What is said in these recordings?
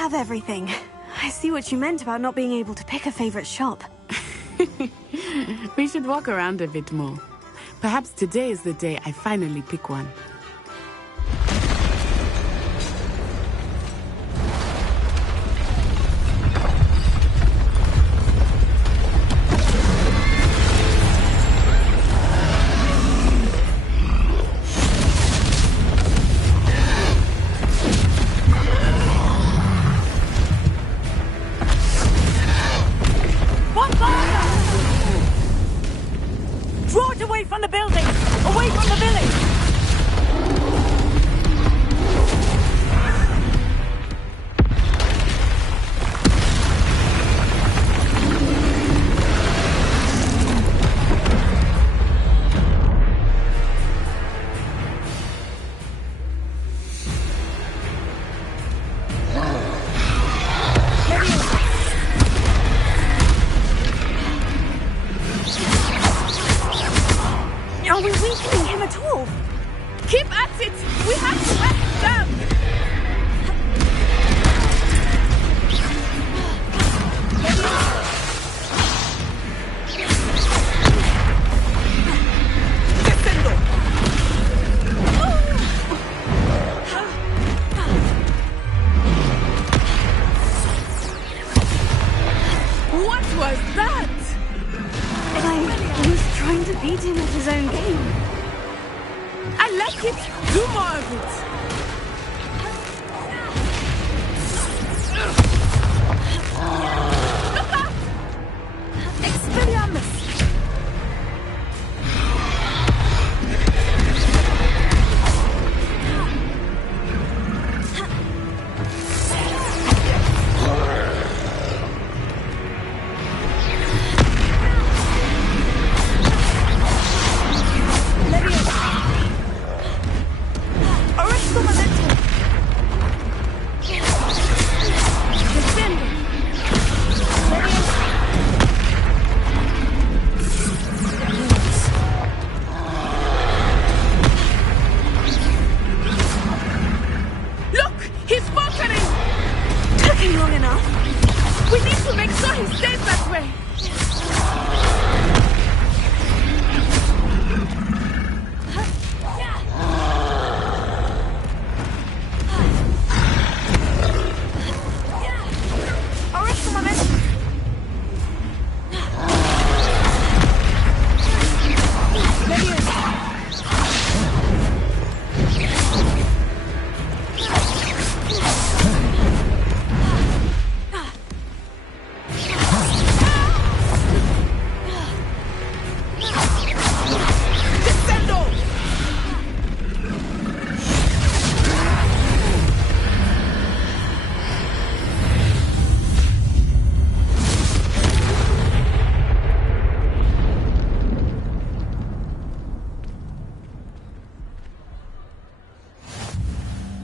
have everything. I see what you meant about not being able to pick a favorite shop. We should walk around a bit more. Perhaps today is the day I finally pick one. Are we weakening him at all? Keep at it! We have to let them! What was that? I was trying to beat him at his own game. I like it! Do more of it! Look out! Expelliarmus!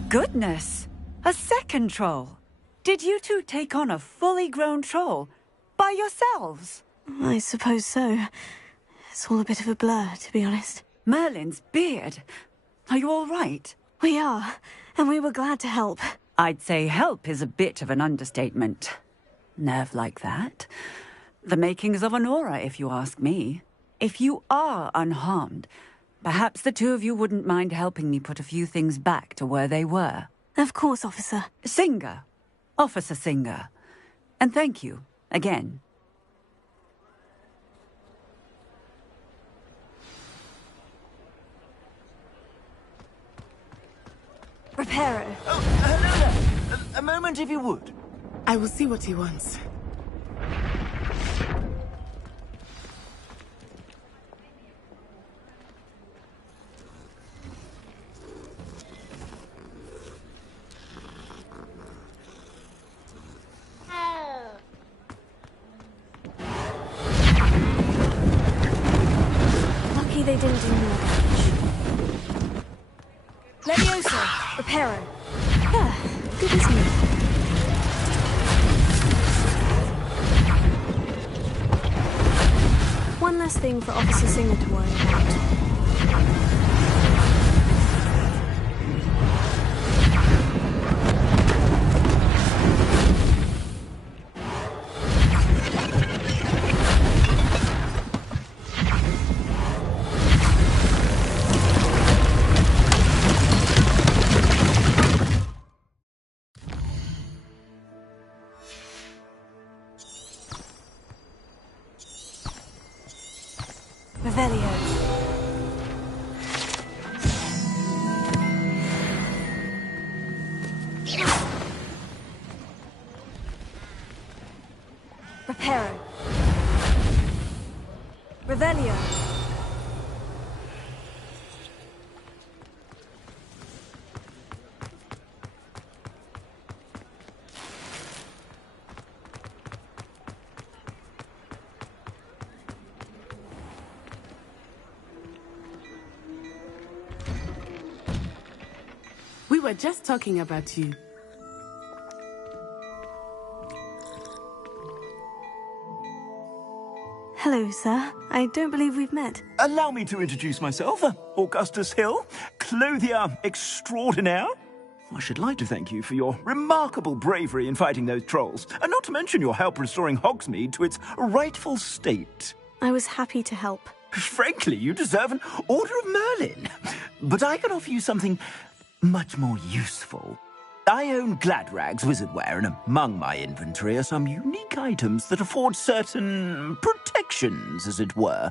Goodness! A second troll! Did you two take on a fully grown troll? By yourselves? I suppose so. It's all a bit of a blur, to be honest. Merlin's beard! Are you all right? We are, and we were glad to help. I'd say help is a bit of an understatement. Nerve like that. The makings of an aura, if you ask me. If you are unharmed, perhaps the two of you wouldn't mind helping me put a few things back to where they were. Of course, officer. Singer. Officer Singer. And thank you, again. Reparo. Oh, hello there. A moment if you would. I will see what he wants. Lucky they didn't do more damage. Levioso. Reparo. Yeah, good as new. One less thing for Officer Singer to worry about. were just talking about you. Hello, sir. I don't believe we've met. Allow me to introduce myself. Augustus Hill, clothier extraordinaire. I should like to thank you for your remarkable bravery in fighting those trolls, and not to mention your help restoring Hogsmeade to its rightful state. I was happy to help. Frankly, you deserve an Order of Merlin. But I can offer you something much more useful. I own Gladrag's wizardware, and among my inventory are some unique items that afford certain protections, as it were.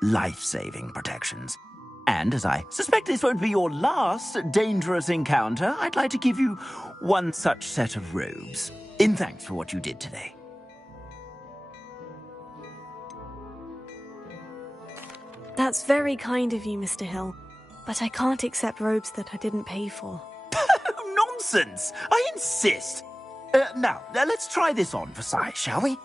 Life-saving protections. And as I suspect this won't be your last dangerous encounter, I'd like to give you one such set of robes, in thanks for what you did today. That's very kind of you, Mr. Hill. But I can't accept robes that I didn't pay for. Nonsense! I insist! Now, let's try this on for size, shall we?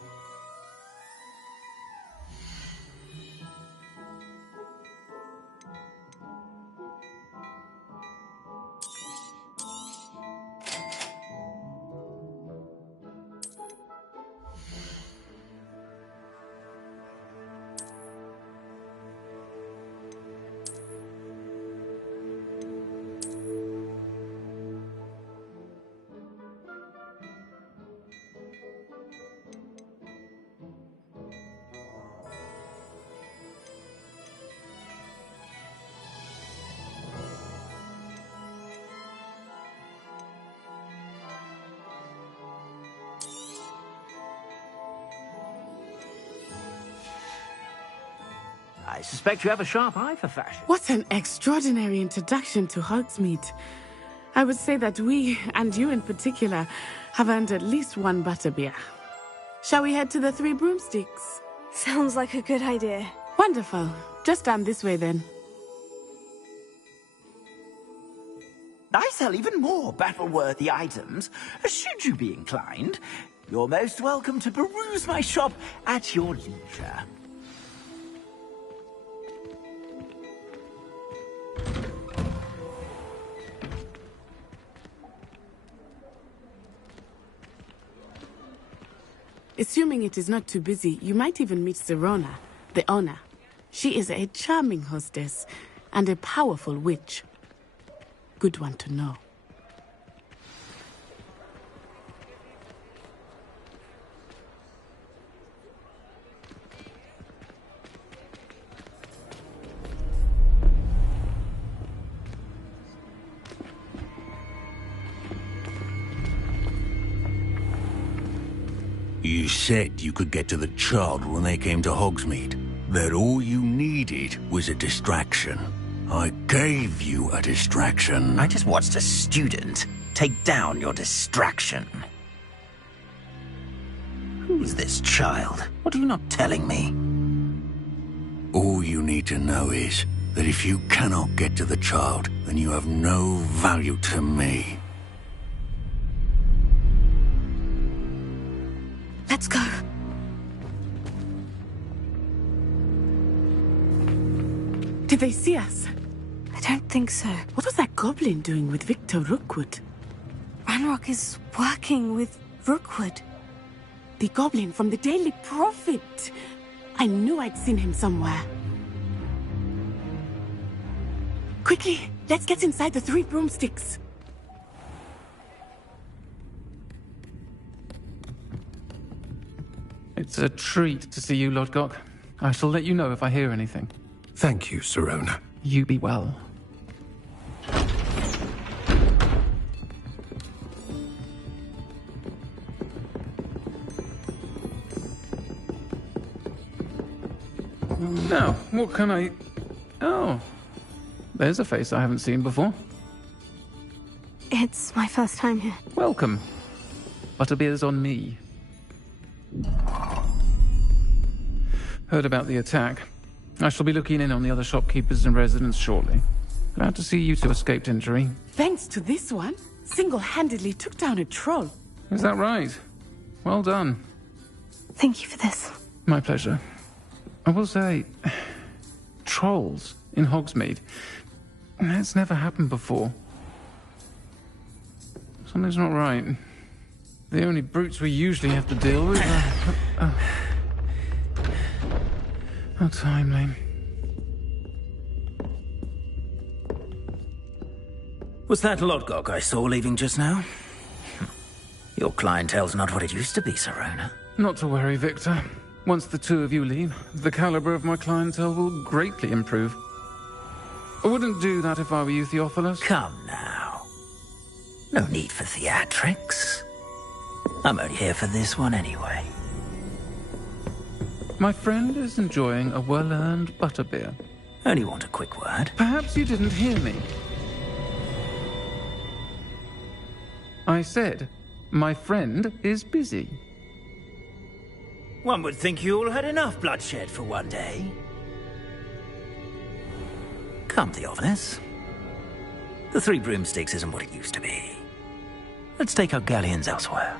I suspect you have a sharp eye for fashion. What an extraordinary introduction to Hogsmeade. I would say that we, and you in particular, have earned at least one butterbeer. Shall we head to the Three Broomsticks? Sounds like a good idea. Wonderful. Just down this way then. I sell even more battle-worthy items, should you be inclined. You're most welcome to peruse my shop at your leisure. Assuming it is not too busy, you might even meet Sirona, the owner. She is a charming hostess and a powerful witch. Good one to know. You said you could get to the child when they came to Hogsmeade. That all you needed was a distraction. I gave you a distraction. I just watched a student take down your distraction. Who's this child? What are you not telling me? All you need to know is that if you cannot get to the child, then you have no value to me. Let's go. Did they see us? I don't think so. What was that goblin doing with Victor Rookwood? Ranrock is working with Rookwood. The goblin from the Daily Prophet. I knew I'd seen him somewhere. Quickly, let's get inside the Three Broomsticks. It's a treat to see you, Lodgok. I shall let you know if I hear anything. Thank you, Sirona. You be well. Now, what can I... Oh, there's a face I haven't seen before. It's my first time here. Welcome. Butterbeer's on me. Heard about the attack. I shall be looking in on the other shopkeepers and residents shortly. Glad to see you two escaped injury. Thanks to this one, single-handedly took down a troll. Is that right? Well done. Thank you for this. My pleasure. I will say, trolls in Hogsmeade. That's never happened before. Something's not right. The only brutes we usually have to deal with are... How timely. Was that Lodgok I saw leaving just now? Your clientele's not what it used to be, Sirona. Not to worry, Victor. Once the two of you leave, the caliber of my clientele will greatly improve. I wouldn't do that if I were you, Theophilus. Come now. No need for theatrics. I'm only here for this one anyway. My friend is enjoying a well-earned butterbeer. Only want a quick word. Perhaps you didn't hear me. I said, my friend is busy. One would think you all had enough bloodshed for one day. Come, Theophilus. The Three Broomsticks isn't what it used to be. Let's take our galleons elsewhere.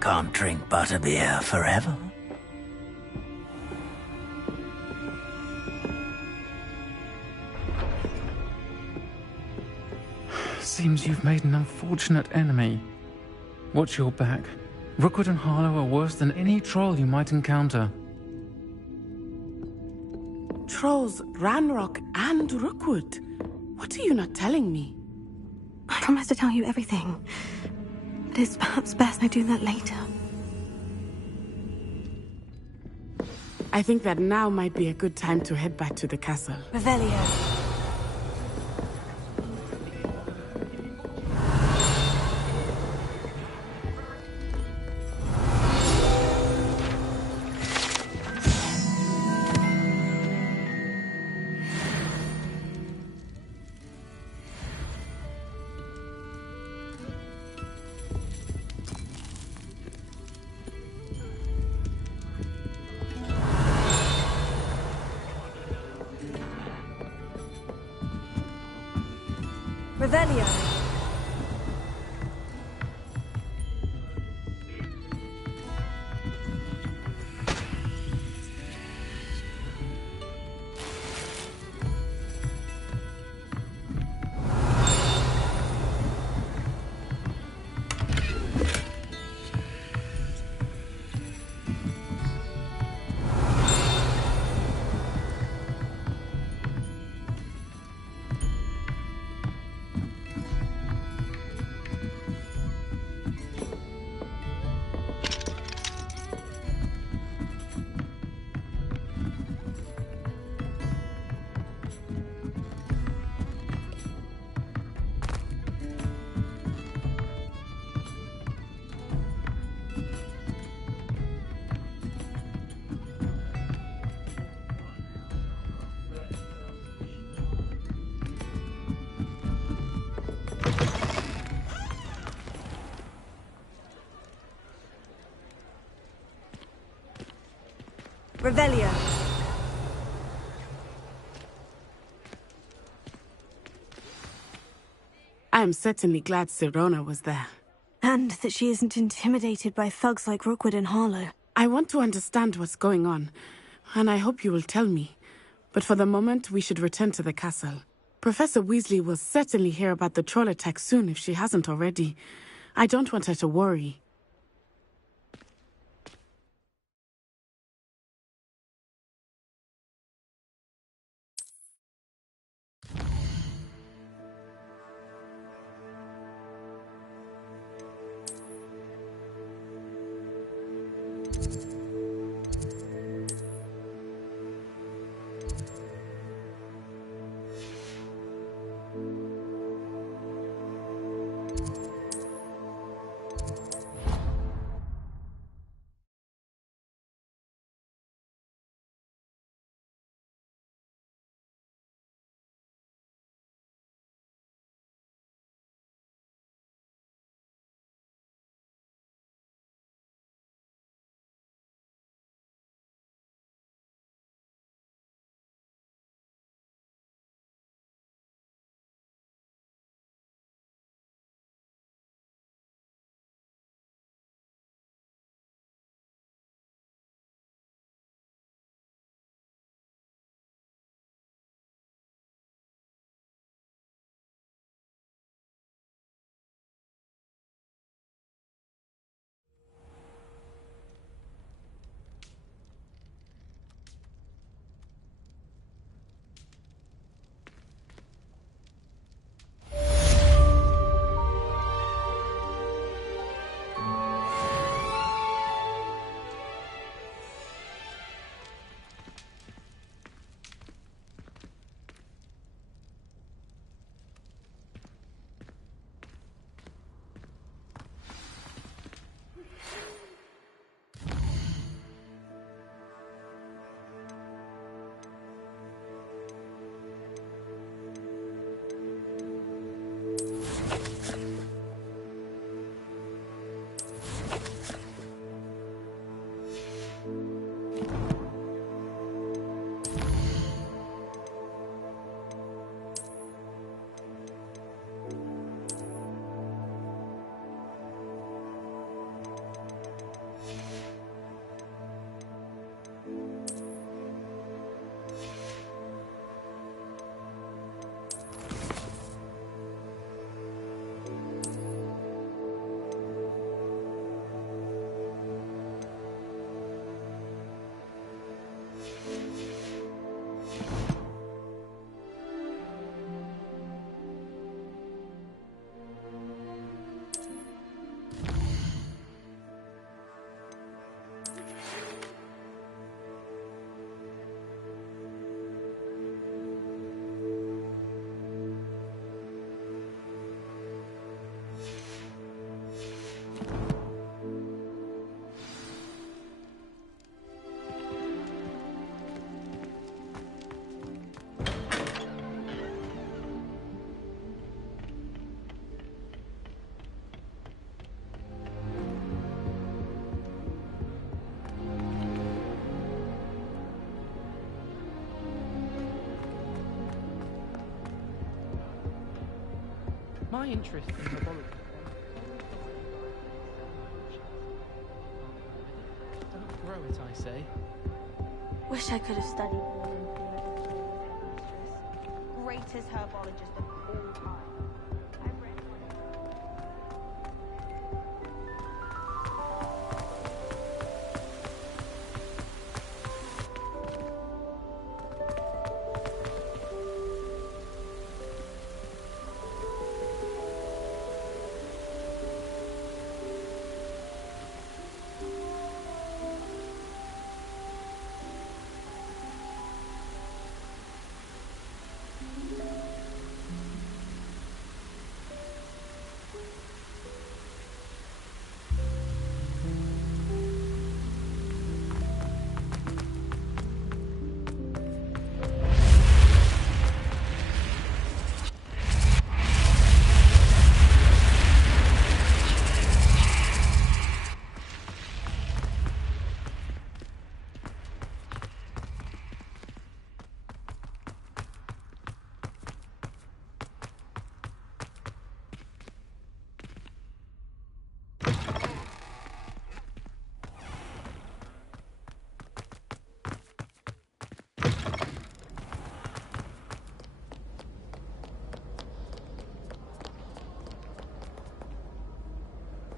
Can't drink butterbeer forever. Seems you've made an unfortunate enemy. Watch your back. Rookwood and Harlow are worse than any troll you might encounter. Trolls, Ranrock, and Rookwood. What are you not telling me? I promise to tell you everything. But it's perhaps best I do that later. I think that now might be a good time to head back to the castle. Revelio. Revelio. Revelio. I am certainly glad Sirona was there. And that she isn't intimidated by thugs like Rookwood and Harlow. I want to understand what's going on, and I hope you will tell me. But for the moment, we should return to the castle. Professor Weasley will certainly hear about the troll attack soon if she hasn't already. I don't want her to worry. My interest in herbology. Don't grow it, I say. Wish I could have studied Olympiad. Greatest herbologist of all time. I've read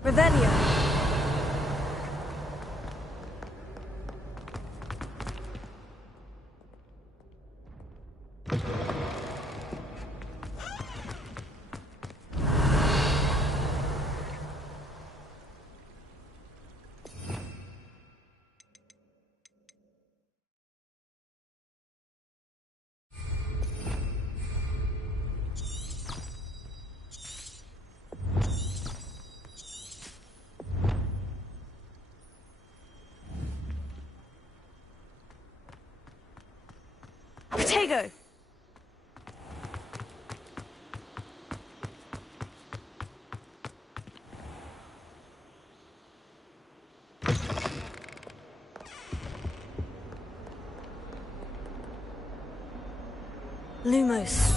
Revelio. Potato! Lumos.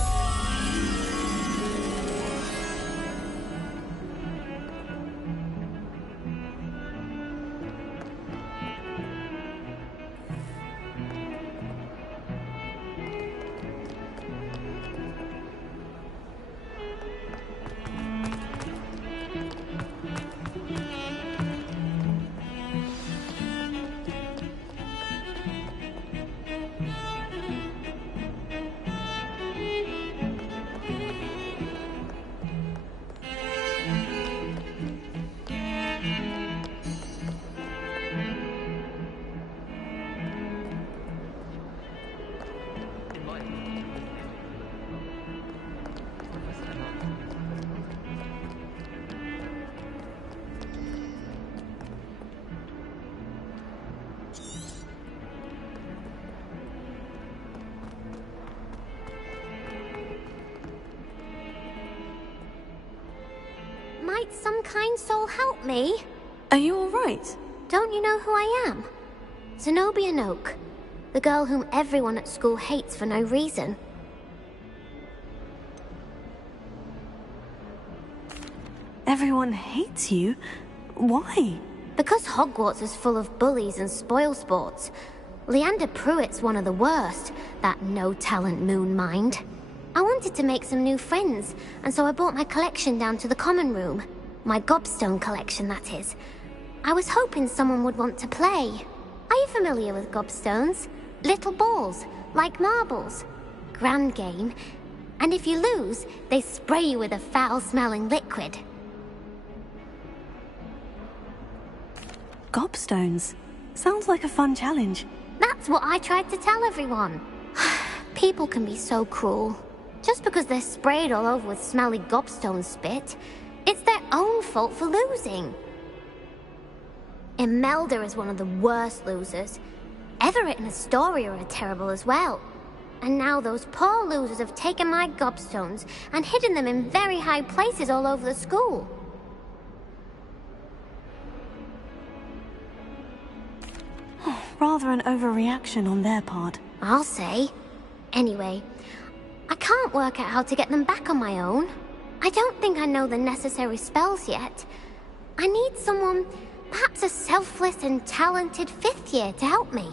Might some kind soul help me? Are you alright? Don't you know who I am? Zenobia Noak, the girl whom everyone at school hates for no reason. Everyone hates you? Why? Because Hogwarts is full of bullies and spoilsports. Leander Pruitt's one of the worst, that no-talent moon mind. I wanted to make some new friends, and so I brought my collection down to the common room. My gobstone collection, that is. I was hoping someone would want to play. Are you familiar with gobstones? Little balls, like marbles. Grand game. And if you lose, they spray you with a foul-smelling liquid. Gobstones. Sounds like a fun challenge. That's what I tried to tell everyone. People can be so cruel. Just because they're sprayed all over with smelly gobstone spit, it's their own fault for losing. Imelda is one of the worst losers. Everett and Astoria are terrible as well. And now those poor losers have taken my gobstones and hidden them in very high places all over the school. Rather an overreaction on their part. I'll say. Anyway, I can't work out how to get them back on my own. I don't think I know the necessary spells yet. I need someone, perhaps a selfless and talented 5th year to help me.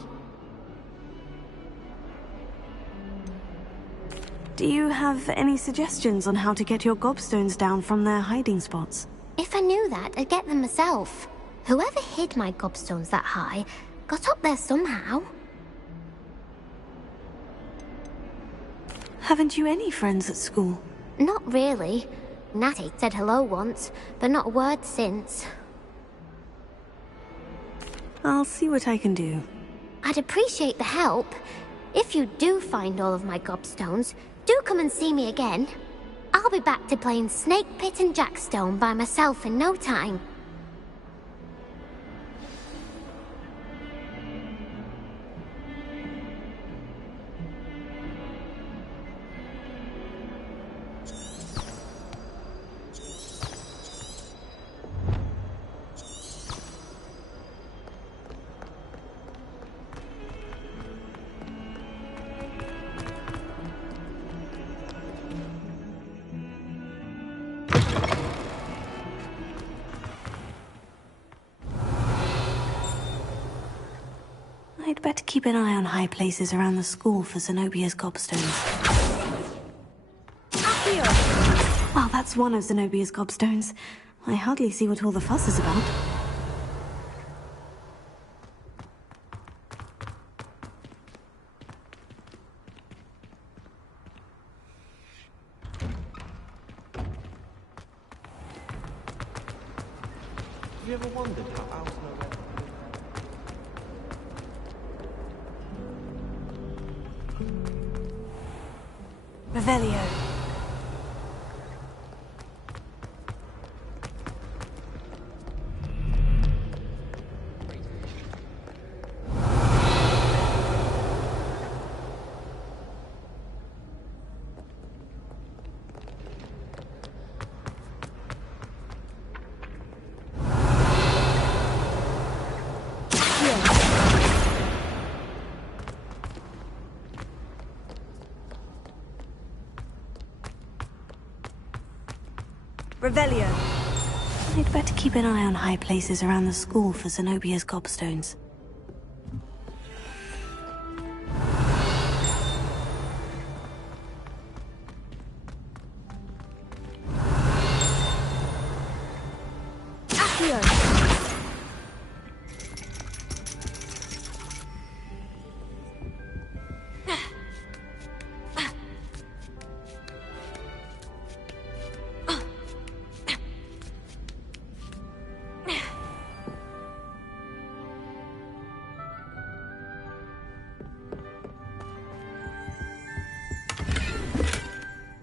Do you have any suggestions on how to get your gobstones down from their hiding spots? If I knew that, I'd get them myself. Whoever hid my gobstones that high got up there somehow. Haven't you any friends at school? Not really. Natty said hello once, but not a word since. I'll see what I can do. I'd appreciate the help. If you do find all of my gobstones, do come and see me again. I'll be back to playing Snake Pit and Jackstone by myself in no time. I'd better keep an eye on high places around the school for Zenobia's gobstones. Well, that's one of Zenobia's gobstones. I hardly see what all the fuss is about. Have you ever wondered how owls know where... Revelio. Revelio. I'd better keep an eye on high places around the school for Zenobia's gobstones.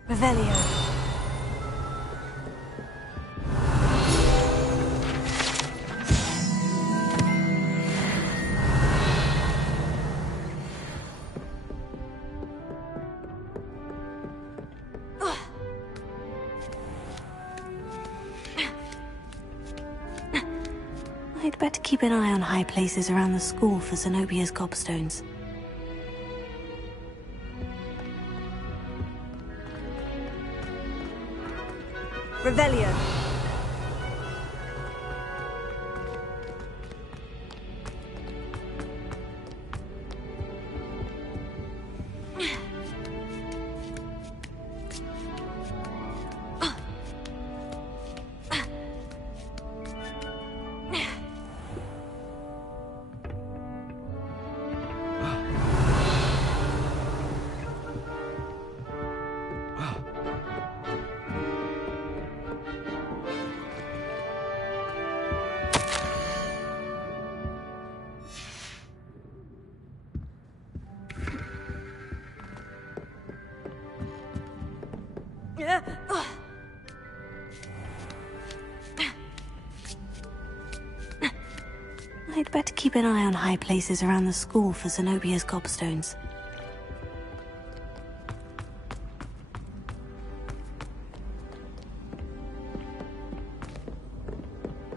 Revelio. I'd better keep an eye on high places around the school for Zenobia's gobstones. Revelio. I'd better keep an eye on high places around the school for Zenobia's gobstones.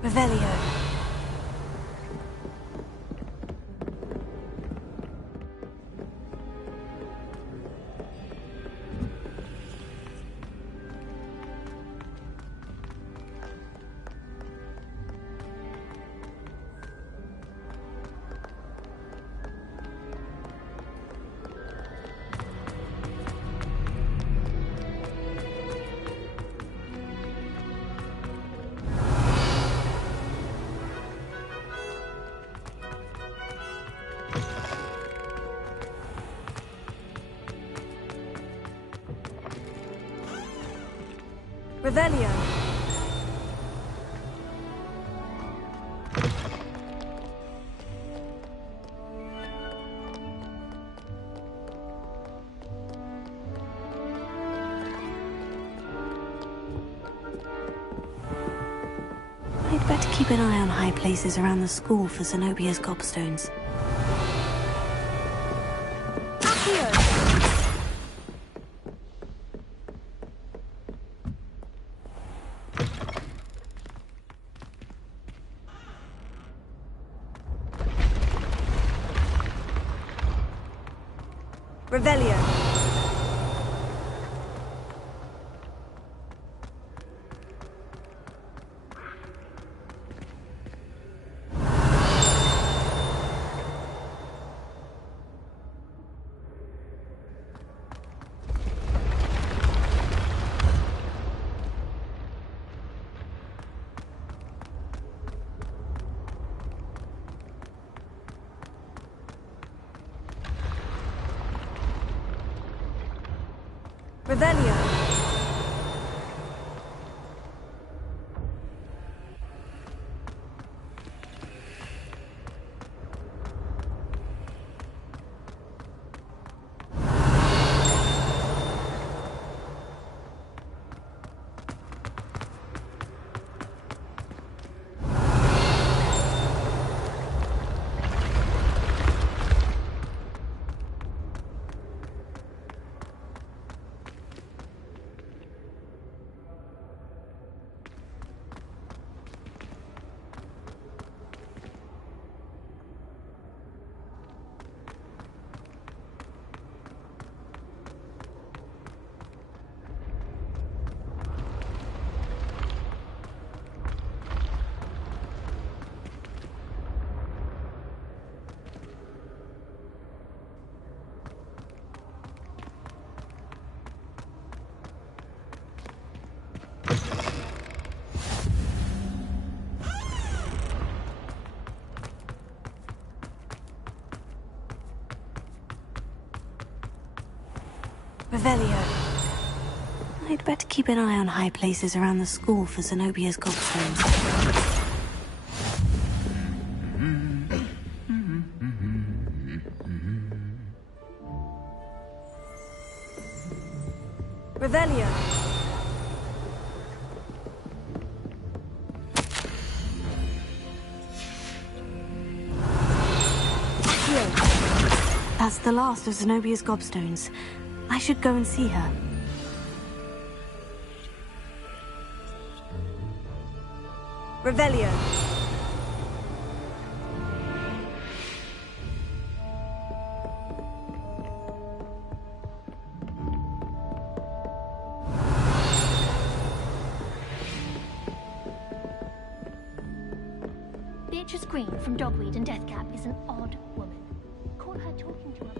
Revelio. Revelio. I'd better keep an eye on high places around the school for Zenobia's gobstones. Accio! Revelio. Revelio. Revelio. I'd better keep an eye on high places around the school for Zenobia's gobstones. Revelio. Accio. That's the last of Zenobia's gobstones. I should go and see her. Revelio. Beatrice Green from Dogweed and Deathcap is an odd woman. Caught her talking to her.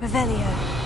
Revelio.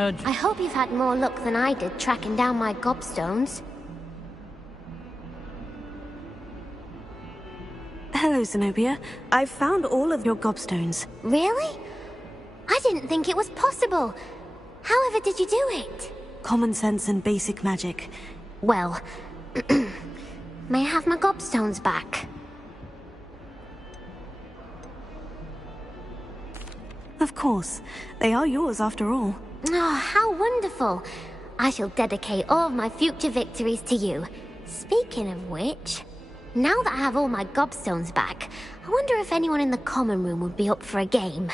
I hope you've had more luck than I did tracking down my gobstones. Hello, Zenobia. I've found all of your gobstones. Really? I didn't think it was possible. However did you do it? Common sense and basic magic. Well, may I have my gobstones back? Of course. They are yours after all. Oh, how wonderful. I shall dedicate all of my future victories to you. Speaking of which, now that I have all my gobstones back, I wonder if anyone in the common room would be up for a game.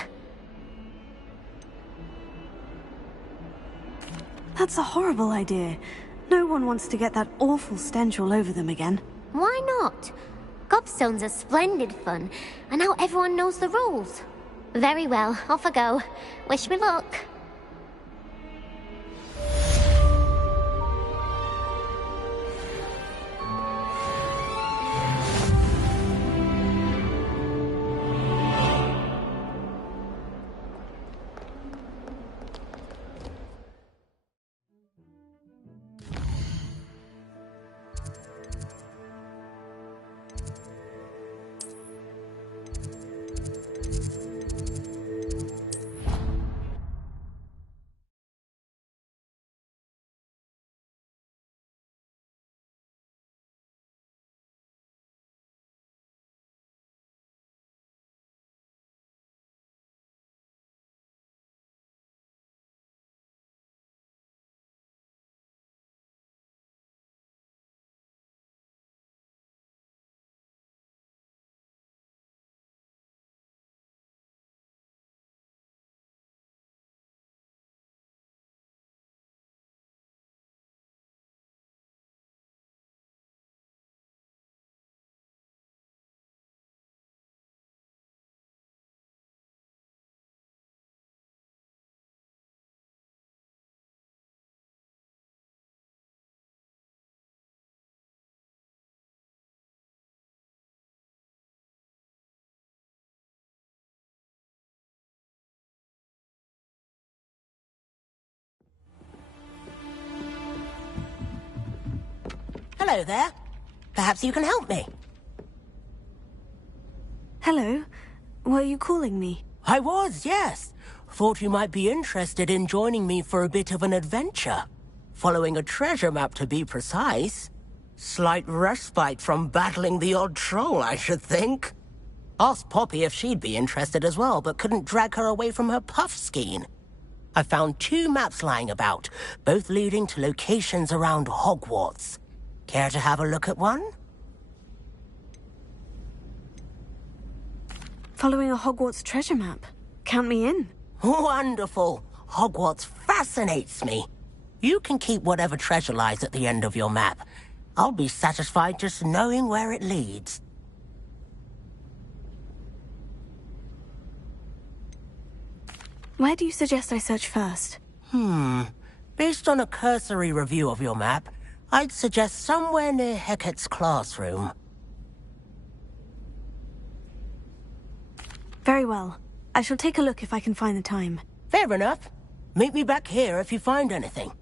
That's a horrible idea. No one wants to get that awful stench all over them again. Why not? Gobstones are splendid fun, and now everyone knows the rules. Very well, off I go. Wish me luck. Hello there. Perhaps you can help me. Hello. Were you calling me? I was, yes. Thought you might be interested in joining me for a bit of an adventure. Following a treasure map, to be precise. Slight respite from battling the odd troll, I should think. Asked Poppy if she'd be interested as well, but couldn't drag her away from her puff skein. I found 2 maps lying about, both leading to locations around Hogwarts. Care to have a look at one? Following a Hogwarts treasure map. Count me in. Wonderful. Hogwarts fascinates me. You can keep whatever treasure lies at the end of your map. I'll be satisfied just knowing where it leads. Where do you suggest I search first? Based on a cursory review of your map, I'd suggest somewhere near Hecat's classroom. Very well. I shall take a look if I can find the time. Fair enough. Meet me back here if you find anything.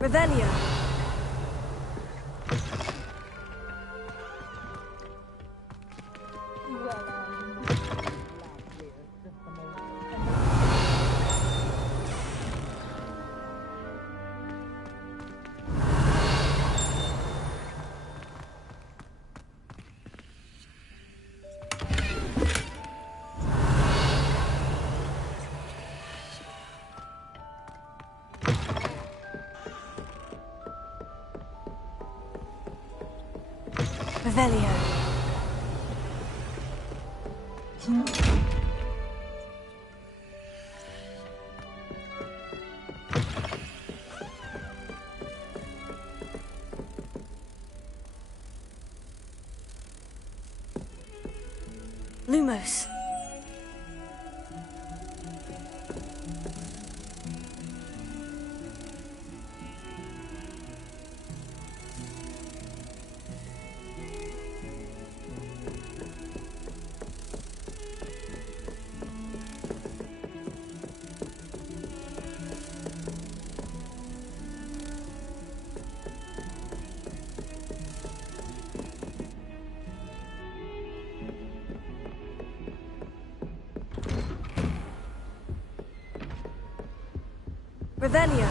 Revelio. Revelio. Lumos. Revelio.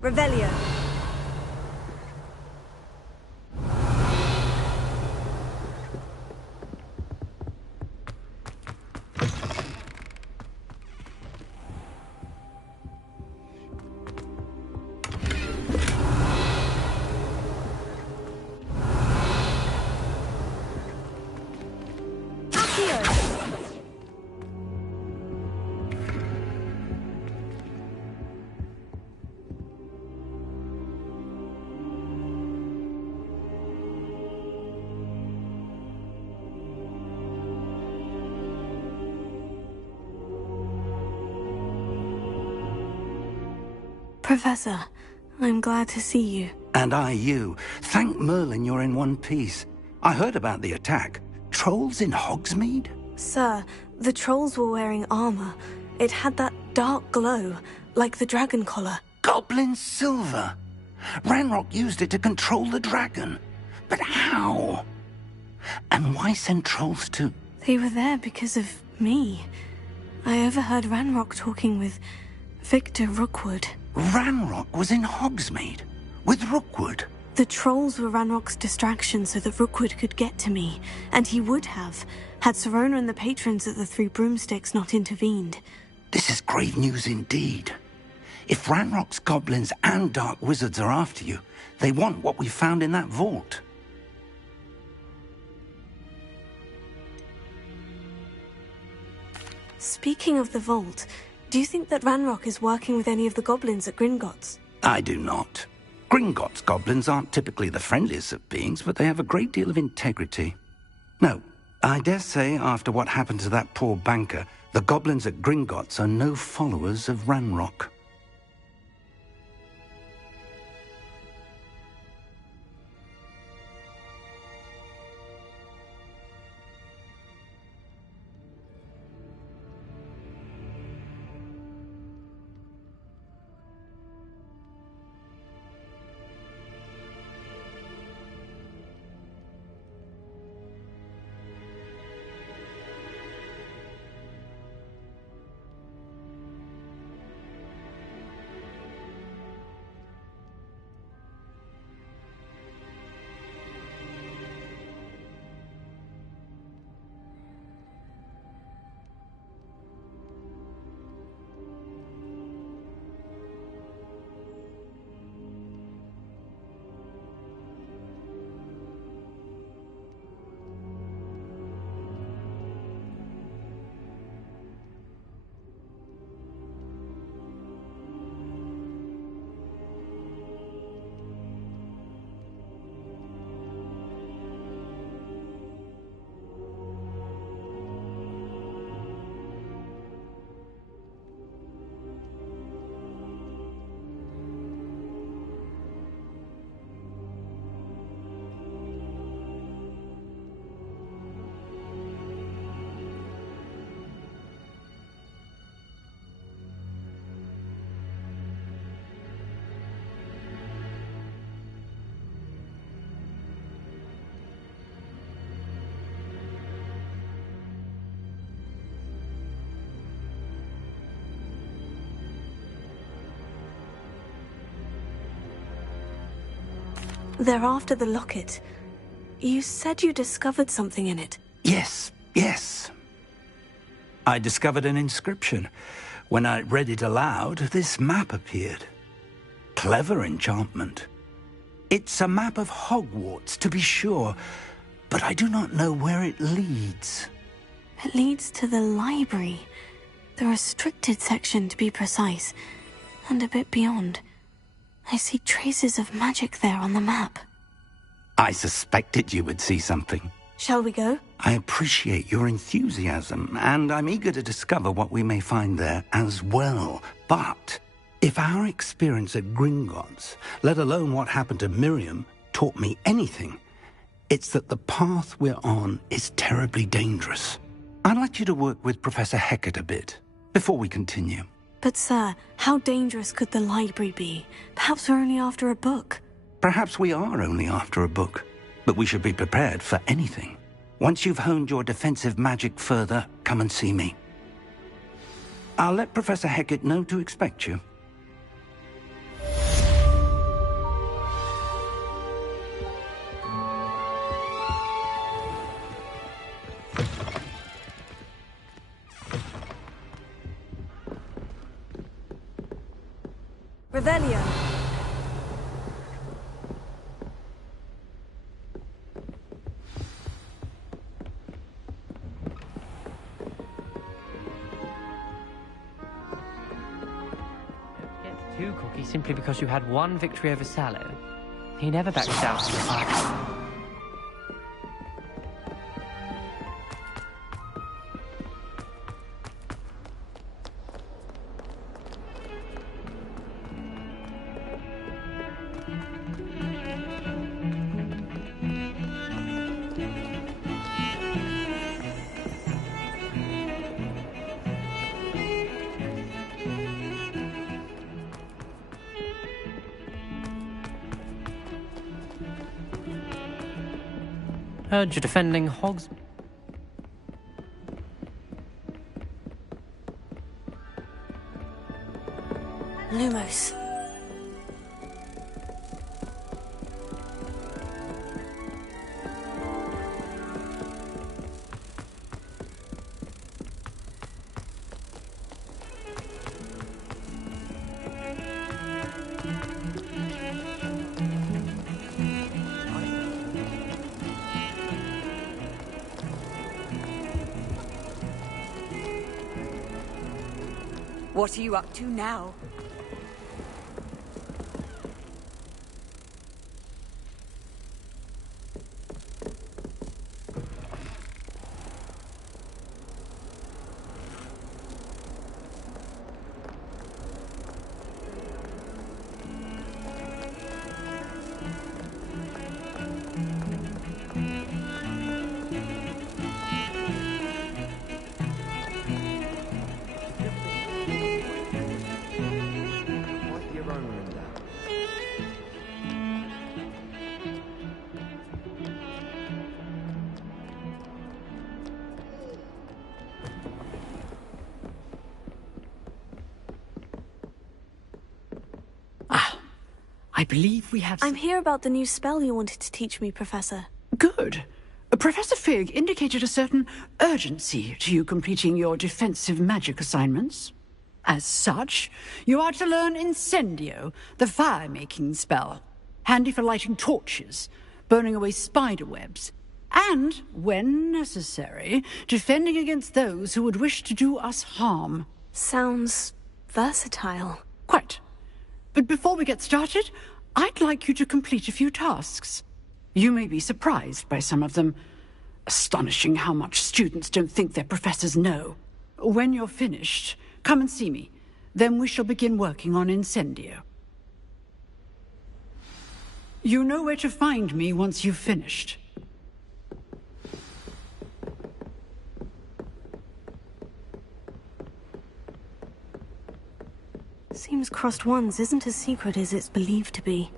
Revelio. Professor, I'm glad to see you. And I you. Thank Merlin you're in one piece. I heard about the attack. Trolls in Hogsmeade? Sir, the trolls were wearing armor. It had that dark glow, like the dragon collar. Goblin silver! Ranrock used it to control the dragon. But how? And why send trolls to... They They were there because of me. I overheard Ranrock talking with Victor Rookwood. Ranrock was in Hogsmeade? With Rookwood? The trolls were Ranrock's distraction so that Rookwood could get to me, and he would have, had Sirona and the patrons at the Three Broomsticks not intervened. This is grave news indeed. If Ranrock's goblins and dark wizards are after you, they want what we found in that vault. Speaking of the vault, do you think that Ranrock is working with any of the goblins at Gringotts? I do not. Gringotts goblins aren't typically the friendliest of beings, but they have a great deal of integrity. No, I dare say after what happened to that poor banker, the goblins at Gringotts are no followers of Ranrock. They're after the locket. You said you discovered something in it. Yes. I discovered an inscription. When I read it aloud, this map appeared. Clever enchantment. It's a map of Hogwarts, to be sure, but I do not know where it leads. It leads to the library. The restricted section, to be precise, and a bit beyond. I see traces of magic there on the map. I suspected you would see something. Shall we go? I appreciate your enthusiasm, and I'm eager to discover what we may find there as well. But if our experience at Gringotts, let alone what happened to Miriam, taught me anything, it's that the path we're on is terribly dangerous. I'd like you to work with Professor Hecat a bit before we continue. But sir, how dangerous could the library be? Perhaps we're only after a book. Perhaps we are only after a book, but we should be prepared for anything. Once you've honed your defensive magic further, come and see me. I'll let Professor Hecat know to expect you. Revelio. Two cookies simply because you had one victory over Sallow. He never backs down to the fight. Heard you're defending Hogsmeade. Lumos. What are you up to now? Write your own down. I believe we have... I'm here about the new spell you wanted to teach me, Professor. Good. Professor Fig indicated a certain urgency to you completing your defensive magic assignments. As such, you are to learn Incendio, the fire-making spell, handy for lighting torches, burning away spider webs, and, when necessary, defending against those who would wish to do us harm. Sounds versatile. Quite. But before we get started, I'd like you to complete a few tasks. You may be surprised by some of them. Astonishing how much students don't think their professors know. When you're finished, come and see me. Then we shall begin working on Incendio. You know where to find me once you've finished. Seems Crossed Ones isn't as secret as it's believed to be.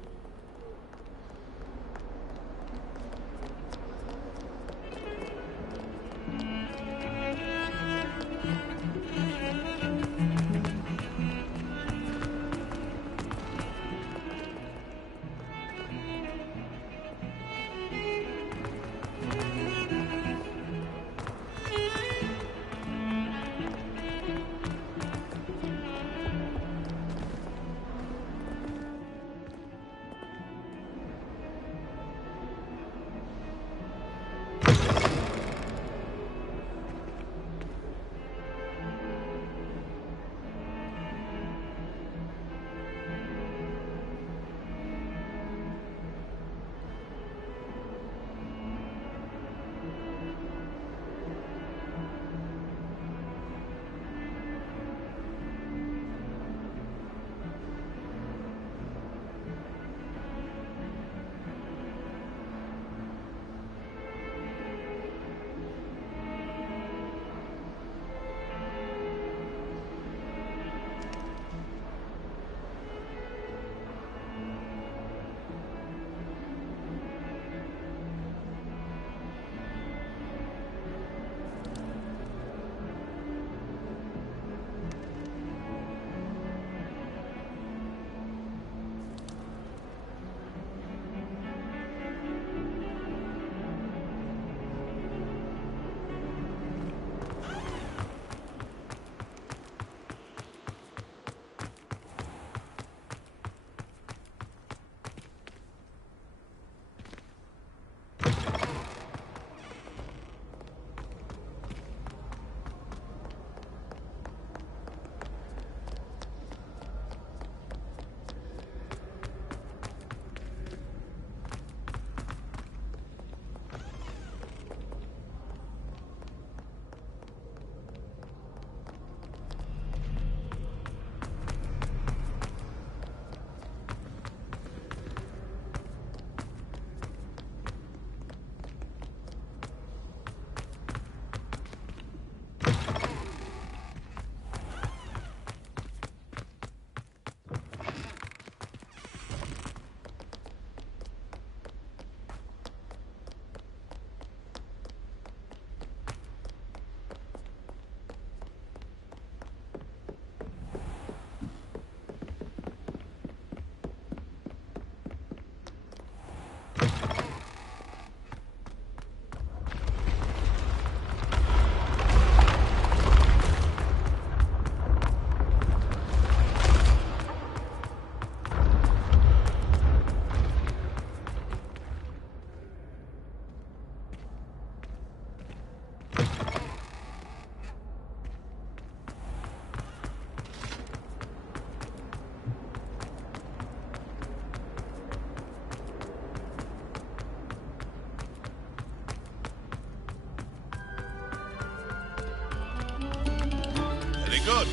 Very good.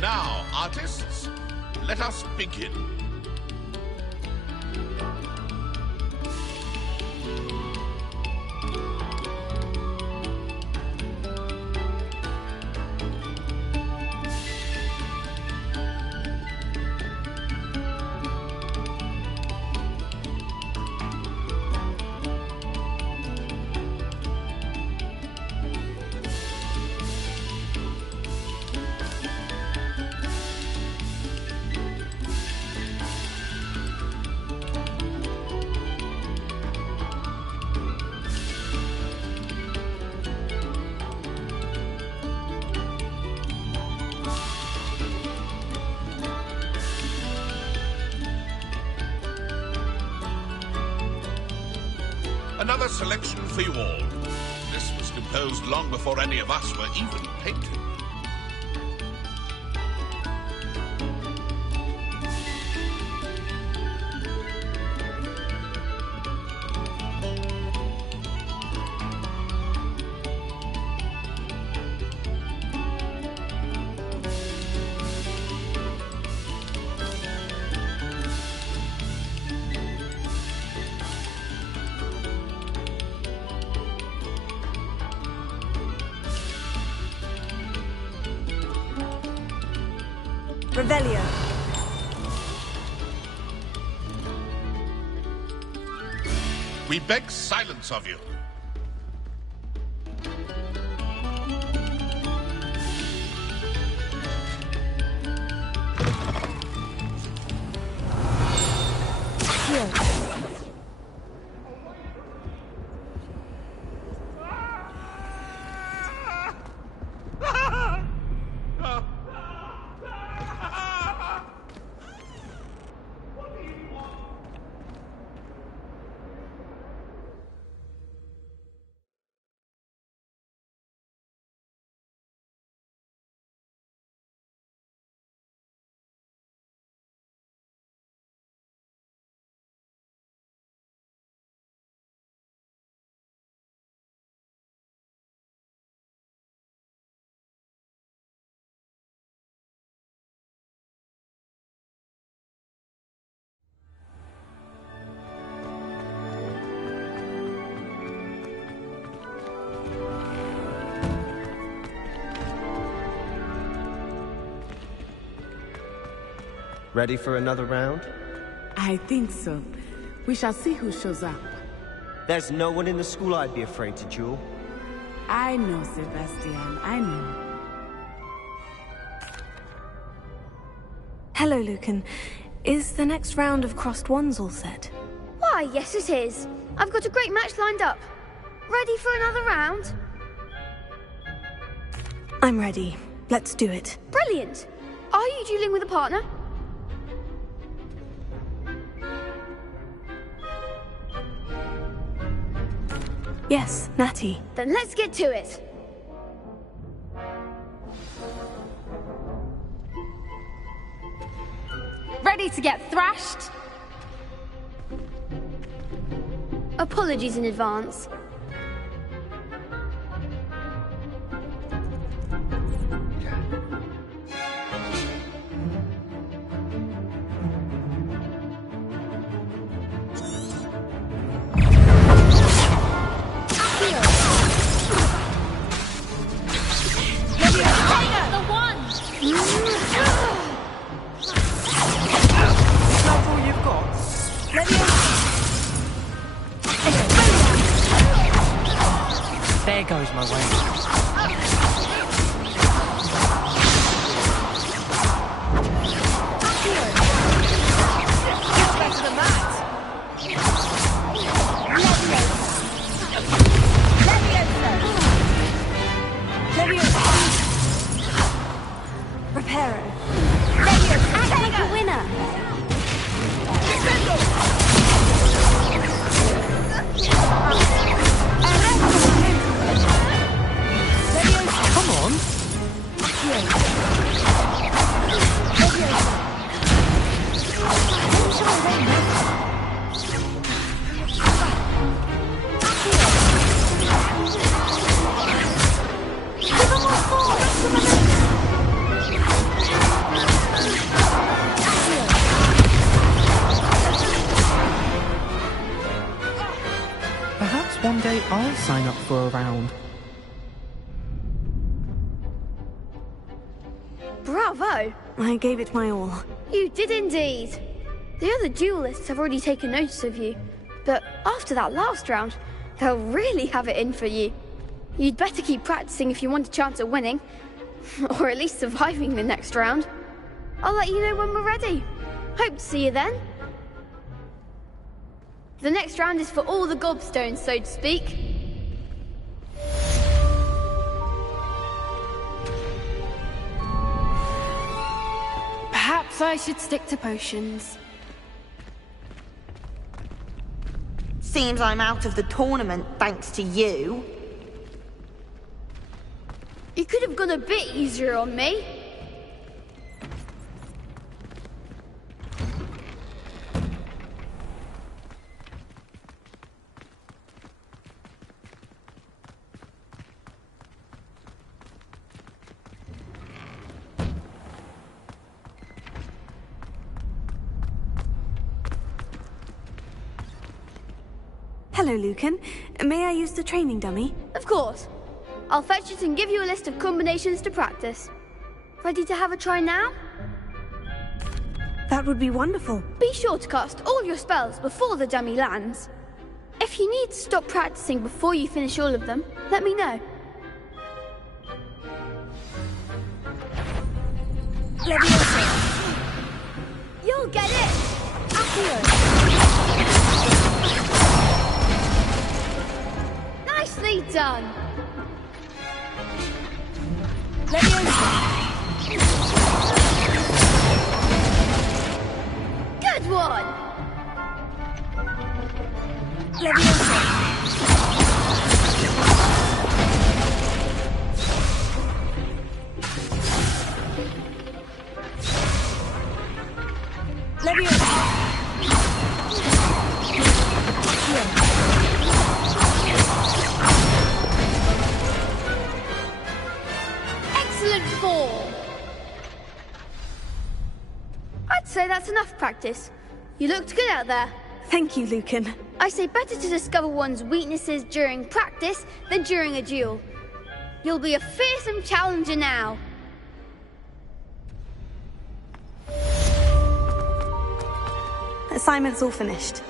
Now, artists, let us begin. Another selection for you all. This was composed long before any of us were even painted. Revelio. We beg silence of you. Ready for another round? I think so. We shall see who shows up. There's no one in the school I'd be afraid to duel. I know, Sebastian. I know. Hello, Lucan. Is the next round of Crossed Wands all set? Why, yes it is. I've got a great match lined up. Ready for another round? I'm ready. Let's do it. Brilliant. Are you dueling with a partner? Yes, Natty. Then let's get to it. Ready to get thrashed? Apologies in advance. There goes my way. Reparo. Act like a winner. Come on. Give them more force. sign up for a round. Bravo! I gave it my all. You did indeed. The other duelists have already taken notice of you, but after that last round, they'll really have it in for you. You'd better keep practicing if you want a chance at winning, or at least surviving the next round. I'll let you know when we're ready. Hope to see you then. The next round is for all the gobstones, so to speak. Perhaps I should stick to potions. Seems I'm out of the tournament thanks to you. You could have gone a bit easier on me. Hello, Lucan. May I use the training dummy? Of course. I'll fetch it and give you a list of combinations to practice. Ready to have a try now? That would be wonderful. Be sure to cast all your spells before the dummy lands. If you need to stop practicing before you finish all of them, let me know. You'll get it! Accio! Nicely done! Good one! Excellent form! I'd say that's enough practice. You looked good out there. Thank you, Lucan. I say better to discover one's weaknesses during practice than during a duel. You'll be a fearsome challenger now. Assignment's all finished.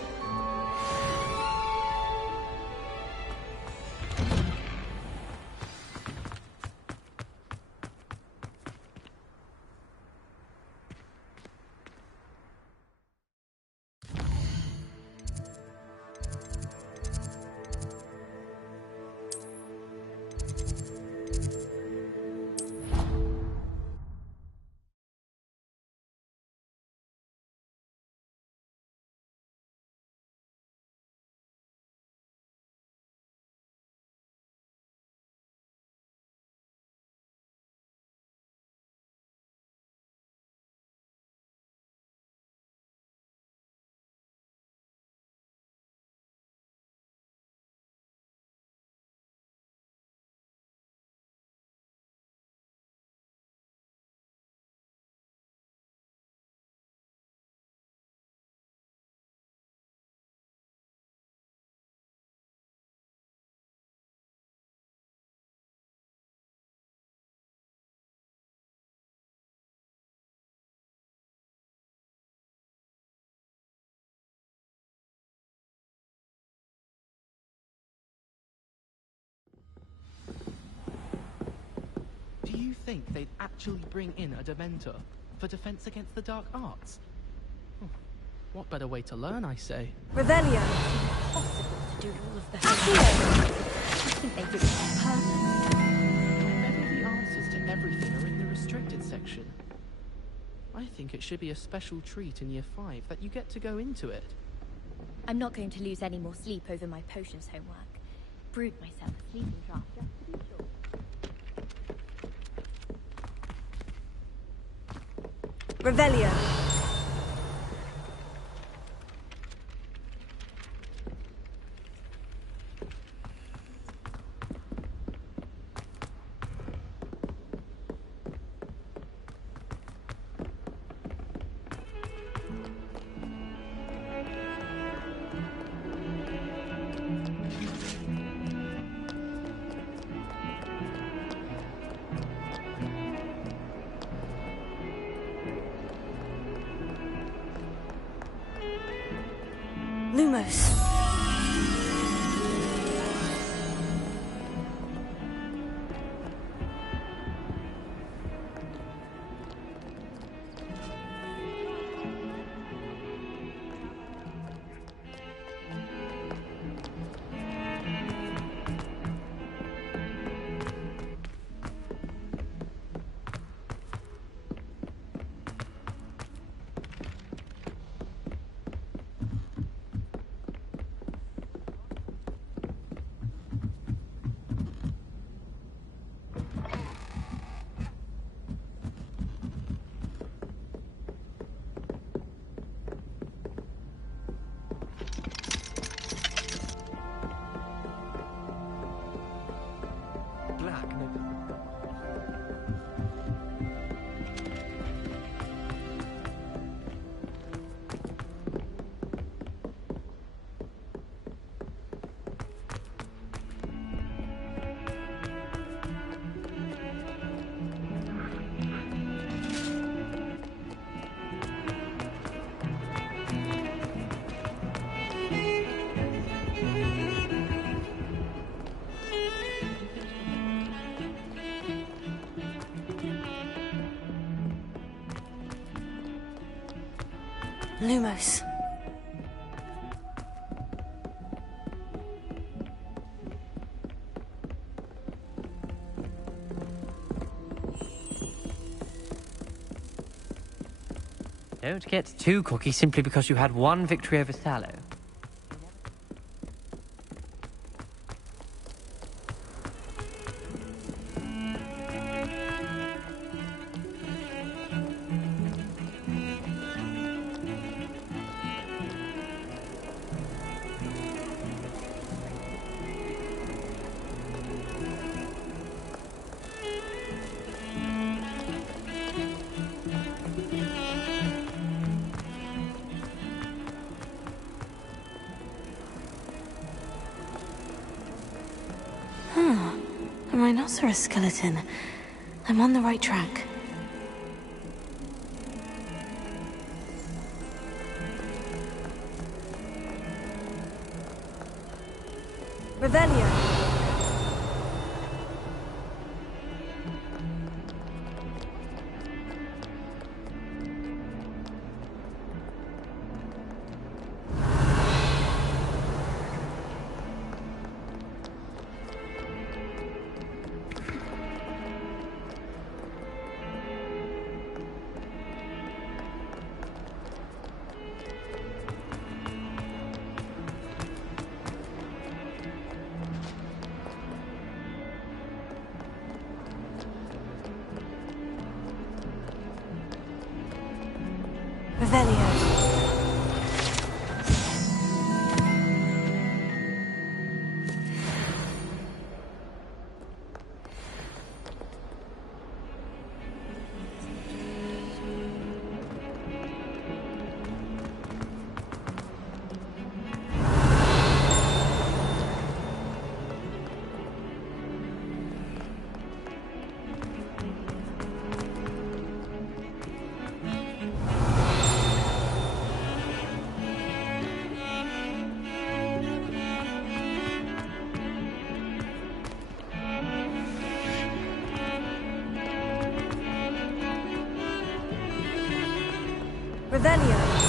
Do you think they'd actually bring in a Dementor for defense against the dark arts? What better way to learn, I say? Revelio. Impossible to do all of that. I think they did it on purpose. I bet all the answers to everything are in the restricted section. I think it should be a special treat in Year 5 that you get to go into it. I'm not going to lose any more sleep over my potions homework. Brewed myself a sleeping draft just to be sure. Revelio. Lumos. Lumos. Don't get too cocky simply because you had one victory over Sallow. A rhinoceros skeleton. I'm on the right track. Revelio. Revelio. Revelio.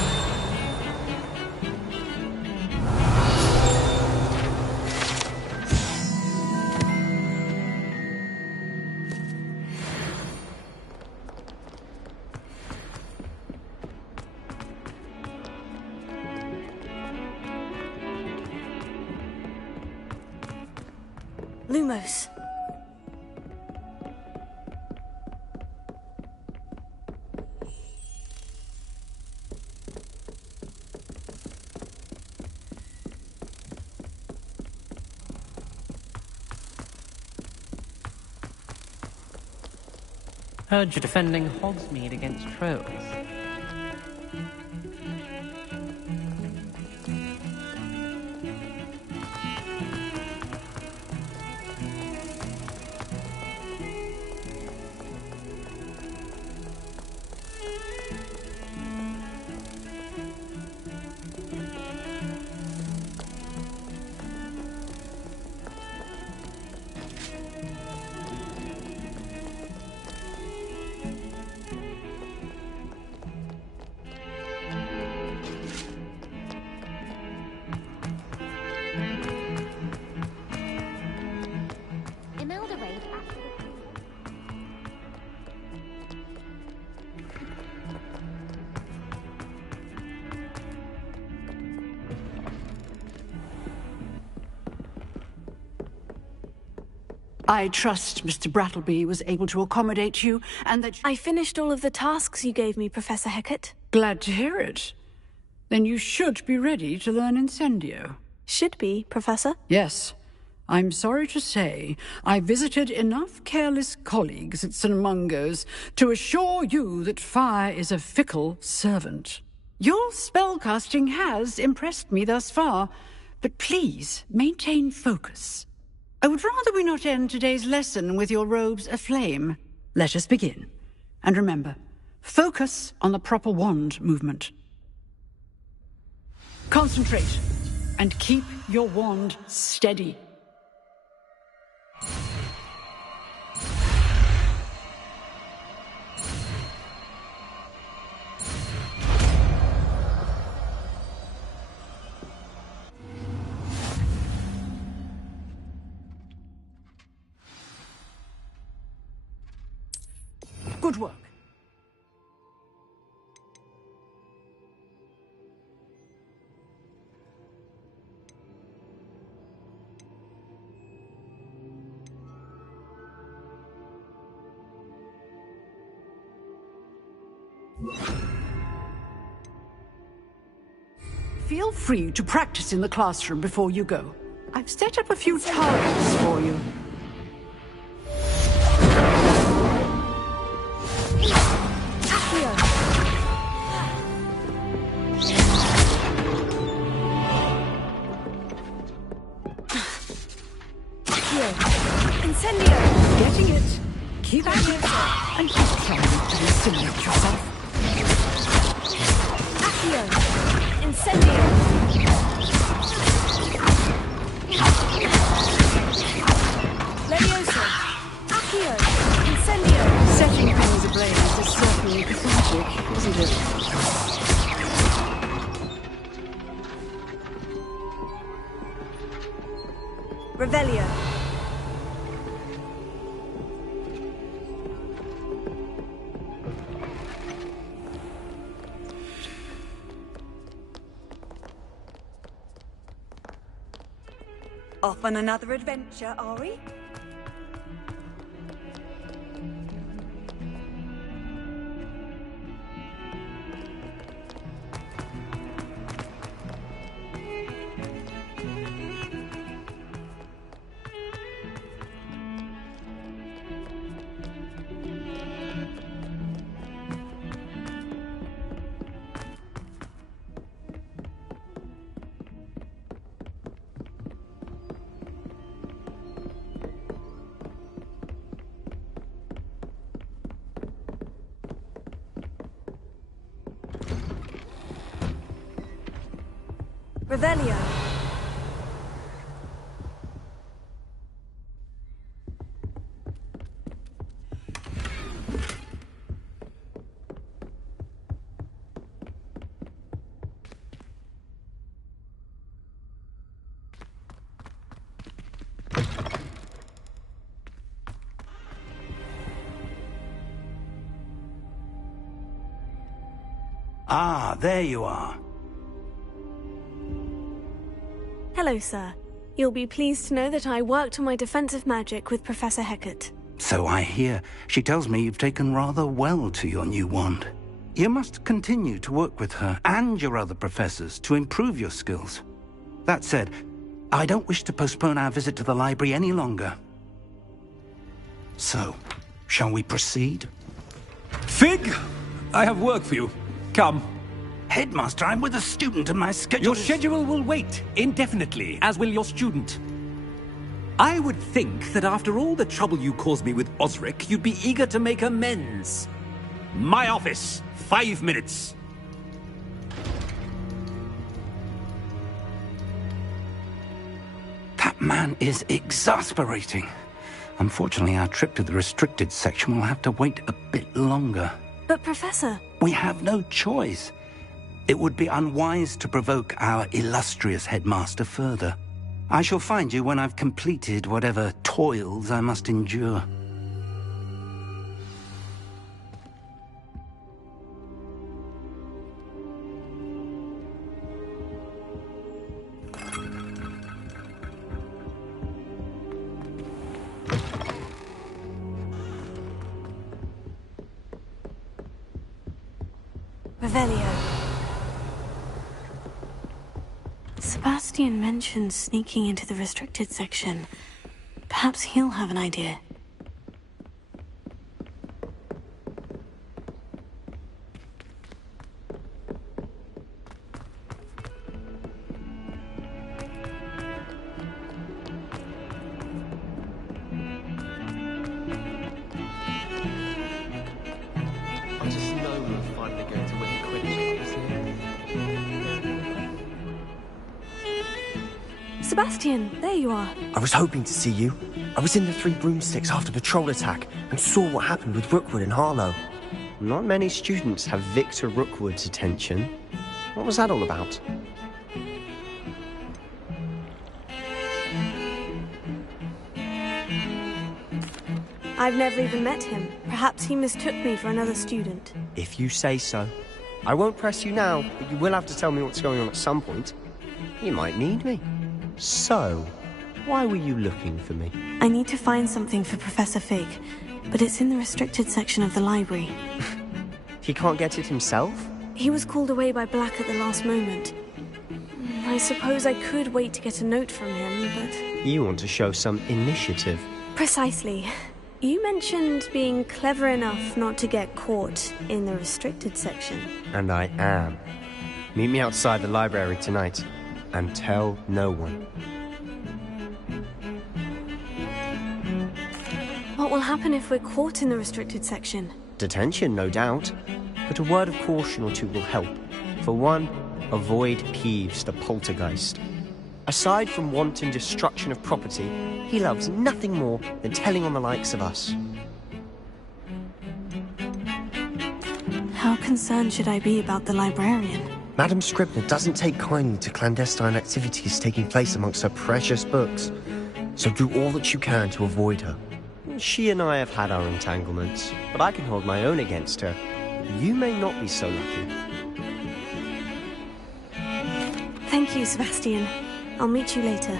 Lumos. Heard you're defending Hogsmeade against trolls. I trust Mr. Brattleby was able to accommodate you, and that... I finished all of the tasks you gave me, Professor Hecat. Glad to hear it. Then you should be ready to learn Incendio. Should be, Professor? Yes. I'm sorry to say, I visited enough careless colleagues at St. Mungo's to assure you that fire is a fickle servant. Your spellcasting has impressed me thus far, but please maintain focus. I would rather we not end today's lesson with your robes aflame. Let us begin. And remember, focus on the proper wand movement. Concentrate, and keep your wand steady. Good work. Feel free to practice in the classroom before you go. I've set up a few targets for you. Incendio! Getting it. Keep at it. And keep trying to incinerate yourself. Accio! Incendio! Levioso! Accio! Incendio! Setting things ablaze is certainly cathartic, isn't it? Revelio! Off on another adventure, are we? Revelio! Ah, there you are. Hello, sir. You'll be pleased to know that I worked on my defensive magic with Professor Hecat. So I hear. She tells me you've taken rather well to your new wand. You must continue to work with her and your other professors to improve your skills. That said, I don't wish to postpone our visit to the library any longer. So, shall we proceed? Fig! I have work for you. Come. Headmaster, I'm with a student and my schedule Your schedule will wait indefinitely, as will your student. I would think that after all the trouble you caused me with Osric, you'd be eager to make amends. My office, 5 minutes. That man is exasperating. Unfortunately, our trip to the restricted section will have to wait a bit longer. But, Professor... We have no choice. It would be unwise to provoke our illustrious headmaster further. I shall find you when I've completed whatever toils I must endure. Revelio. Sebastian mentioned sneaking into the restricted section. Perhaps he'll have an idea. I just know we're finally going to win the Quidditch this year. Sebastian, there you are. I was hoping to see you. I was in the Three Broomsticks after the troll attack and saw what happened with Rookwood and Harlow. Not many students have Victor Rookwood's attention. What was that all about? I've never even met him. Perhaps he mistook me for another student. If you say so. I won't press you now, but you will have to tell me what's going on at some point. You might need me. So, why were you looking for me? I need to find something for Professor Fig, but it's in the restricted section of the library. He can't get it himself? He was called away by Black at the last moment. I suppose I could wait to get a note from him, but... You want to show some initiative. Precisely. You mentioned being clever enough not to get caught in the restricted section. And I am. Meet me outside the library tonight, and tell no one. What will happen if we're caught in the restricted section? Detention, no doubt. But a word of caution or two will help. For one, avoid Peeves, the poltergeist. Aside from wanton destruction of property, he loves nothing more than telling on the likes of us. How concerned should I be about the librarian? Madam Scribner doesn't take kindly to clandestine activities taking place amongst her precious books, so do all that you can to avoid her. She and I have had our entanglements, but I can hold my own against her. You may not be so lucky. Thank you, Sebastian. I'll meet you later.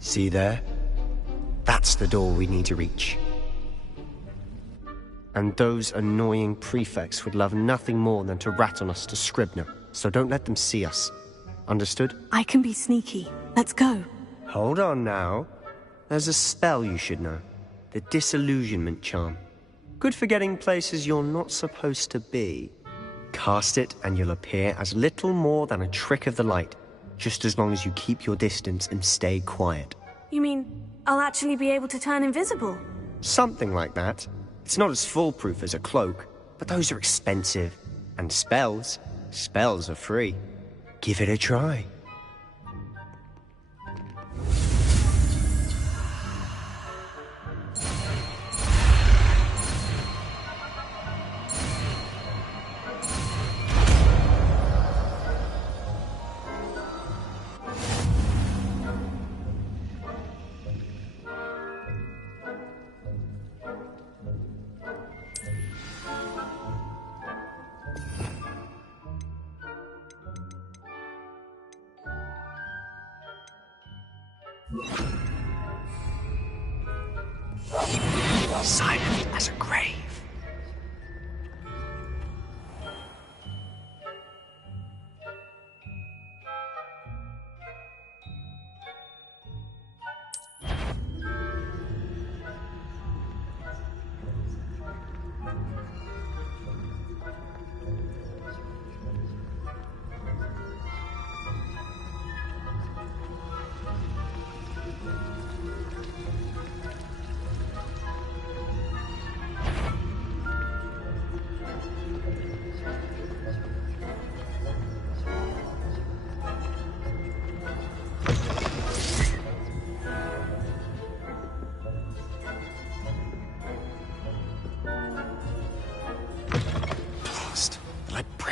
See there? That's the door we need to reach. And those annoying prefects would love nothing more than to rat on us to Scribner, so don't let them see us. Understood? I can be sneaky. Let's go. Hold on now. There's a spell you should know. The Disillusionment Charm. Good for getting places you're not supposed to be. Cast it and you'll appear as little more than a trick of the light, just as long as you keep your distance and stay quiet. You mean I'll actually be able to turn invisible? Something like that. It's not as foolproof as a cloak, but those are expensive. And spells are free. Give it a try. Silent as a grave.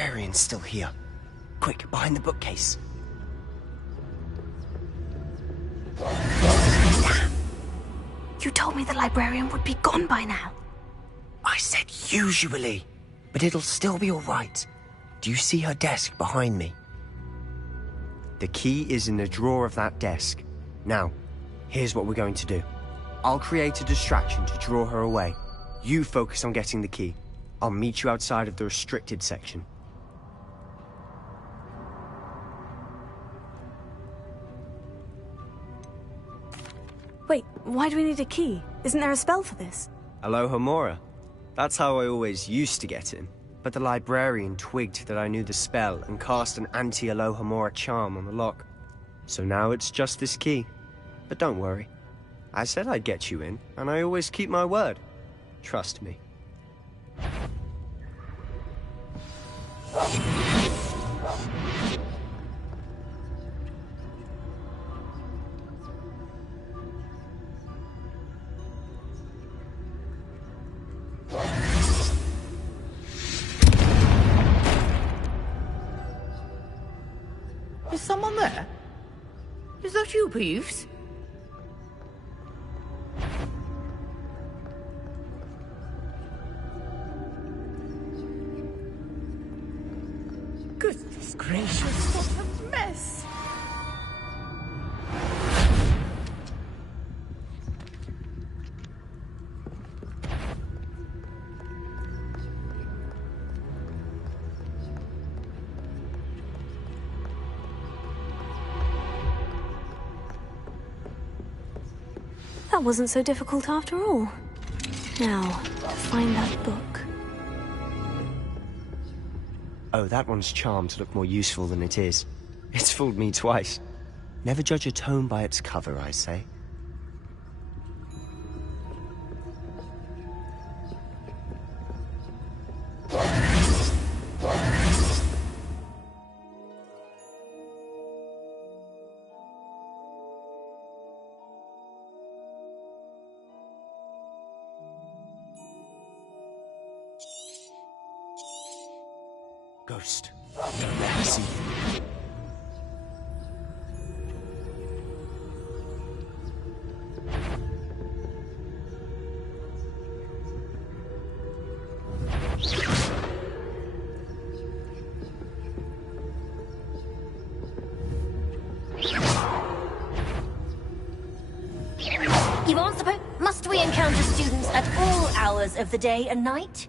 librarian's still here. Quick, behind the bookcase. Damn! You told me the librarian would be gone by now. I said usually, but it'll still be all right. Do you see her desk behind me? The key is in the drawer of that desk. Now, here's what we're going to do. I'll create a distraction to draw her away. You focus on getting the key. I'll meet you outside of the restricted section. Wait, why do we need a key? Isn't there a spell for this? Alohomora. That's how I always used to get in. But the librarian twigged that I knew the spell and cast an anti-Alohomora charm on the lock. So now it's just this key. But don't worry. I said I'd get you in, and I always keep my word. Trust me. Is someone there? Is that you, Peeves? Goodness gracious, what a mess! That wasn't so difficult after all. Now, find that book. Oh, that one's charmed to look more useful than it is. It's fooled me twice. Never judge a tome by its cover, I say. Ghost, don't let her see you. You aren't supposed... Must we encounter students at all hours of the day and night?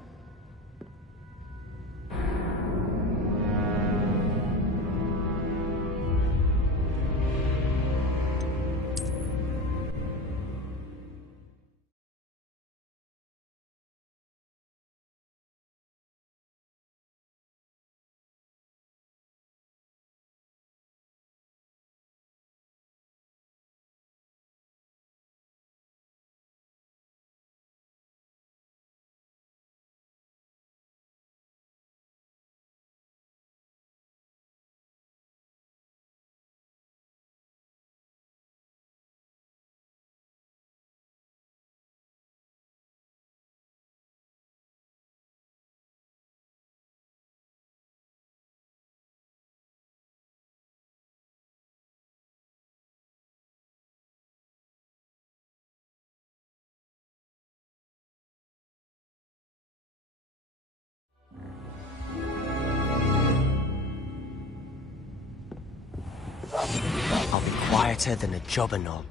I'll be quieter than a jobber knob.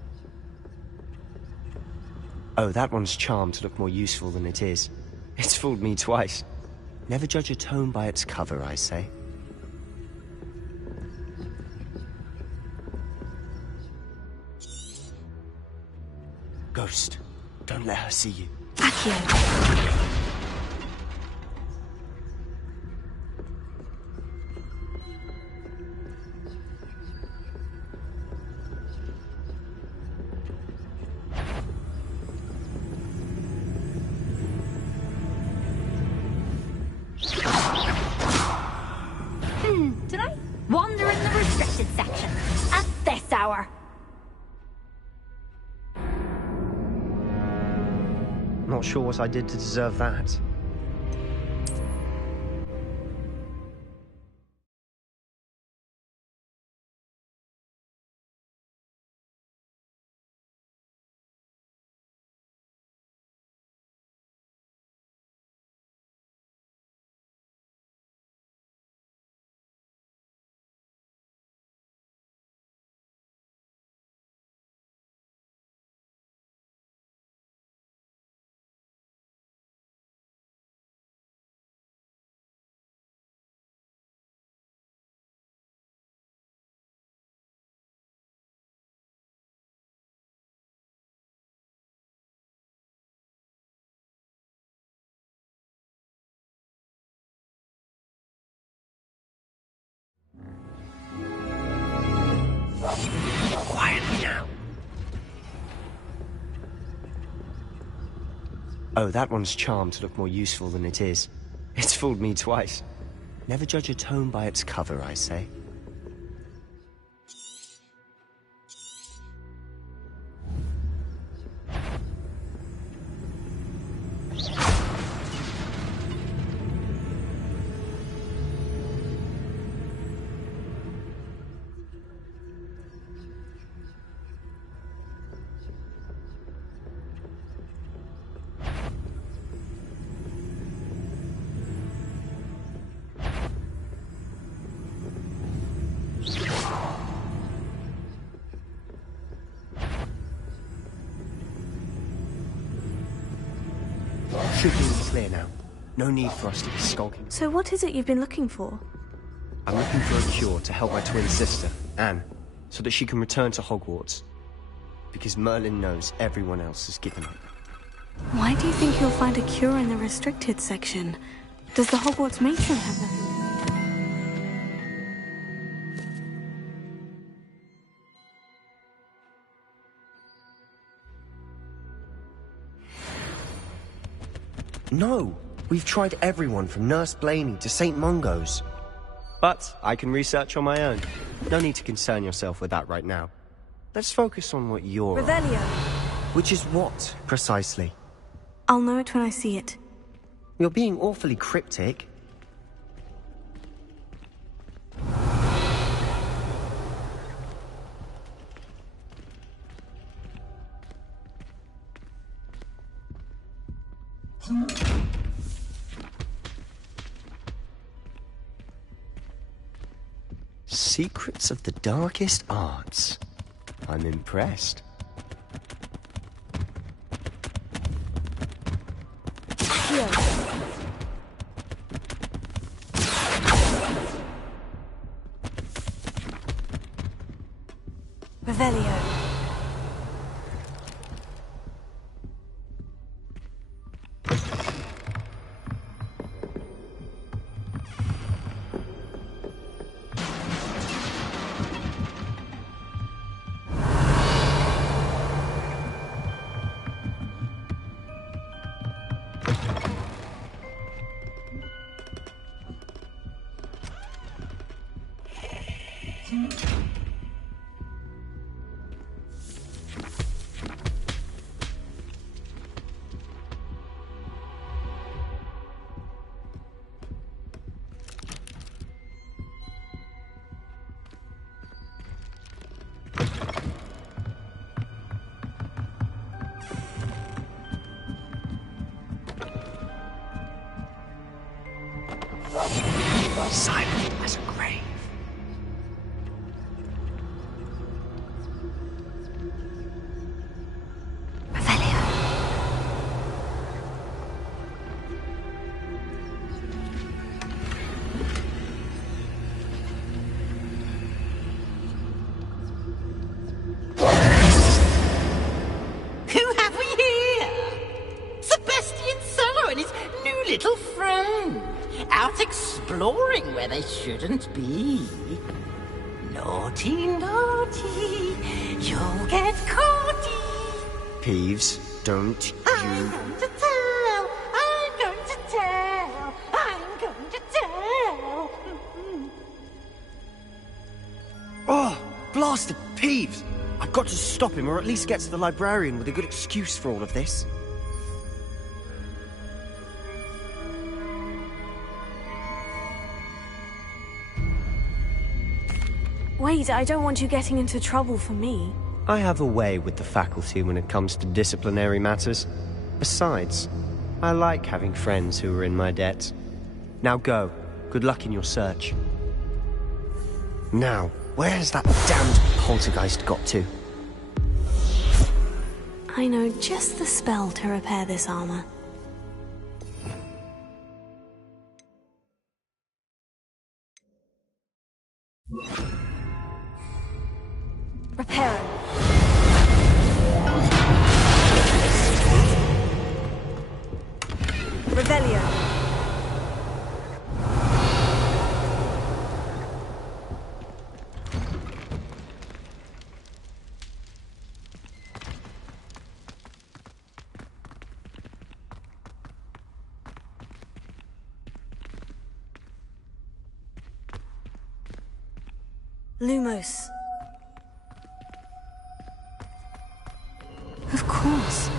Oh, that one's charmed to look more useful than it is. It's fooled me twice. Never judge a tome by its cover, I say. Ghost, don't let her see you. Accio. Did I wander in the restricted section at this hour? Not sure what I did to deserve that. Oh, that one's charmed to look more useful than it is. It's fooled me twice. Never judge a tome by its cover, I say. Should be clear now. No need for us to be skulking. So what is it you've been looking for? I'm looking for a cure to help my twin sister, Anne, so that she can return to Hogwarts. Because Merlin knows everyone else has given up. Why do you think you'll find a cure in the restricted section? Does the Hogwarts matron have nothing? No! We've tried everyone from Nurse Blaney to St. Mungo's. But I can research on my own. No need to concern yourself with that right now. Let's focus on what you're on. Revelio. Which is what, precisely? I'll know it when I see it. You're being awfully cryptic. Secrets of the darkest arts. I'm impressed. Here. Revelio. Silent as a grave. Who have we here? Sebastian Cello and his new little friend. Out exploring where they shouldn't be. Naughty, naughty, you'll get caughty. Peeves, don't I'm going to tell, I'm going to tell, I'm going to tell. Oh, blasted Peeves! I've got to stop him, or at least get to the librarian with a good excuse for all of this. Wait, I don't want you getting into trouble for me. I have a way with the faculty when it comes to disciplinary matters. Besides, I like having friends who are in my debt. Now go. Good luck in your search. Now, where has that damned poltergeist got to? I know just the spell to repair this armor. Repair it. Revelio. Lumos. Of course.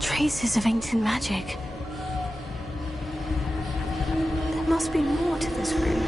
Traces of ancient magic. There must be more to this room.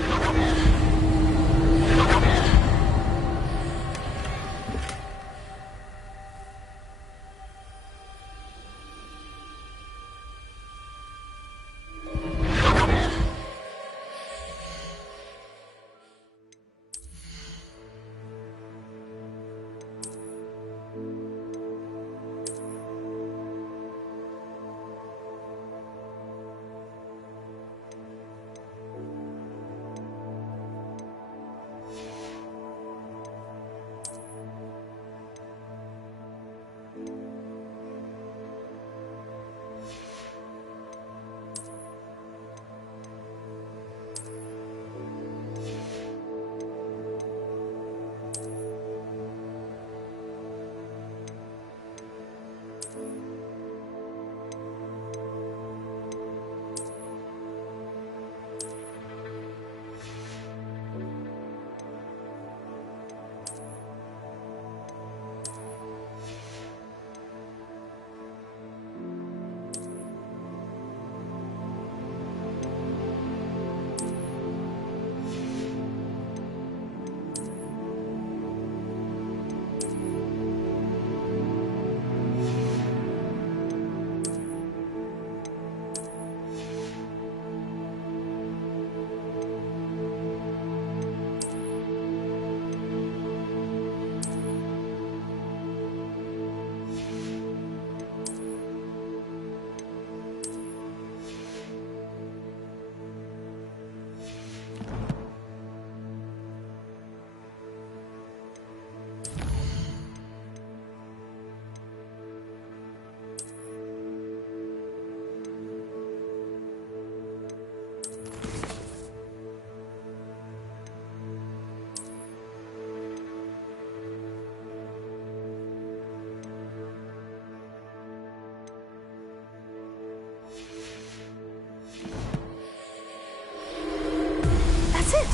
That's it!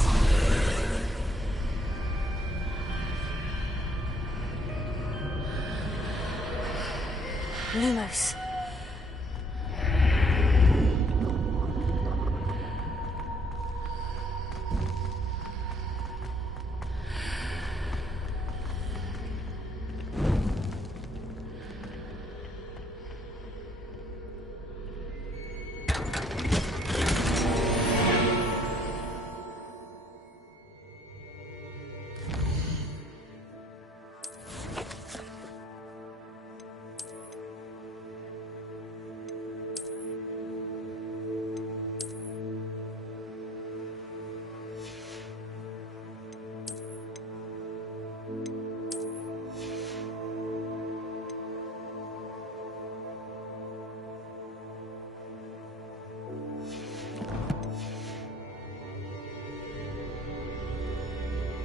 Lumos.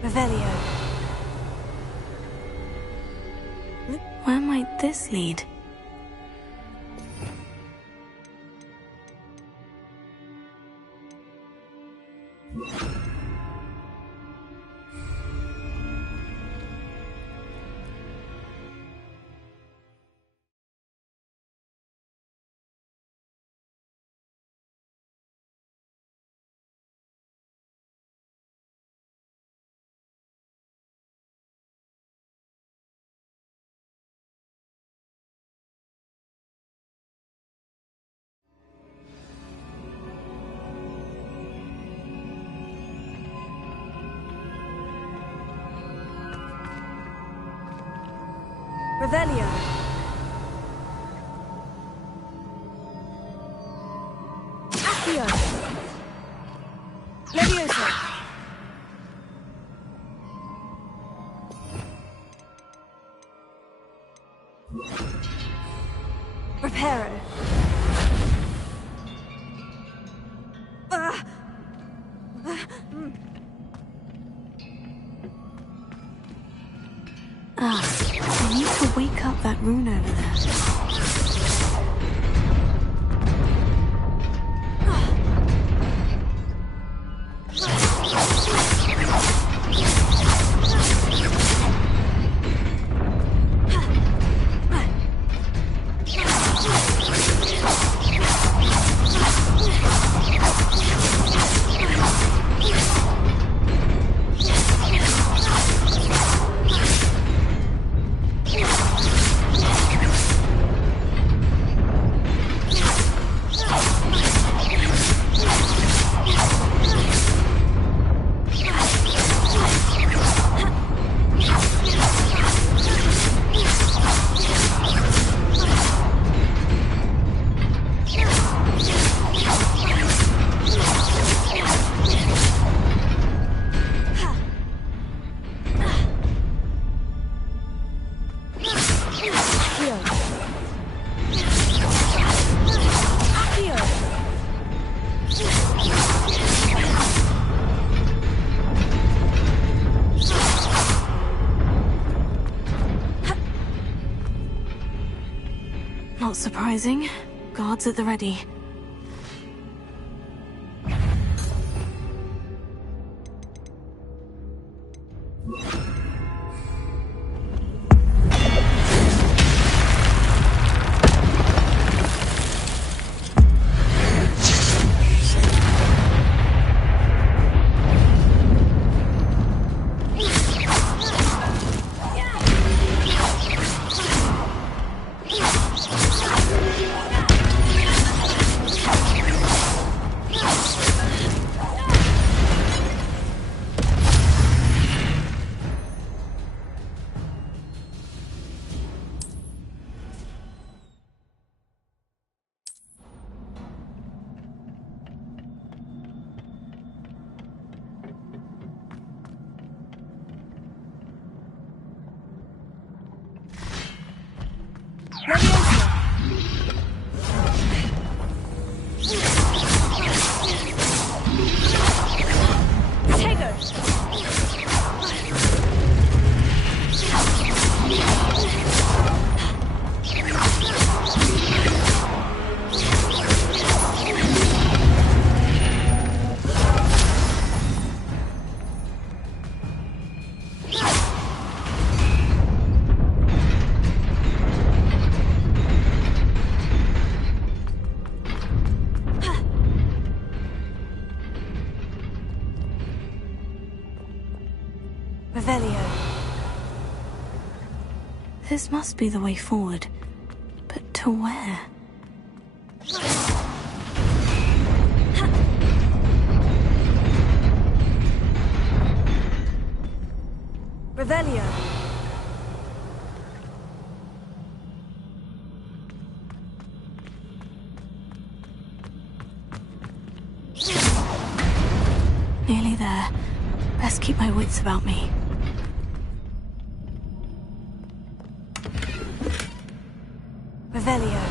Revelio. Where might this lead? Revelio. Accio. Levioso. Reparo. I need to wake up that rune over there. Rising, guards at the ready. This must be the way forward. But to where? Revelio. Nearly there. Best keep my wits about me. Revelio.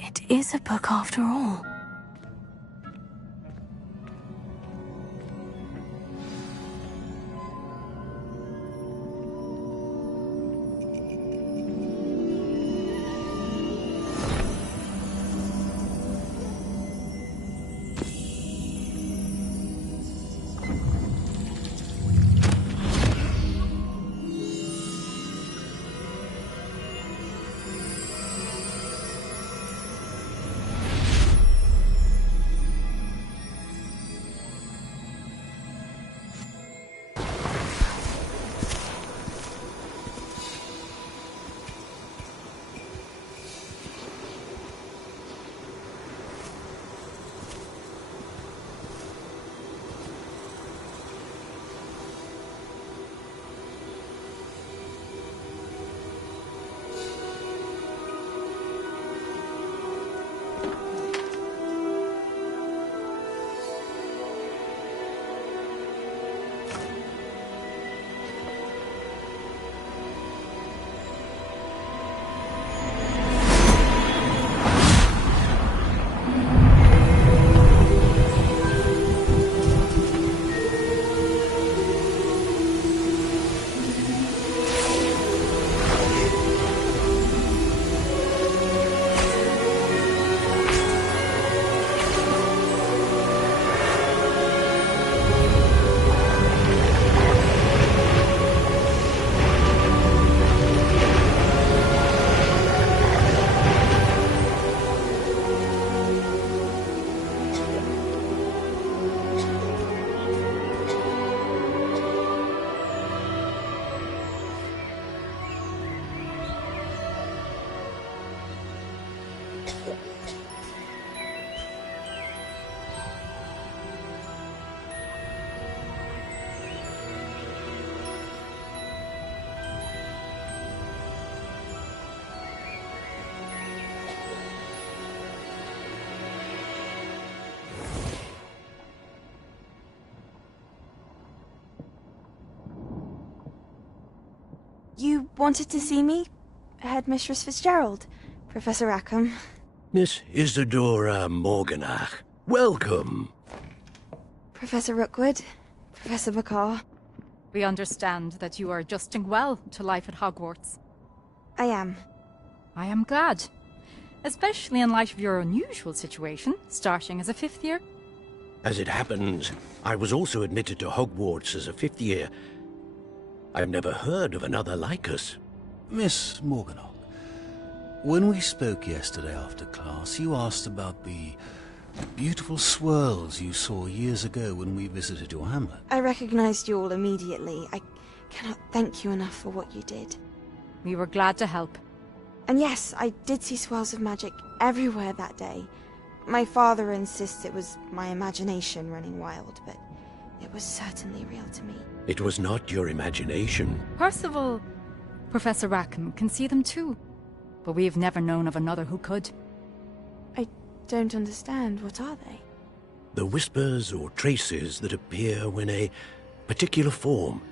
It is a book after all. You wanted to see me? Headmistress Fitzgerald, Professor Rackham. Miss Isadora Morganach, welcome. Professor Rookwood, Professor Bakar. We understand that you are adjusting well to life at Hogwarts. I am. I am glad. Especially in light of your unusual situation, starting as a 5th year. As it happens, I was also admitted to Hogwarts as a 5th year. I've never heard of another like us. Miss Morganach, when we spoke yesterday after class, you asked about the beautiful swirls you saw years ago when we visited your hamlet. I recognized you all immediately. I cannot thank you enough for what you did. We were glad to help. And yes, I did see swirls of magic everywhere that day. My father insists it was my imagination running wild, but it was certainly real to me. It was not your imagination. Percival, Professor Rackham can see them too. But we have never known of another who could. I don't understand. What are they? The whispers or traces that appear when a particular form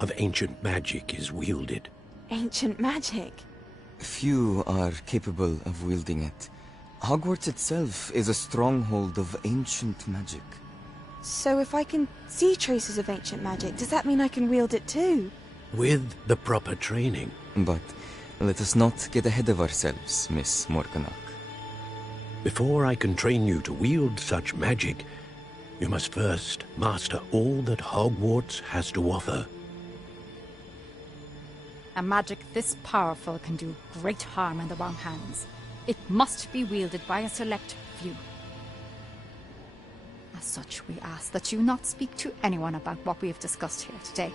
of ancient magic is wielded. Ancient magic? Few are capable of wielding it. Hogwarts itself is a stronghold of ancient magic. So if I can see traces of ancient magic, does that mean I can wield it too? With the proper training. But let us not get ahead of ourselves, Miss Morganach. Before I can train you to wield such magic, you must first master all that Hogwarts has to offer. A magic this powerful can do great harm in the wrong hands. It must be wielded by a select few. As such, we ask that you not speak to anyone about what we have discussed here today.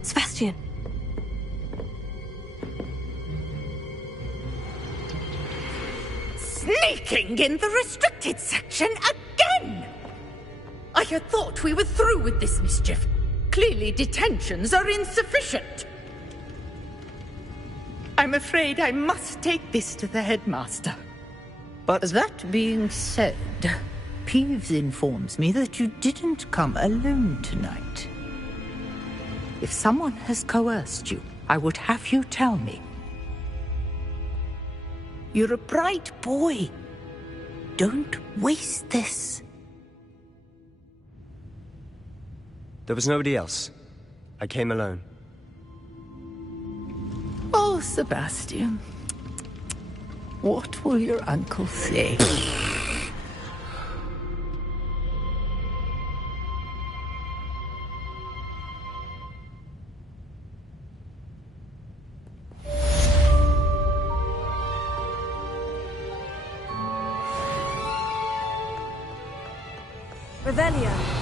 Sebastian. Sneaking in the restricted section again! I had thought we were through with this mischief. Clearly detentions are insufficient. I'm afraid I must take this to the headmaster. But that being said, Peeves informs me that you didn't come alone tonight. If someone has coerced you, I would have you tell me. You're a bright boy. Don't waste this. There was nobody else. I came alone. Oh, Sebastian. What will your uncle say? Revelio.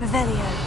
Revelio.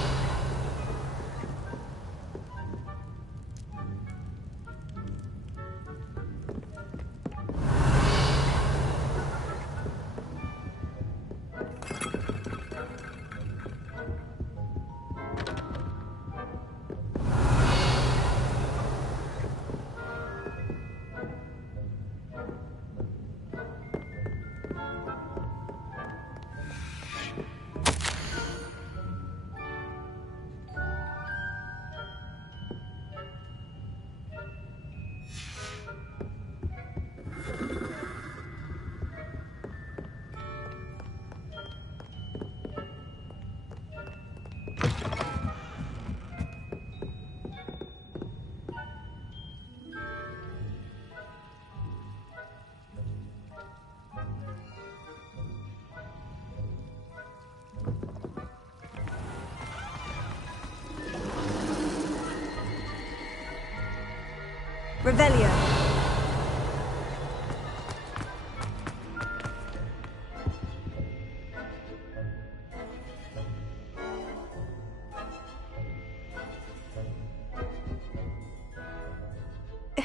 Revelio.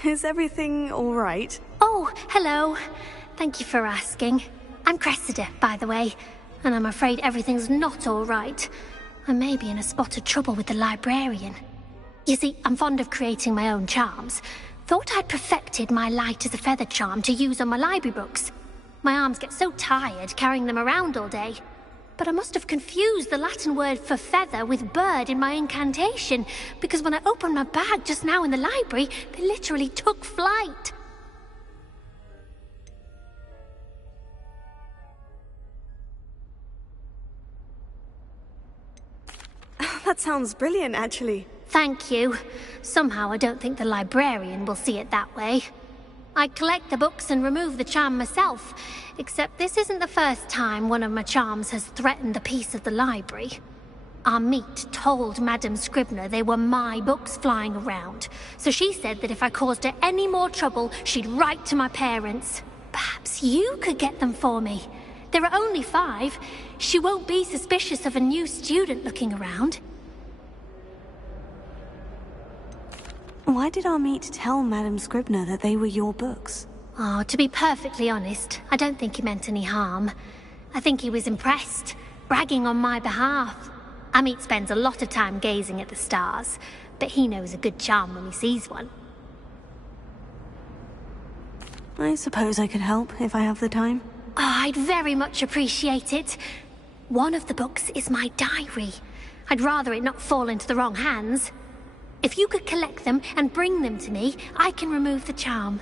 Is everything all right? Oh, hello. Thank you for asking. I'm Cressida, by the way, and I'm afraid everything's not all right. I may be in a spot of trouble with the librarian. You see, I'm fond of creating my own charms. Thought I'd perfected my light as a feather charm to use on my library books. My arms get so tired carrying them around all day. But I must have confused the Latin word for feather with bird in my incantation, because when I opened my bag just now in the library, they literally took flight. That sounds brilliant, actually. Thank you. Somehow I don't think the librarian will see it that way. I collect the books and remove the charm myself, except this isn't the first time one of my charms has threatened the peace of the library. Amit told Madame Scribner they were my books flying around, so she said that if I caused her any more trouble, she'd write to my parents. Perhaps you could get them for me. There are only 5. She won't be suspicious of a new student looking around. Why did Amit tell Madame Scribner that they were your books? Oh, to be perfectly honest, I don't think he meant any harm. I think he was impressed, bragging on my behalf. Amit spends a lot of time gazing at the stars, but he knows a good charm when he sees one. I suppose I could help if I have the time. Oh, I'd very much appreciate it. One of the books is my diary. I'd rather it not fall into the wrong hands. If you could collect them and bring them to me, I can remove the charm.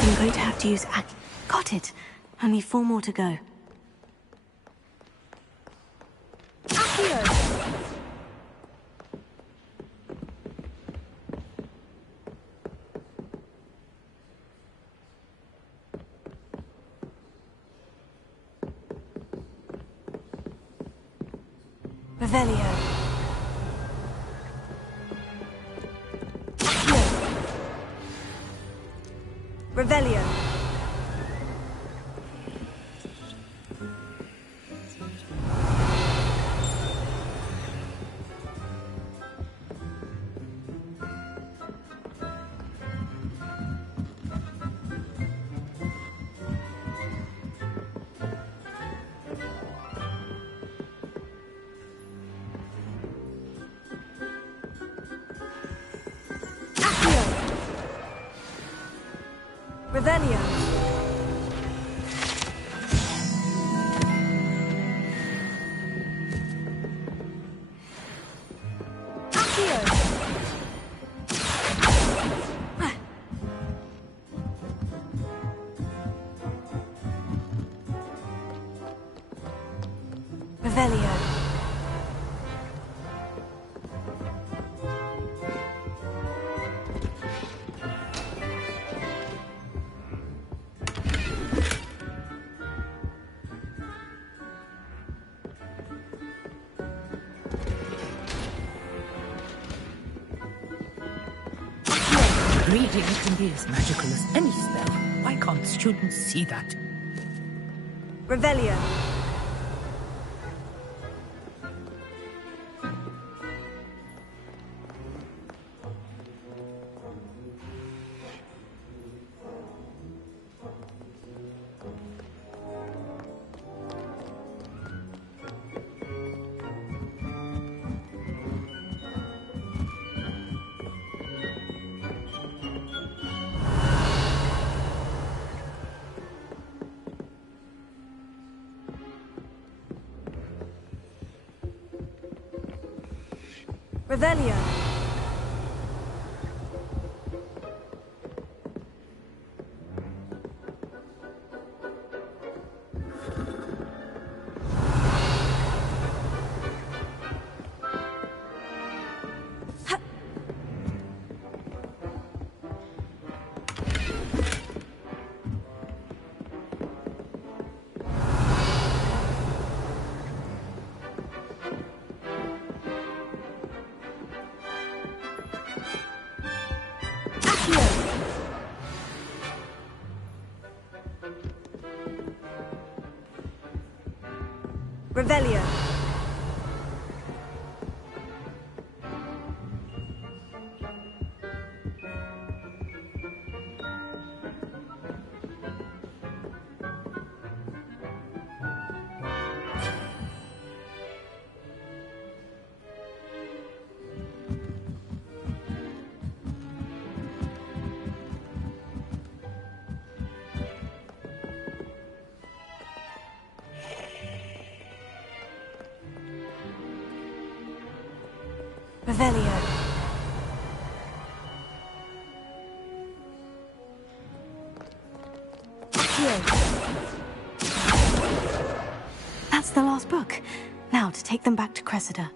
I'm going to have to use Got it. Only 4 more to go. Revelio. Revelio. Revelio. Revelio. Reading can be as magical as any spell. Why can't students see that? Revelio. Revelio. Revelio. Revelio. That's the last book. Now to take them back to Cressida.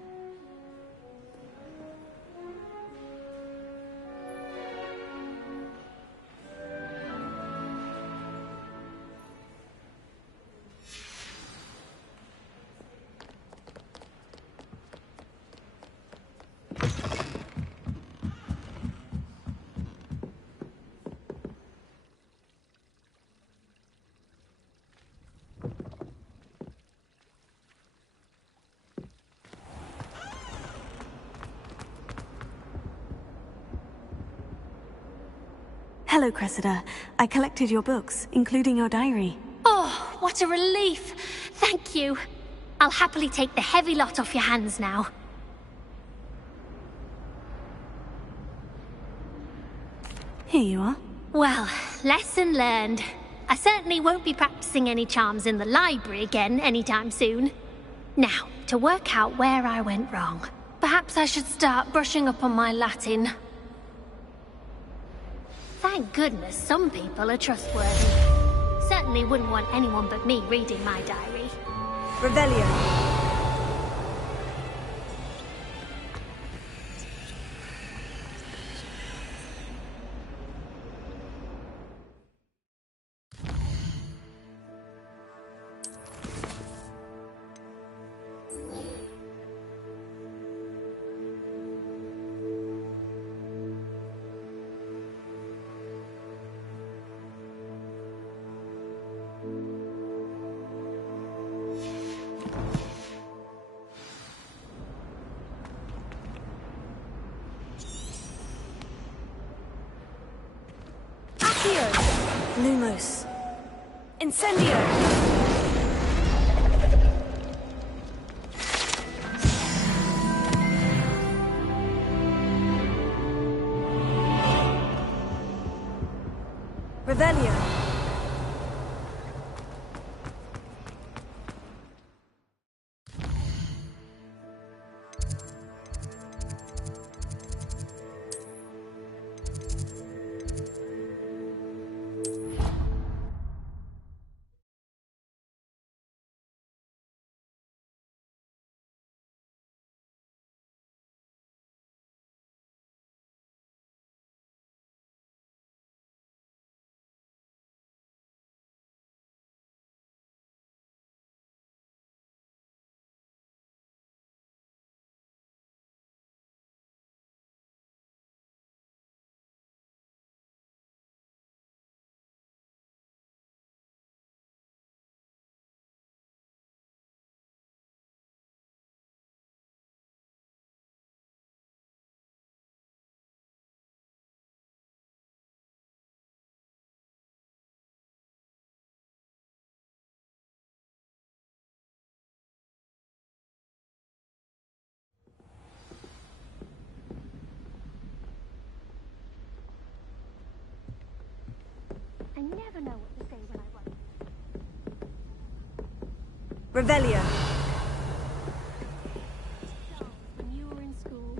Hello, Cressida. I collected your books, including your diary. Oh, what a relief. Thank you. I'll happily take the heavy lot off your hands now. Here you are. Well, lesson learned. I certainly won't be practicing any charms in the library again anytime soon. Now, to work out where I went wrong. Perhaps I should start brushing up on my Latin. Thank goodness some people are trustworthy. Certainly wouldn't want anyone but me reading my diary. Revelio. Lumos. Incendio! Revelio. I never know what to say when I write. Revelio. When you were in school.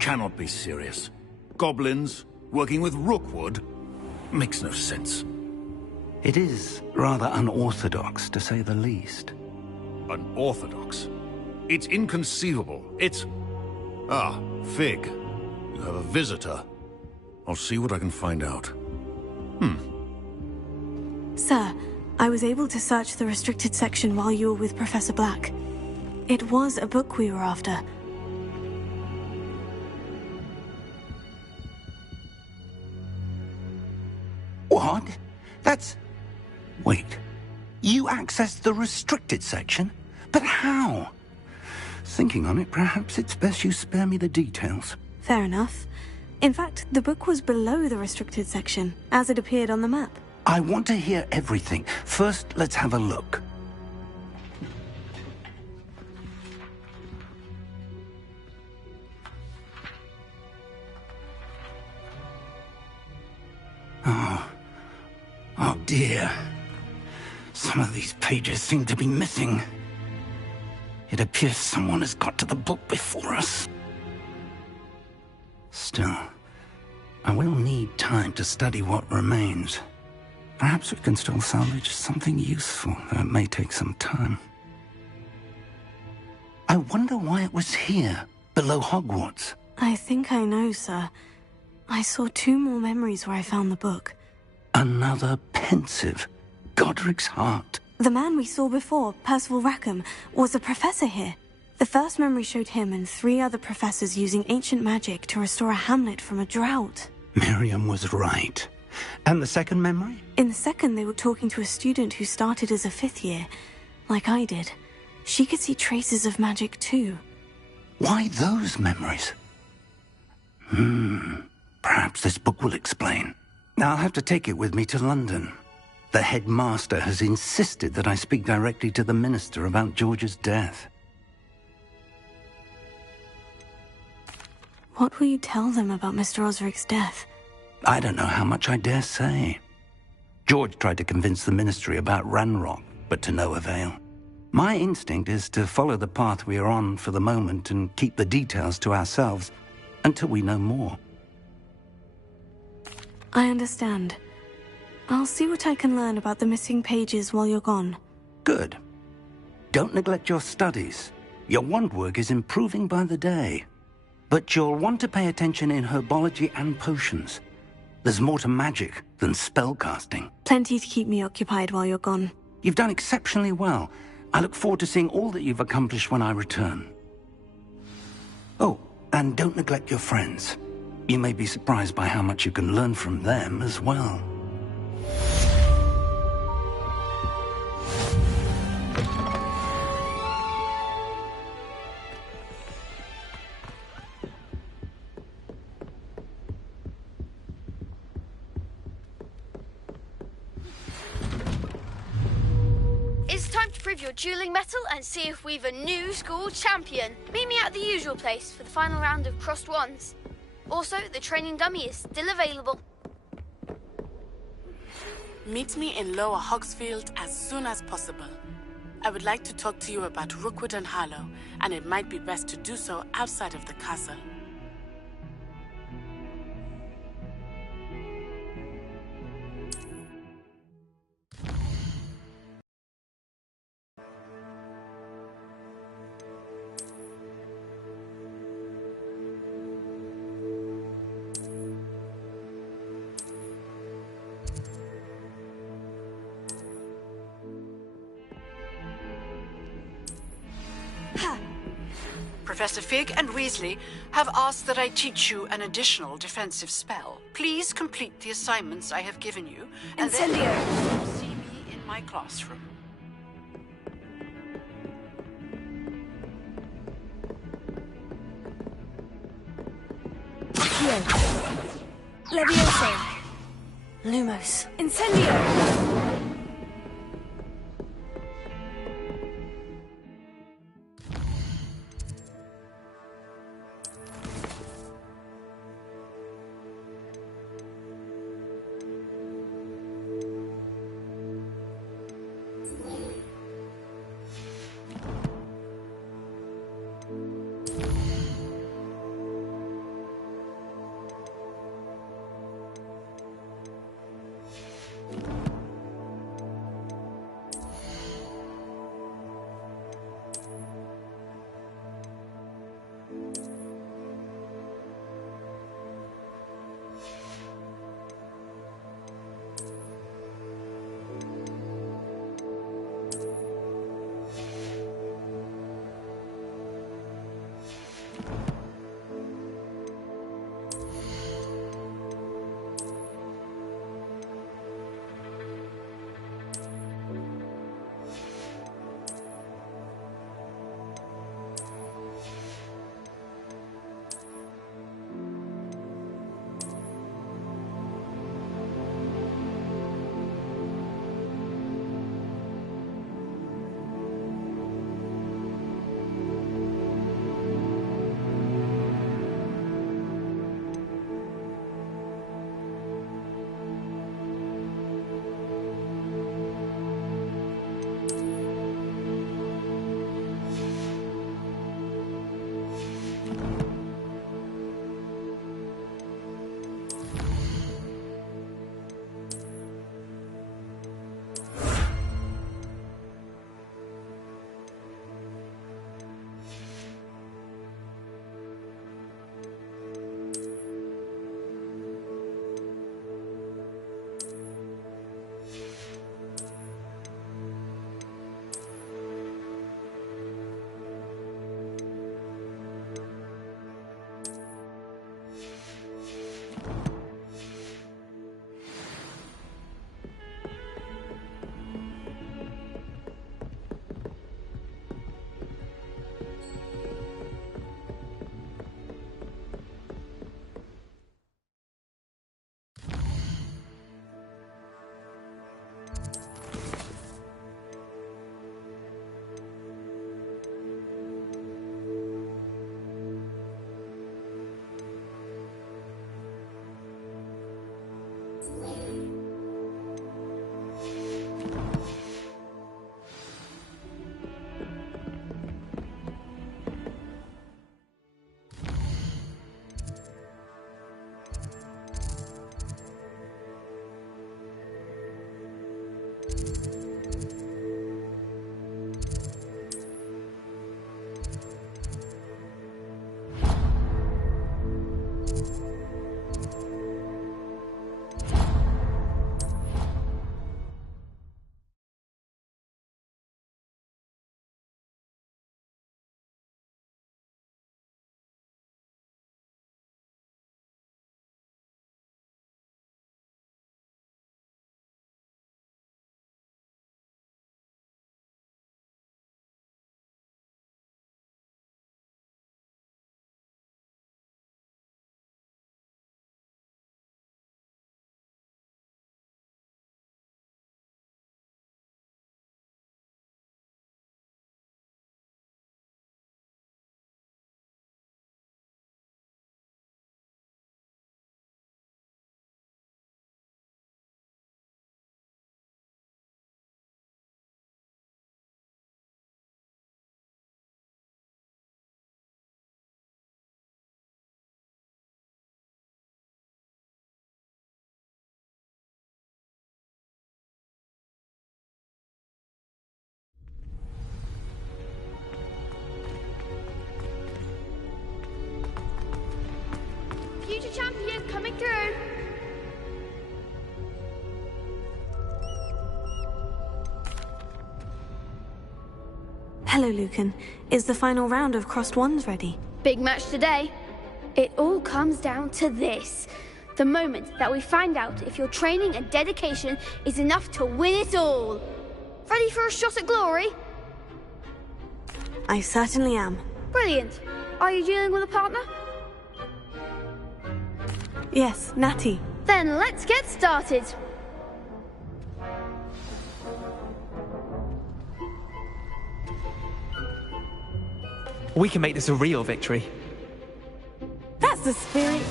cannot be serious. Goblins working with Rookwood makes no sense. It is rather unorthodox, to say the least. Unorthodox? It's inconceivable. It's... Ah, Fig. You have a visitor. I'll see what I can find out. Sir, I was able to search the restricted section while you were with Professor Black. It was a book we were after. What? That's... Wait. You accessed the restricted section? But how? Thinking on it, perhaps it's best you spare me the details. Fair enough. In fact, the book was below the restricted section, as it appeared on the map. I want to hear everything. First, let's have a look. Oh dear. Some of these pages seem to be missing. It appears someone has got to the book before us. Still, I will need time to study what remains. Perhaps we can still salvage something useful, though it may take some time. I wonder why it was here, below Hogwarts. I think I know, sir. I saw 2 more memories where I found the book. Another pensive. Godric's heart. The man we saw before, Percival Rackham, was a professor here. The first memory showed him and 3 other professors using ancient magic to restore a hamlet from a drought. Miriam was right. And the second memory? In the second, they were talking to a student who started as a 5th year, like I did. She could see traces of magic too. Why those memories? Perhaps this book will explain. Now I'll have to take it with me to London. The headmaster has insisted that I speak directly to the minister about George's death. What will you tell them about Mr. Osric's death? I don't know how much I dare say. George tried to convince the ministry about Ranrock, but to no avail. My instinct is to follow the path we are on for the moment and keep the details to ourselves until we know more. I understand. I'll see what I can learn about the missing pages while you're gone. Good. Don't neglect your studies. Your wand work is improving by the day. But you'll want to pay attention in herbology and potions. There's more to magic than spellcasting. Plenty to keep me occupied while you're gone. You've done exceptionally well. I look forward to seeing all that you've accomplished when I return. Oh, and don't neglect your friends. You may be surprised by how much you can learn from them as well. It's time to prove your dueling mettle and see if we've a new school champion. Meet me at the usual place for the final round of crossed wands. Also, the training dummy is still available. Meet me in Lower Hogsfield as soon as possible. I would like to talk to you about Rookwood and Harlow, and it might be best to do so outside of the castle. Professor Fig and Weasley have asked that I teach you an additional defensive spell. Please complete the assignments I have given you, and then see me in my classroom. Levioso. Lumos. Incendio. Future champion coming through. Hello, Lucan. Is the final round of Crossed Wands ready? Big match today. It all comes down to this. The moment that we find out if your training and dedication is enough to win it all. Ready for a shot at glory? I certainly am. Brilliant. Are you dealing with a partner? Yes, Natty. Then let's get started. We can make this a real victory. That's the spirit.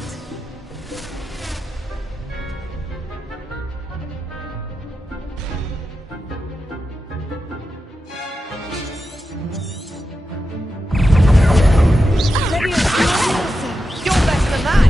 You're better than that!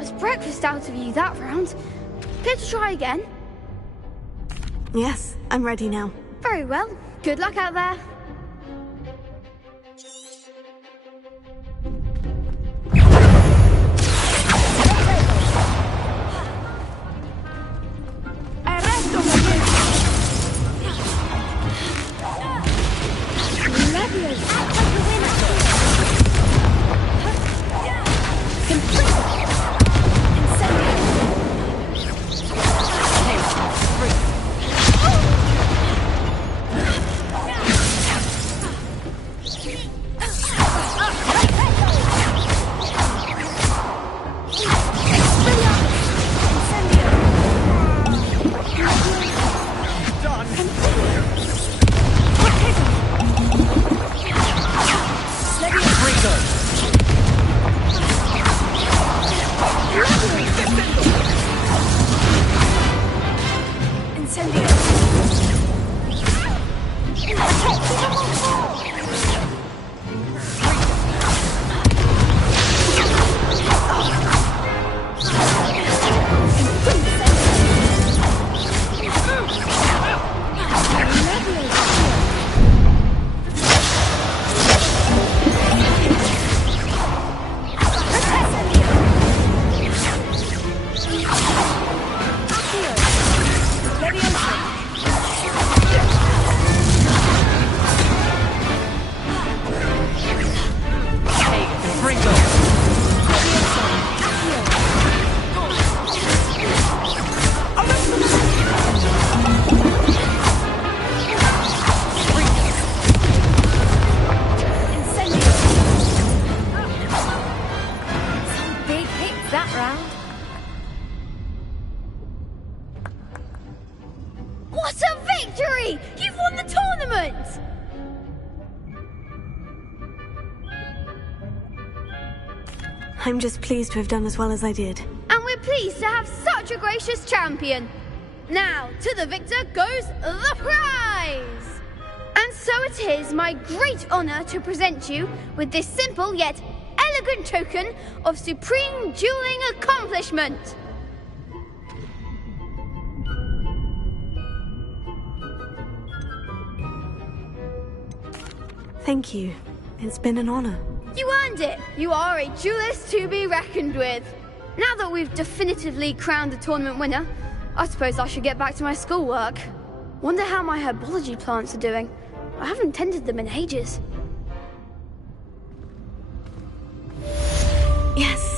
was breakfast out of you that round. Care to try again? Yes, I'm ready now. Very well. Good luck out there. I'm just pleased to have done as well as I did. And we're pleased to have such a gracious champion. Now, to the victor goes the prize! And so it is my great honor to present you with this simple yet elegant token of supreme dueling accomplishment. Thank you. It's been an honor. You earned it! You are a duelist to be reckoned with. Now that we've definitively crowned the tournament winner, I suppose I should get back to my schoolwork. Wonder how my herbology plants are doing. I haven't tended them in ages. Yes.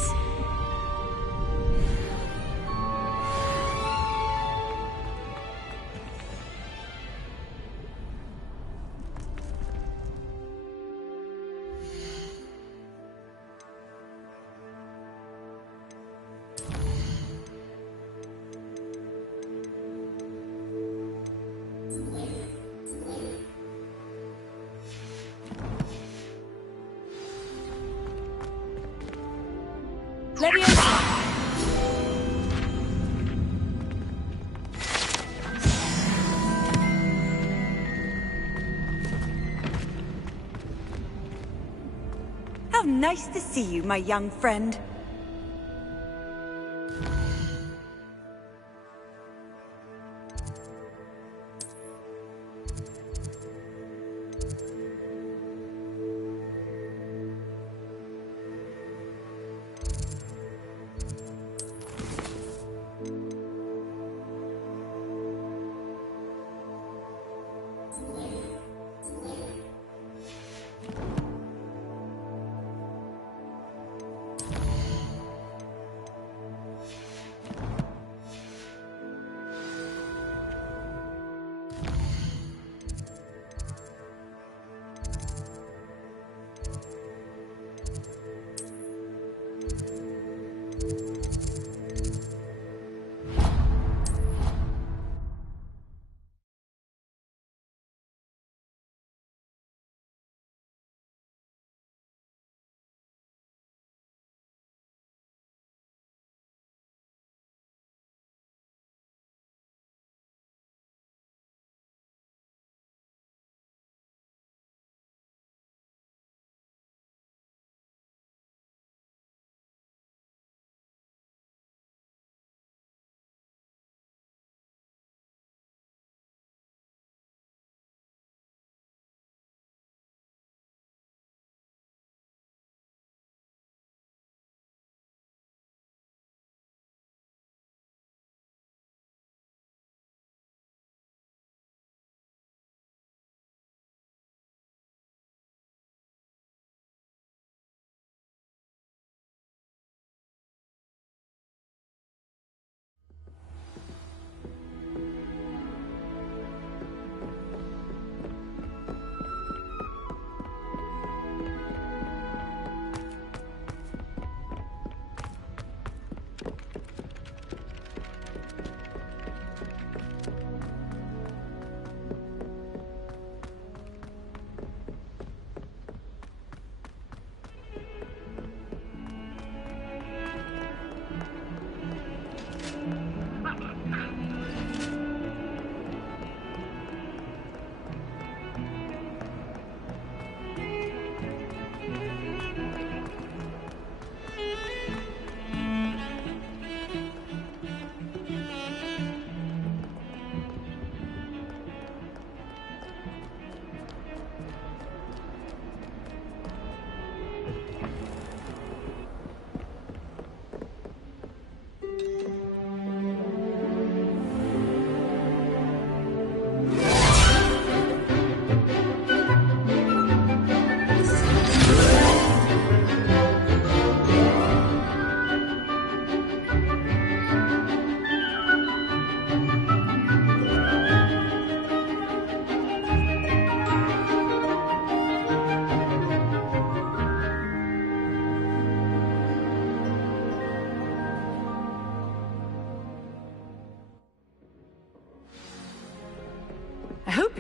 How nice to see you, my young friend.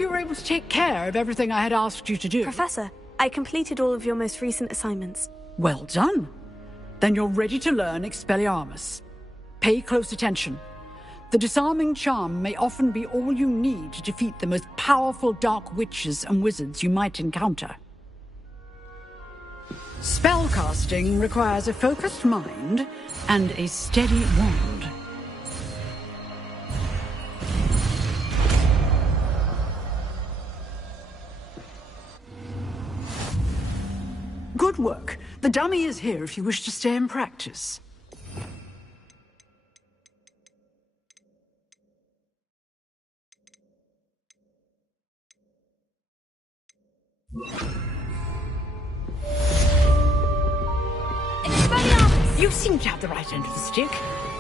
you were able to take care of everything I had asked you to do. Professor, I completed all of your most recent assignments. Well done. Then you're ready to learn Expelliarmus. Pay close attention. The disarming charm may often be all you need to defeat the most powerful dark witches and wizards you might encounter. Spellcasting requires a focused mind and a steady wand. Good work. The dummy is here if you wish to stay and practice. You seem to have the right end of the stick,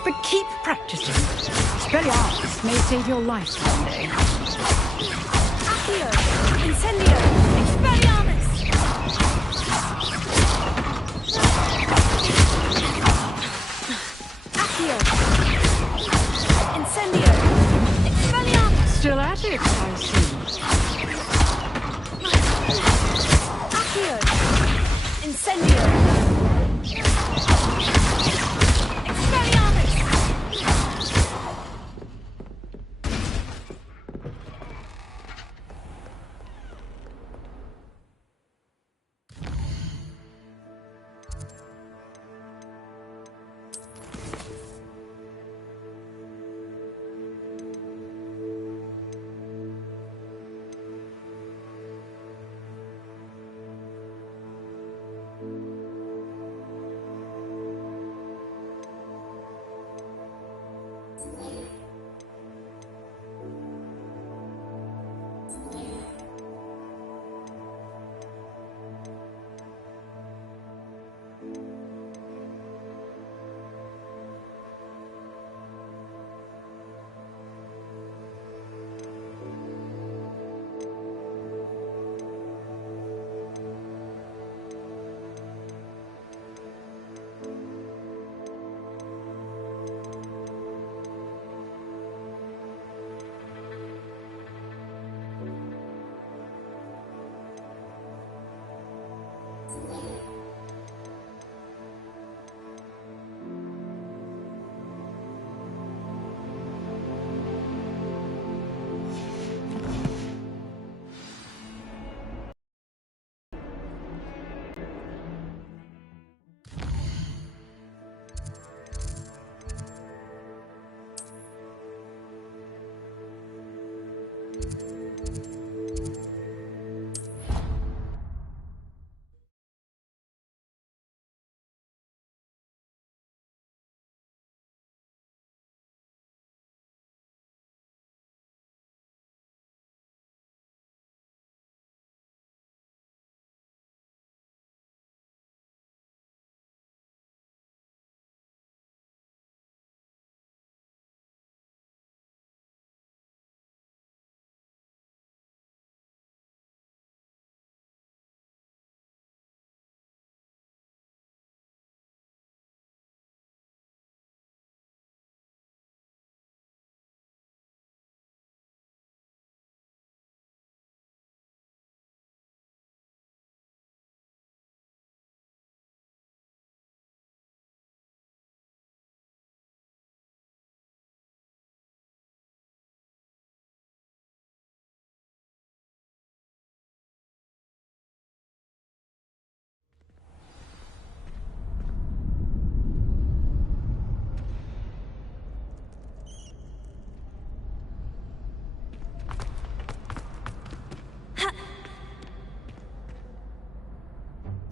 but keep practicing. Expelliarmus may save your life one day. Accio! Incendio! Expelliarmus! Accio! Incendio! Expelliarmus! Still at it, I see. Accio! Incendio!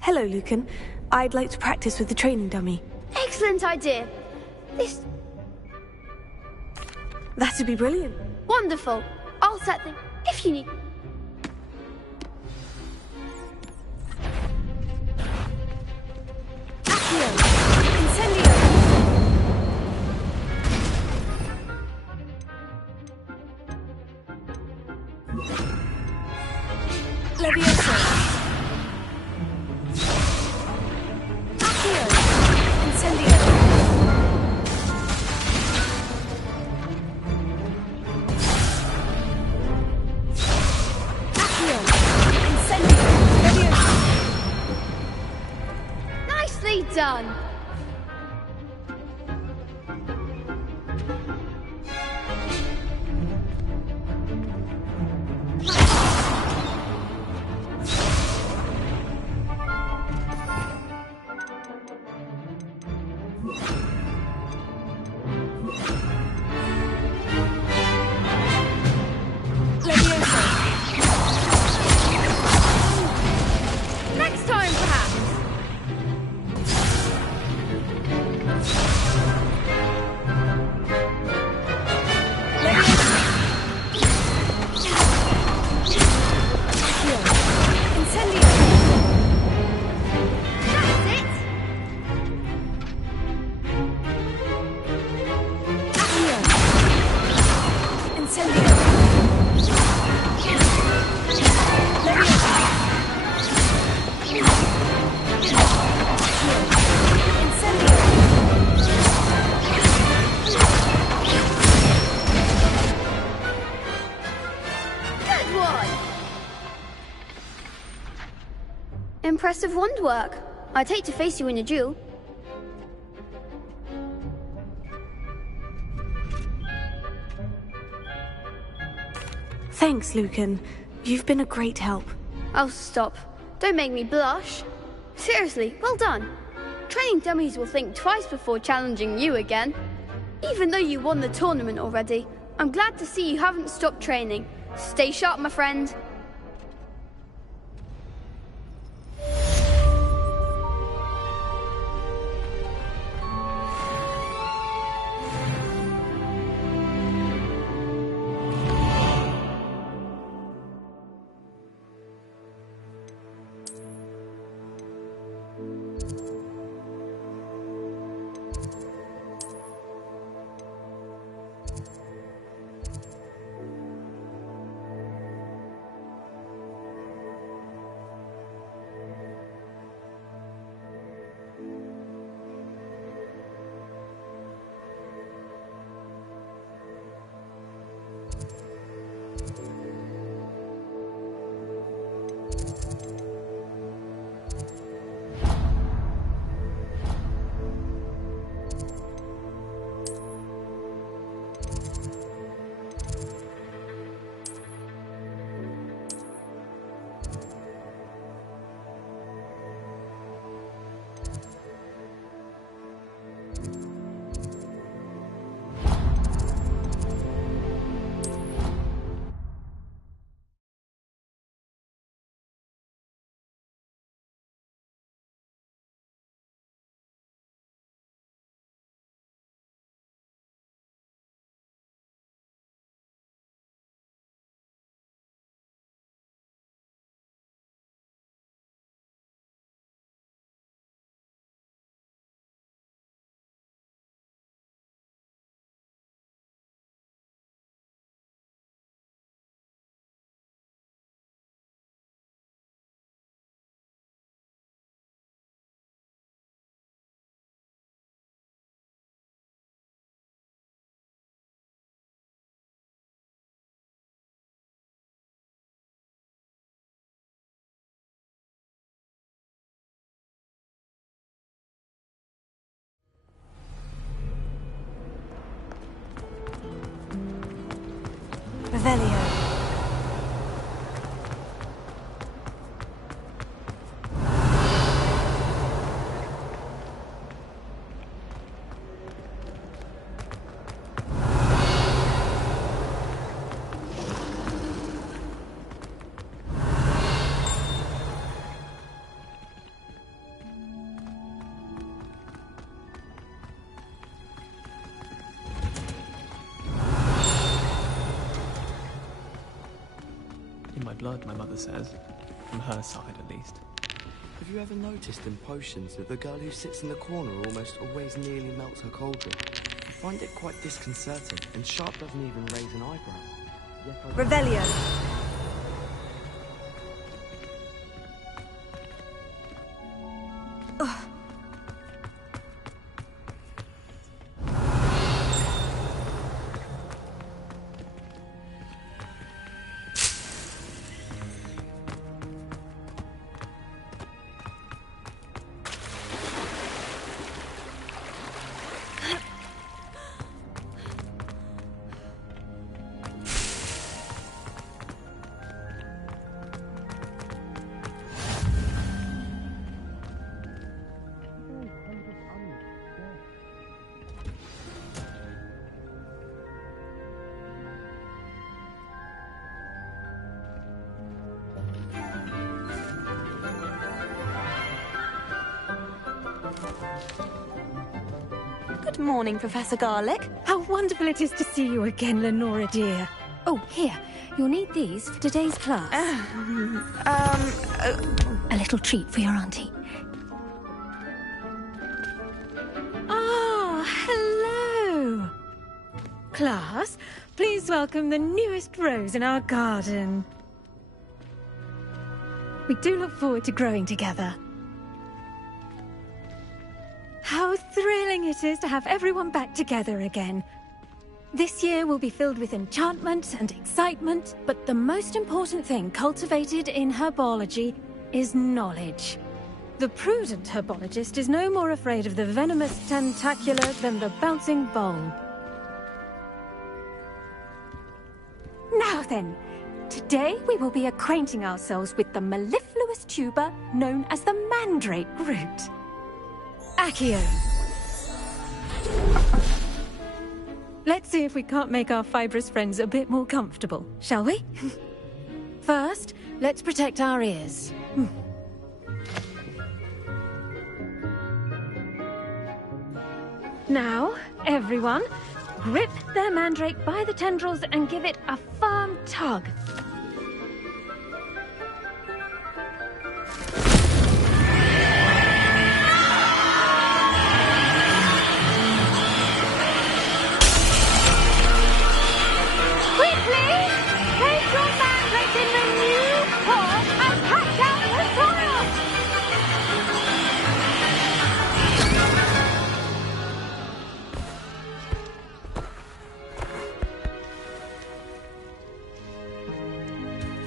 Hello, Lucan. I'd like to practice with the training dummy. Excellent idea. That'd be brilliant. Wonderful. I'll set them if you need. Accio! Incendio! Levioso! Accio! Incendio! done. Next time, perhaps. Good one. Impressive wand work. I'd hate to face you in a duel. Thanks, Lucan. You've been a great help. Oh, stop. Don't make me blush. Seriously, well done. Training dummies will think twice before challenging you again. Even though you won the tournament already, I'm glad to see you haven't stopped training. Stay sharp, my friend. Revelio. In my blood, my mother says. From her side, at least. Have you ever noticed in potions that the girl who sits in the corner almost always nearly melts her cauldron? I find it quite disconcerting, and Sharp doesn't even raise an eyebrow. Revelio. morning, Professor Garlick. How wonderful it is to see you again, Lenora dear. Oh, here. You'll need these for today's class. A little treat for your auntie. Ah, hello. Class, please welcome the newest rose in our garden. We do look forward to growing together. How thrilling it is to have everyone back together again. This year will be filled with enchantment and excitement, but the most important thing cultivated in herbology is knowledge. The prudent herbologist is no more afraid of the venomous tentacula than the bouncing bulb. Now then, today we will be acquainting ourselves with the mellifluous tuber known as the mandrake root. Accio. Let's see if we can't make our fibrous friends a bit more comfortable, shall we? First, let's protect our ears. Now, everyone, grip their mandrake by the tendrils and give it a firm tug.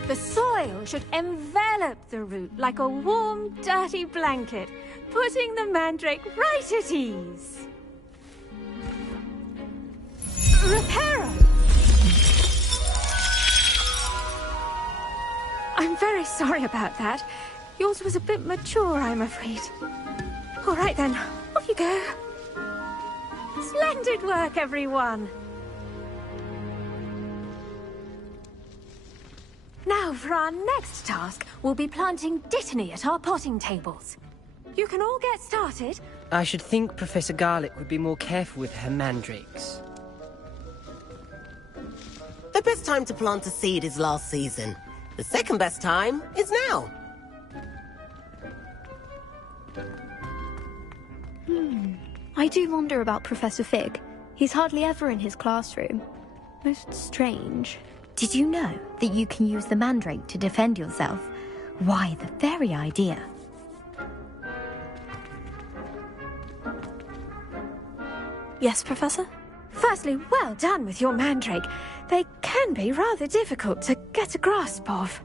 The soil should envelop the root like a warm, dirty blanket, putting the mandrake right at ease. Reparo! I'm very sorry about that. Yours was a bit mature, I'm afraid. All right then, off you go. Splendid work, everyone! Now, for our next task, we'll be planting Dittany at our potting tables. You can all get started. I should think Professor Garlick would be more careful with her mandrakes. The best time to plant a seed is last season. The second best time is now. I do wonder about Professor Fig. He's hardly ever in his classroom. Most strange. Did you know that you can use the mandrake to defend yourself? Why, the very idea. Yes, Professor? Firstly, well done with your mandrake. They can be rather difficult to get a grasp of.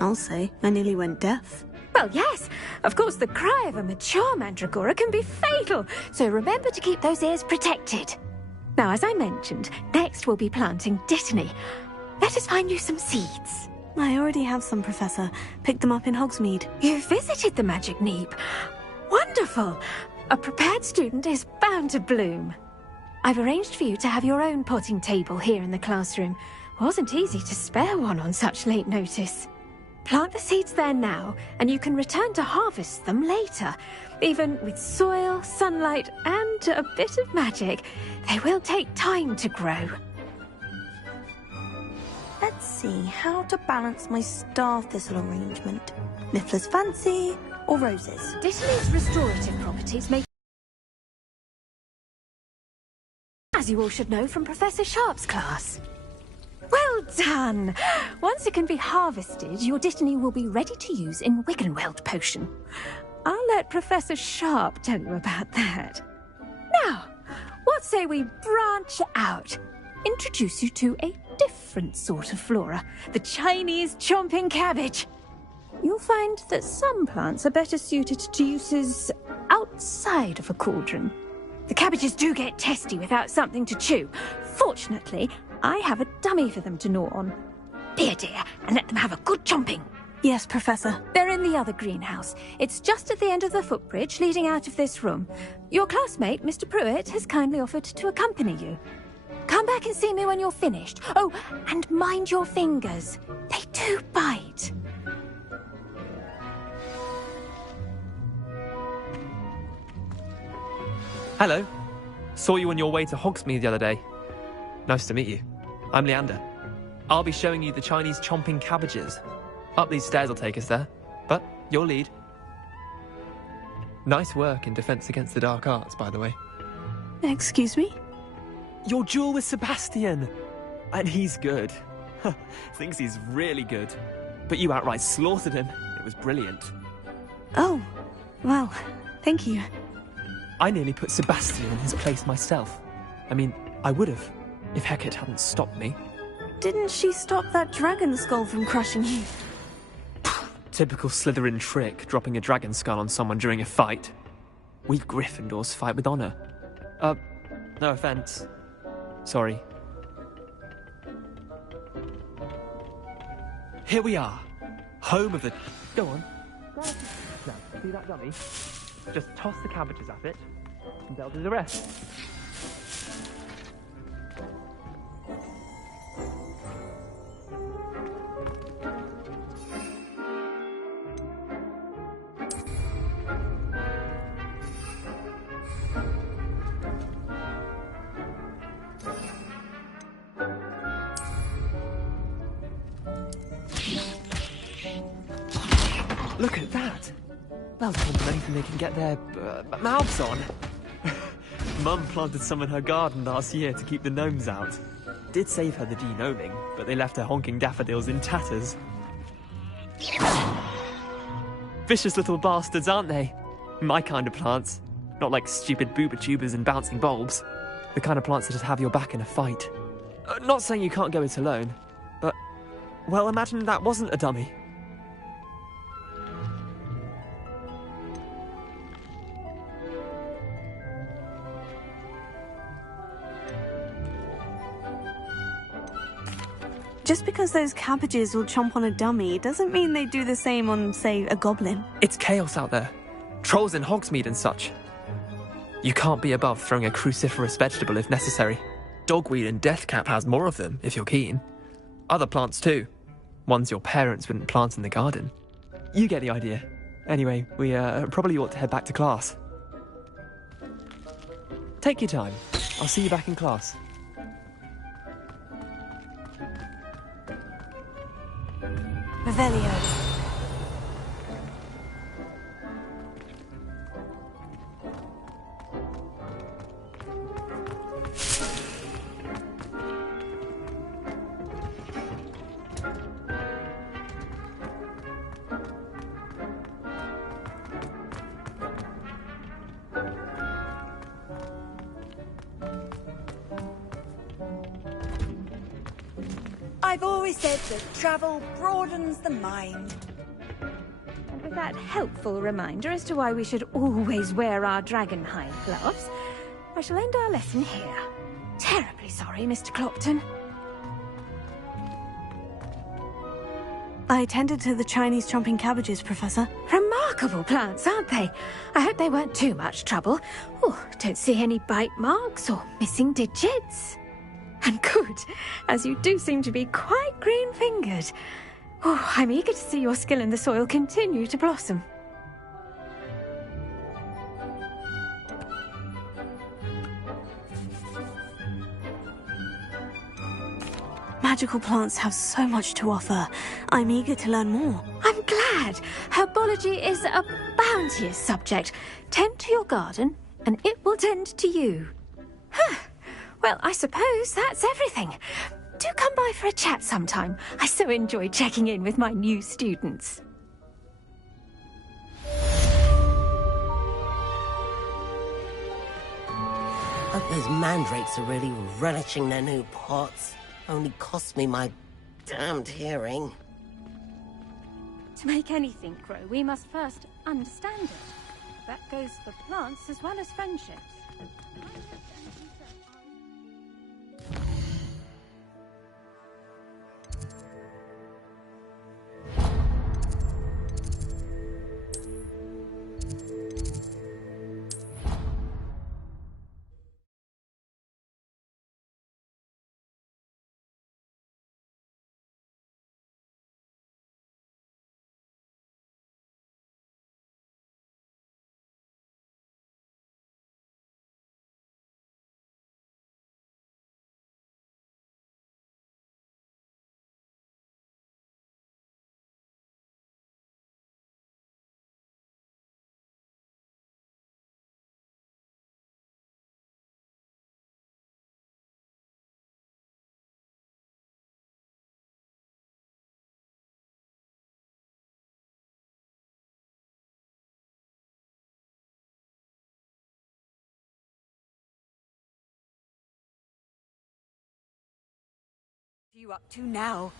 I'll say, I nearly went deaf. Well, yes. Of course, the cry of a mature mandragora can be fatal, so remember to keep those ears protected. Now, as I mentioned, next we'll be planting Dittany. Let us find you some seeds. I already have some, Professor. Picked them up in Hogsmeade. You visited the Magic Neep. Wonderful. A prepared student is bound to bloom. I've arranged for you to have your own potting table here in the classroom. Wasn't easy to spare one on such late notice. Plant the seeds there now, and you can return to harvest them later. Even with soil, sunlight, and a bit of magic, they will take time to grow. Let's see how to balance my star thistle arrangement. Niffler's fancy or roses? Dittany's restorative properties make... as you all should know from Professor Sharp's class. Well done! Once it can be harvested, your Dittany will be ready to use in Wiggenweld potion. I'll let Professor Sharp tell you about that. Now, what say we branch out? Introduce you to a different sort of flora, the Chinese chomping cabbage. You'll find that some plants are better suited to uses outside of a cauldron. The cabbages do get testy without something to chew. Fortunately, I have a dummy for them to gnaw on. Here, dear, and let them have a good chomping. Yes, Professor. They're in the other greenhouse. It's just at the end of the footbridge leading out of this room. Your classmate, Mr. Pruitt, has kindly offered to accompany you. Come back and see me when you're finished. Oh, and mind your fingers. They do bite. Hello. Saw you on your way to Hogsmeade the other day. Nice to meet you. I'm Leander. I'll be showing you the Chinese chomping cabbages. Up these stairs will take us there, but your lead. Nice work in Defense Against the Dark Arts, by the way. Excuse me? Your duel with Sebastian! And he's good. Thinks he's really good. But you outright slaughtered him. It was brilliant. Oh, well, thank you. I nearly put Sebastian in his place myself. I mean, I would have, if Hecate hadn't stopped me. Didn't she stop that dragon skull from crushing you? Typical Slytherin trick, dropping a dragon skull on someone during a fight. We Gryffindors fight with honor. No offense. Sorry. Here we are. Home of the... Go on. Now, see that dummy? Just toss the cabbages at it, and they'll do the rest. Look at that! They'll taunt them anything they can get their mouths on. Mum planted some in her garden last year to keep the gnomes out. Did save her the de-gnoming, but they left her honking daffodils in tatters. Vicious little bastards, aren't they? My kind of plants. Not like stupid booba tubers and bouncing bulbs. The kind of plants that just have your back in a fight. Not saying you can't go it alone, but... Well, imagine that wasn't a dummy. Just because those cabbages will chomp on a dummy doesn't mean they do the same on, say, a goblin. It's chaos out there. Trolls in Hogsmeade and such. You can't be above throwing a cruciferous vegetable if necessary. Dogweed and deathcap has more of them, if you're keen. Other plants too. Ones your parents wouldn't plant in the garden. You get the idea. Anyway, we probably ought to head back to class. Take your time. I'll see you back in class. Revelio. I've always said that travel broadens the mind. And with that helpful reminder as to why we should always wear our dragonhide gloves, I shall end our lesson here. Terribly sorry, Mr. Clopton. I tended to the Chinese chomping cabbages, Professor. Remarkable plants, aren't they? I hope they weren't too much trouble. Oh, don't see any bite marks or missing digits. And good, as you do seem to be quite green-fingered. Oh, I'm eager to see your skill in the soil continue to blossom. Magical plants have so much to offer. I'm eager to learn more. I'm glad. Herbology is a bounteous subject. Tend to your garden, and it will tend to you. Huh. Well, I suppose that's everything. Do come by for a chat sometime. I so enjoy checking in with my new students. Hope those mandrakes are really relishing their new pots. Only cost me my damned hearing. To make anything grow, we must first understand it. That goes for plants as well as friendships. you up to now?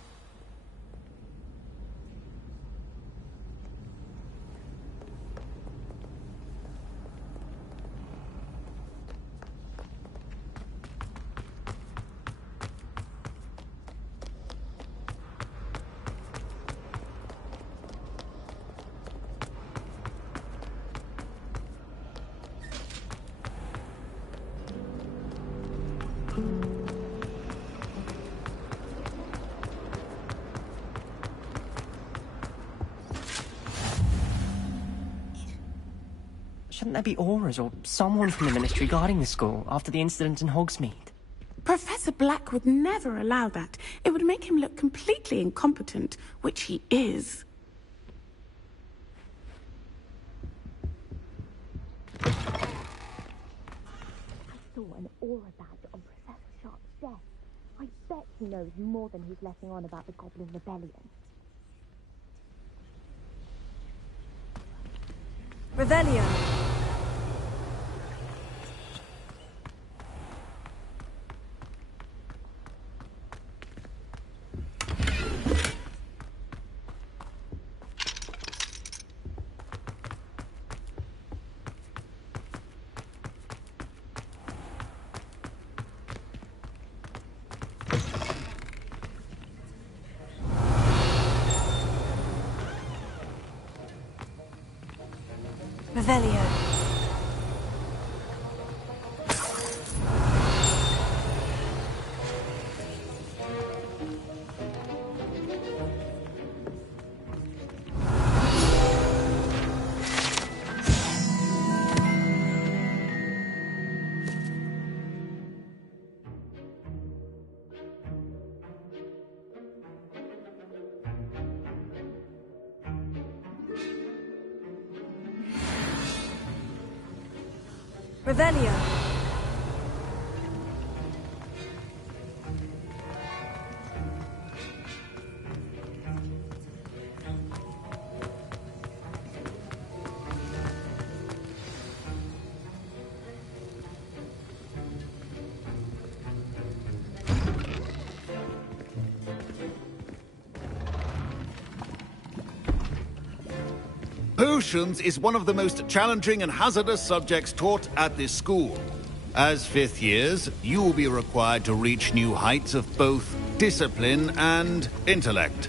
Shouldn't there be auras or someone from the Ministry guarding the school after the incident in Hogsmeade? Professor Black would never allow that. It would make him look completely incompetent, which he is. I saw an aura badge on Professor Sharp's desk. I bet he knows more than he's letting on about the Goblin Rebellion. Revelio. Revelio. Revelio. Potions is one of the most challenging and hazardous subjects taught at this school. As fifth years, you will be required to reach new heights of both discipline and intellect.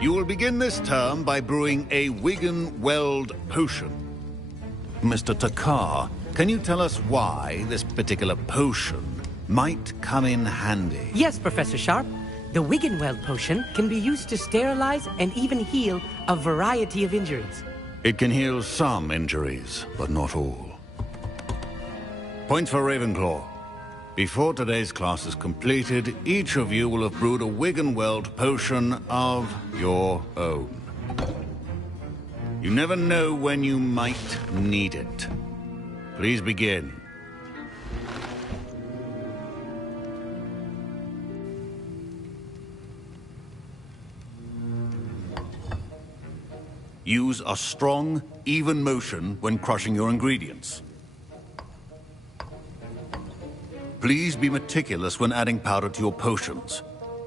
You will begin this term by brewing a Wiggenweld potion. Mr. Takar, can you tell us why this particular potion might come in handy? Yes, Professor Sharp. The Wiggenweld potion can be used to sterilize and even heal a variety of injuries. It can heal some injuries, but not all. Points for Ravenclaw. Before today's class is completed, each of you will have brewed a Wiggenweld potion of your own. You never know when you might need it. Please begin. Use a strong, even motion when crushing your ingredients. Please be meticulous when adding powder to your potions.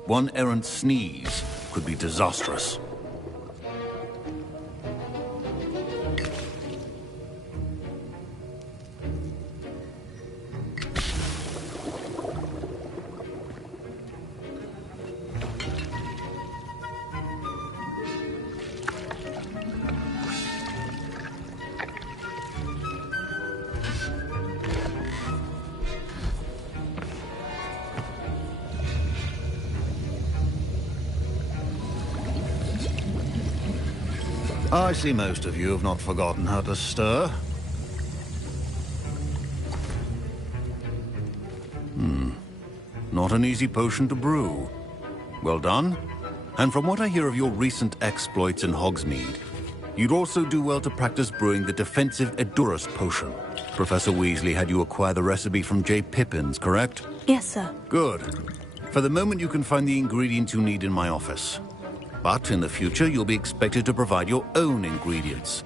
One errant sneeze could be disastrous. I see most of you have not forgotten how to stir. Not an easy potion to brew. Well done. And from what I hear of your recent exploits in Hogsmeade, you'd also do well to practice brewing the defensive Edurus potion. Professor Weasley had you acquire the recipe from J. Pippin's, correct? Yes, sir. Good. For the moment, you can find the ingredients you need in my office. But in the future, you'll be expected to provide your own ingredients.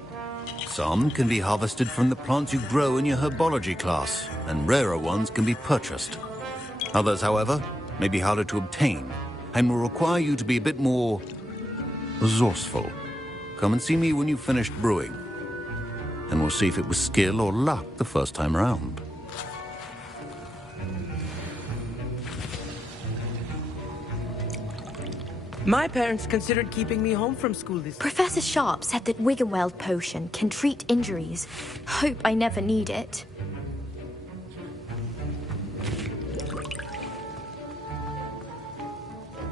Some can be harvested from the plants you grow in your herbology class, and rarer ones can be purchased. Others, however, may be harder to obtain, and will require you to be a bit more resourceful. Come and see me when you've finished brewing, and we'll see if it was skill or luck the first time round. My parents considered keeping me home from school this... Professor Sharp said that Wiggenweld potion can treat injuries. Hope I never need it.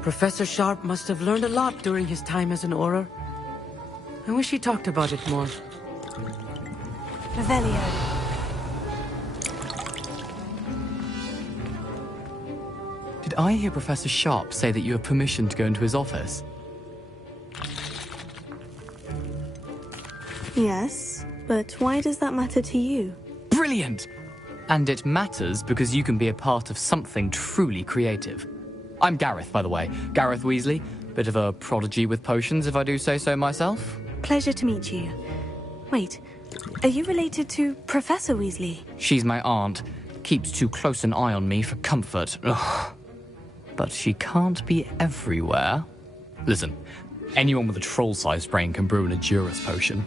Professor Sharp must have learned a lot during his time as an Auror. I wish he talked about it more. Revelio. Did I hear Professor Sharp say that you have permission to go into his office? Yes, but why does that matter to you? Brilliant! And it matters because you can be a part of something truly creative. I'm Gareth, by the way. Gareth Weasley. Bit of a prodigy with potions, if I do say so myself. Pleasure to meet you. Wait, are you related to Professor Weasley? She's my aunt. Keeps too close an eye on me for comfort. Ugh. But she can't be everywhere. Listen, anyone with a troll-sized brain can brew an Edurus potion.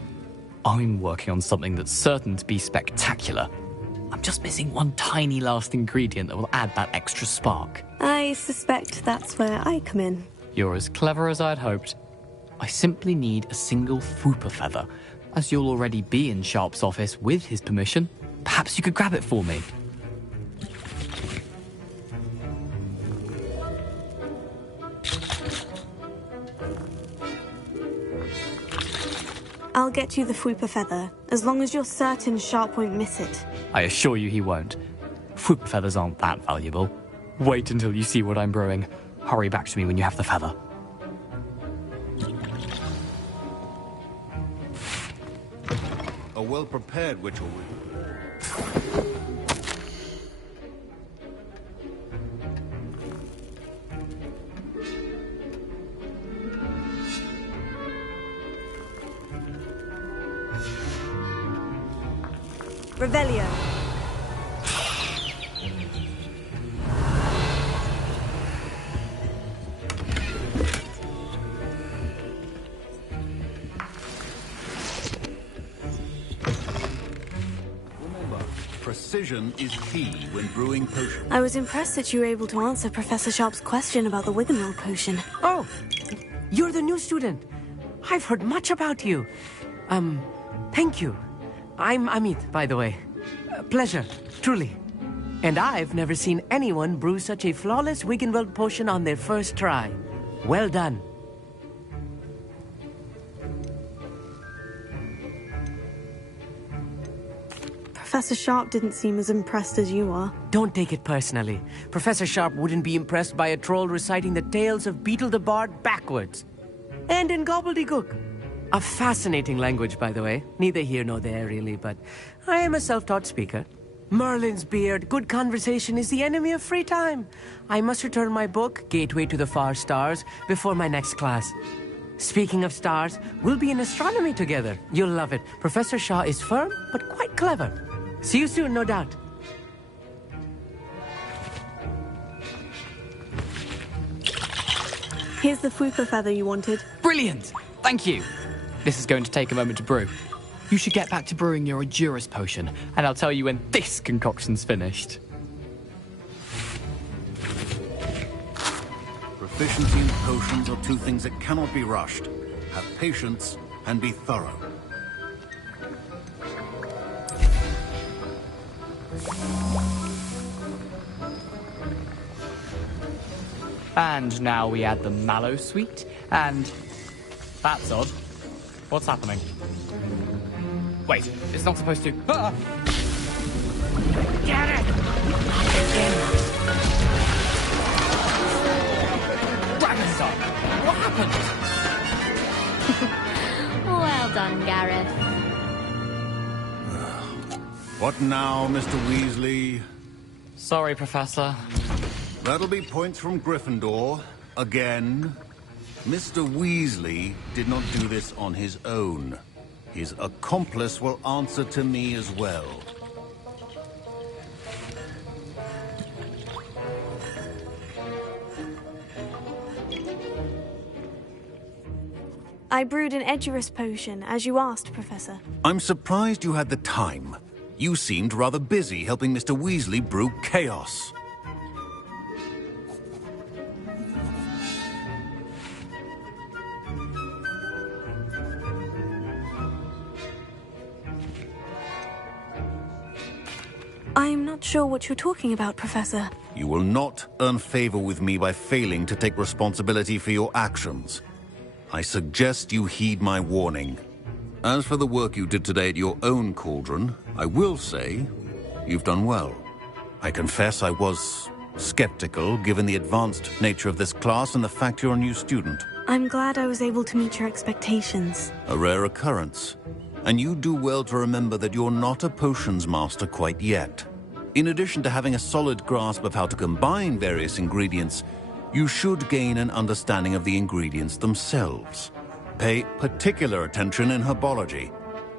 I'm working on something that's certain to be spectacular. I'm just missing one tiny last ingredient that will add that extra spark. I suspect that's where I come in. You're as clever as I'd hoped. I simply need a single Fwooper feather. As you'll already be in Sharp's office with his permission, perhaps you could grab it for me. I'll get you the Fwooper feather, as long as you're certain Sharp won't miss it. I assure you he won't. Fwooper feathers aren't that valuable. Wait until you see what I'm brewing. Hurry back to me when you have the feather. A well-prepared witch will win. Revelio. Precision is key when brewing potions. I was impressed that you were able to answer Professor Sharp's question about the Wiggenweld potion. Oh, you're the new student. I've heard much about you. Thank you. I'm Amit, by the way. Pleasure, truly. And I've never seen anyone brew such a flawless Wiggenweld potion on their first try. Well done. Professor Sharp didn't seem as impressed as you are. Don't take it personally. Professor Sharp wouldn't be impressed by a troll reciting the tales of Beetle the Bard backwards. And in gobbledygook. A fascinating language, by the way. Neither here nor there, really, but I am a self-taught speaker. Merlin's beard, good conversation is the enemy of free time. I must return my book, Gateway to the Far Stars, before my next class. Speaking of stars, we'll be in astronomy together. You'll love it. Professor Shaw is firm, but quite clever. See you soon, no doubt. Here's the Fwooper feather you wanted. Brilliant! Thank you! This is going to take a moment to brew. You should get back to brewing your Edurus potion, and I'll tell you when this concoction's finished. Proficiency in potions are two things that cannot be rushed. Have patience and be thorough. And now we add the mallow sweet, and... That's odd. What's happening? Wait, it's not supposed to... Ah! Get it! Dragonstar! What happened? Well done, Gareth. What now, Mr. Weasley? Sorry, Professor. That'll be points from Gryffindor. Again. Mr. Weasley did not do this on his own. His accomplice will answer to me as well. I brewed an Edurus potion, as you asked, Professor. I'm surprised you had the time. You seemed rather busy helping Mr. Weasley brew chaos. I'm not sure what you're talking about, Professor. You will not earn favor with me by failing to take responsibility for your actions. I suggest you heed my warning. As for the work you did today at your own cauldron, I will say you've done well. I confess I was skeptical, given the advanced nature of this class and the fact you're a new student. I'm glad I was able to meet your expectations. A rare occurrence. And you do well to remember that you're not a potions master quite yet. In addition to having a solid grasp of how to combine various ingredients, you should gain an understanding of the ingredients themselves. Pay particular attention in herbology.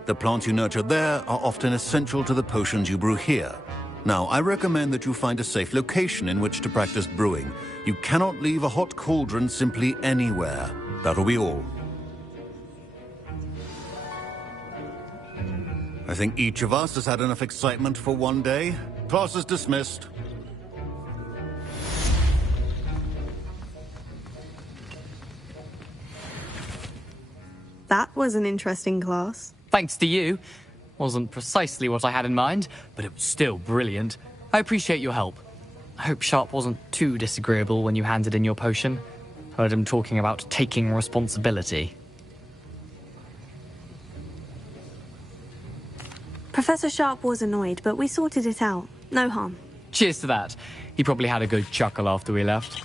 The plants you nurture there are often essential to the potions you brew here. Now, I recommend that you find a safe location in which to practice brewing. You cannot leave a hot cauldron simply anywhere. That'll be all. I think each of us has had enough excitement for one day. Class is dismissed. That was an interesting class. Thanks to you. Wasn't precisely what I had in mind, but it was still brilliant. I appreciate your help. I hope Sharp wasn't too disagreeable when you handed in your potion. Heard him talking about taking responsibility. Professor Sharp was annoyed, but we sorted it out. No harm. Cheers to that. He probably had a good chuckle after we left.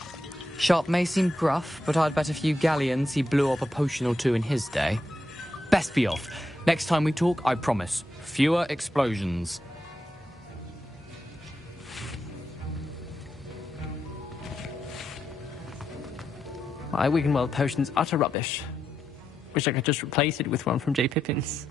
Sharp may seem gruff, but I'd bet a few galleons he blew up a potion or two in his day. Best be off. Next time we talk, I promise, fewer explosions. My Wiggenweld potion's utter rubbish. Wish I could just replace it with one from J. Pippin's.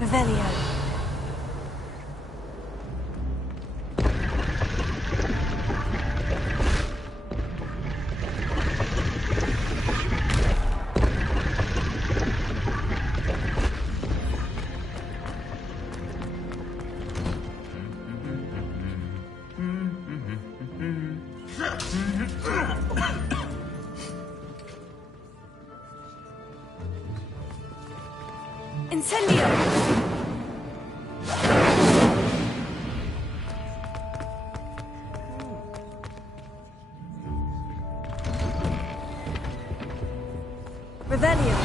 Revelio. Incendio! Revelio.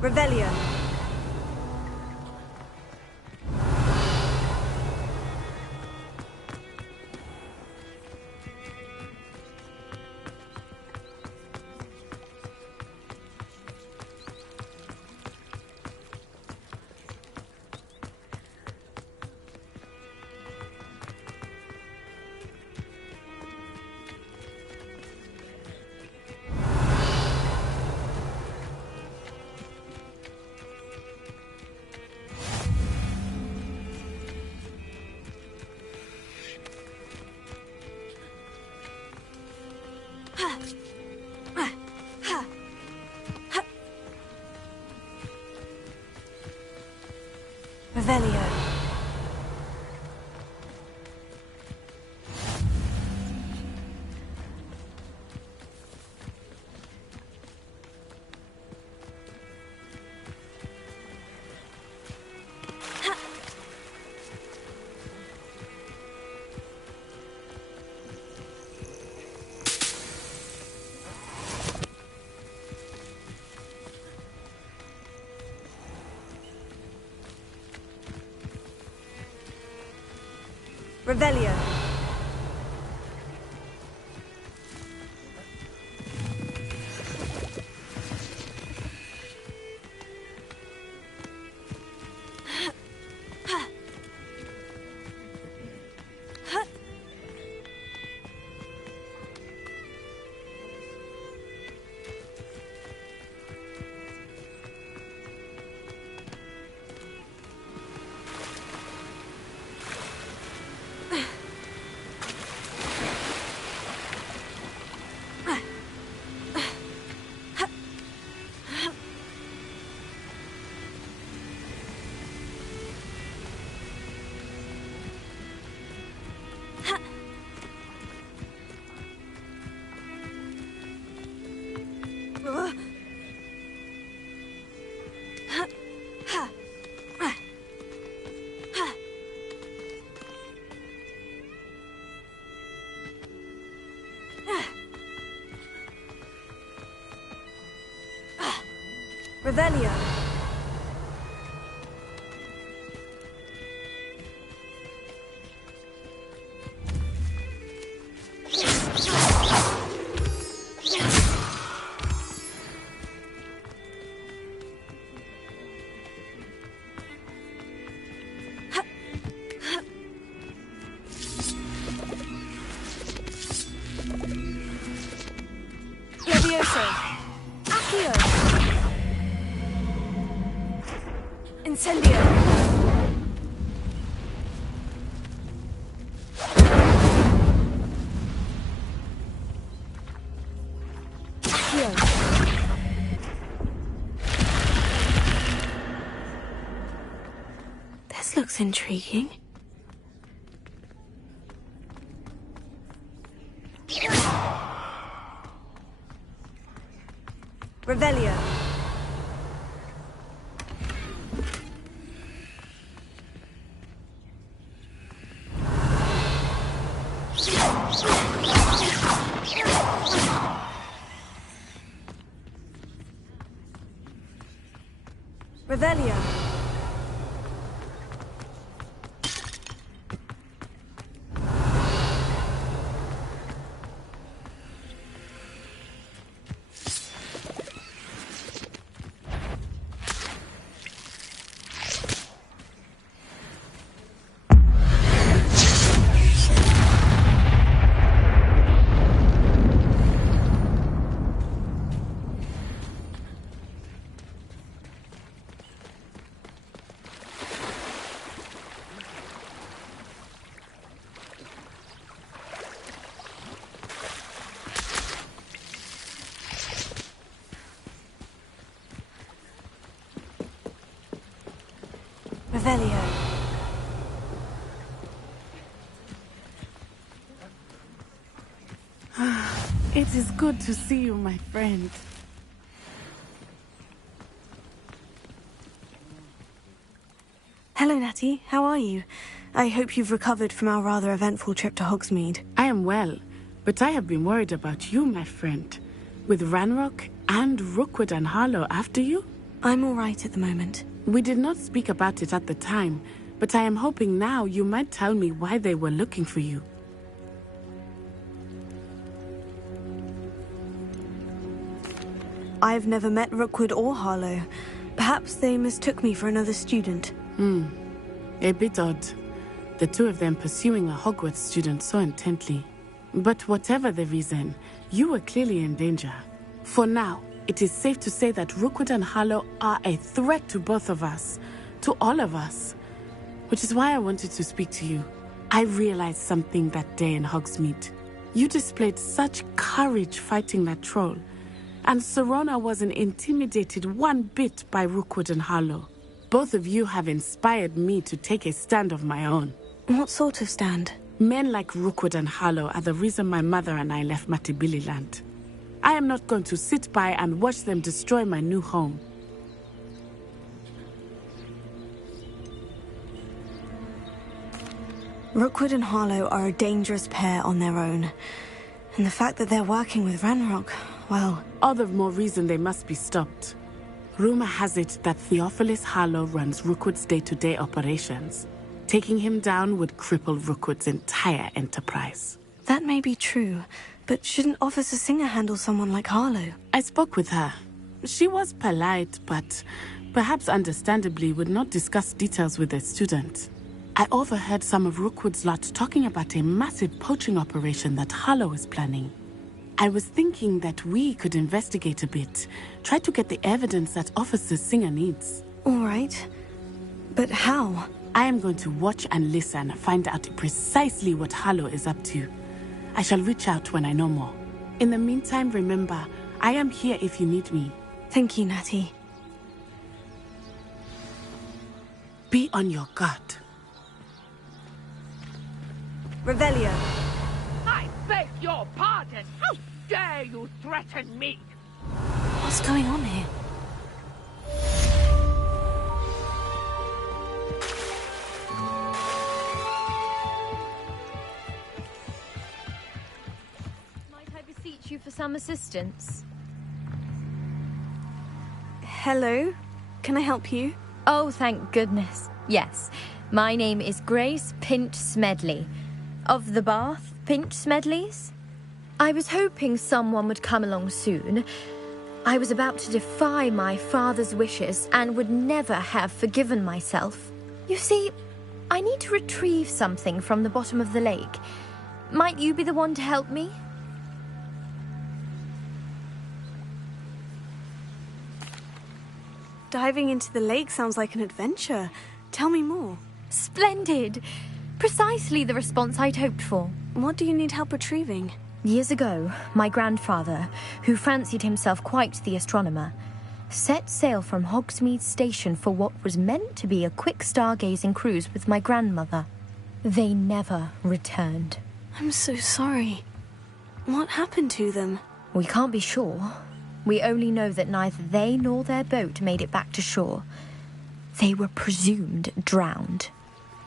Revelio. Revelio. Revelio. Revelio. Expulso! Accio! Incendio! This looks intriguing. Revelio. Revelio. Revelio. It is good to see you, my friend. Hello, Natty. How are you? I hope you've recovered from our rather eventful trip to Hogsmeade. I am well, but I have been worried about you, my friend. With Ranrock and Rookwood and Harlow after you? I'm all right at the moment. We did not speak about it at the time, but I am hoping now you might tell me why they were looking for you. I've never met Rookwood or Harlow. Perhaps they mistook me for another student. A bit odd. The two of them pursuing a Hogwarts student so intently. But whatever the reason, you were clearly in danger. For now, it is safe to say that Rookwood and Harlow are a threat to both of us. To all of us. Which is why I wanted to speak to you. I realized something that day in Hogsmeade. You displayed such courage fighting that troll. And Serona wasn't intimidated one bit by Rookwood and Harlow. Both of you have inspired me to take a stand of my own. What sort of stand? Men like Rookwood and Harlow are the reason my mother and I left Matibili land. I am not going to sit by and watch them destroy my new home. Rookwood and Harlow are a dangerous pair on their own. And the fact that they're working with Ranrock, well... All the more reason they must be stopped. Rumor has it that Theophilus Harlow runs Rookwood's day-to-day operations. Taking him down would cripple Rookwood's entire enterprise. That may be true, but shouldn't Officer Singer handle someone like Harlow? I spoke with her. She was polite, but perhaps understandably would not discuss details with a student. I overheard some of Rookwood's lot talking about a massive poaching operation that Harlow is planning. I was thinking that we could investigate a bit, try to get the evidence that Officer Singer needs. All right. But how? I am going to watch and listen, find out precisely what Harlow is up to. I shall reach out when I know more. In the meantime, remember, I am here if you need me. Thank you, Natty. Be on your guard. Revelio. I beg your pardon. How dare you threaten me? What's going on here? Might I beseech you for some assistance? Hello? Can I help you? Oh, thank goodness. Yes. My name is Grace Pinch Smedley. Of the Bath Pinch Smedleys? I was hoping someone would come along soon. I was about to defy my father's wishes and would never have forgiven myself. You see, I need to retrieve something from the bottom of the lake. Might you be the one to help me? Diving into the lake sounds like an adventure. Tell me more. Splendid! Precisely the response I'd hoped for. What do you need help retrieving? Years ago, my grandfather, who fancied himself quite the astronomer, set sail from Hogsmeade Station for what was meant to be a quick stargazing cruise with my grandmother. They never returned. I'm so sorry. What happened to them? We can't be sure. We only know that neither they nor their boat made it back to shore. They were presumed drowned.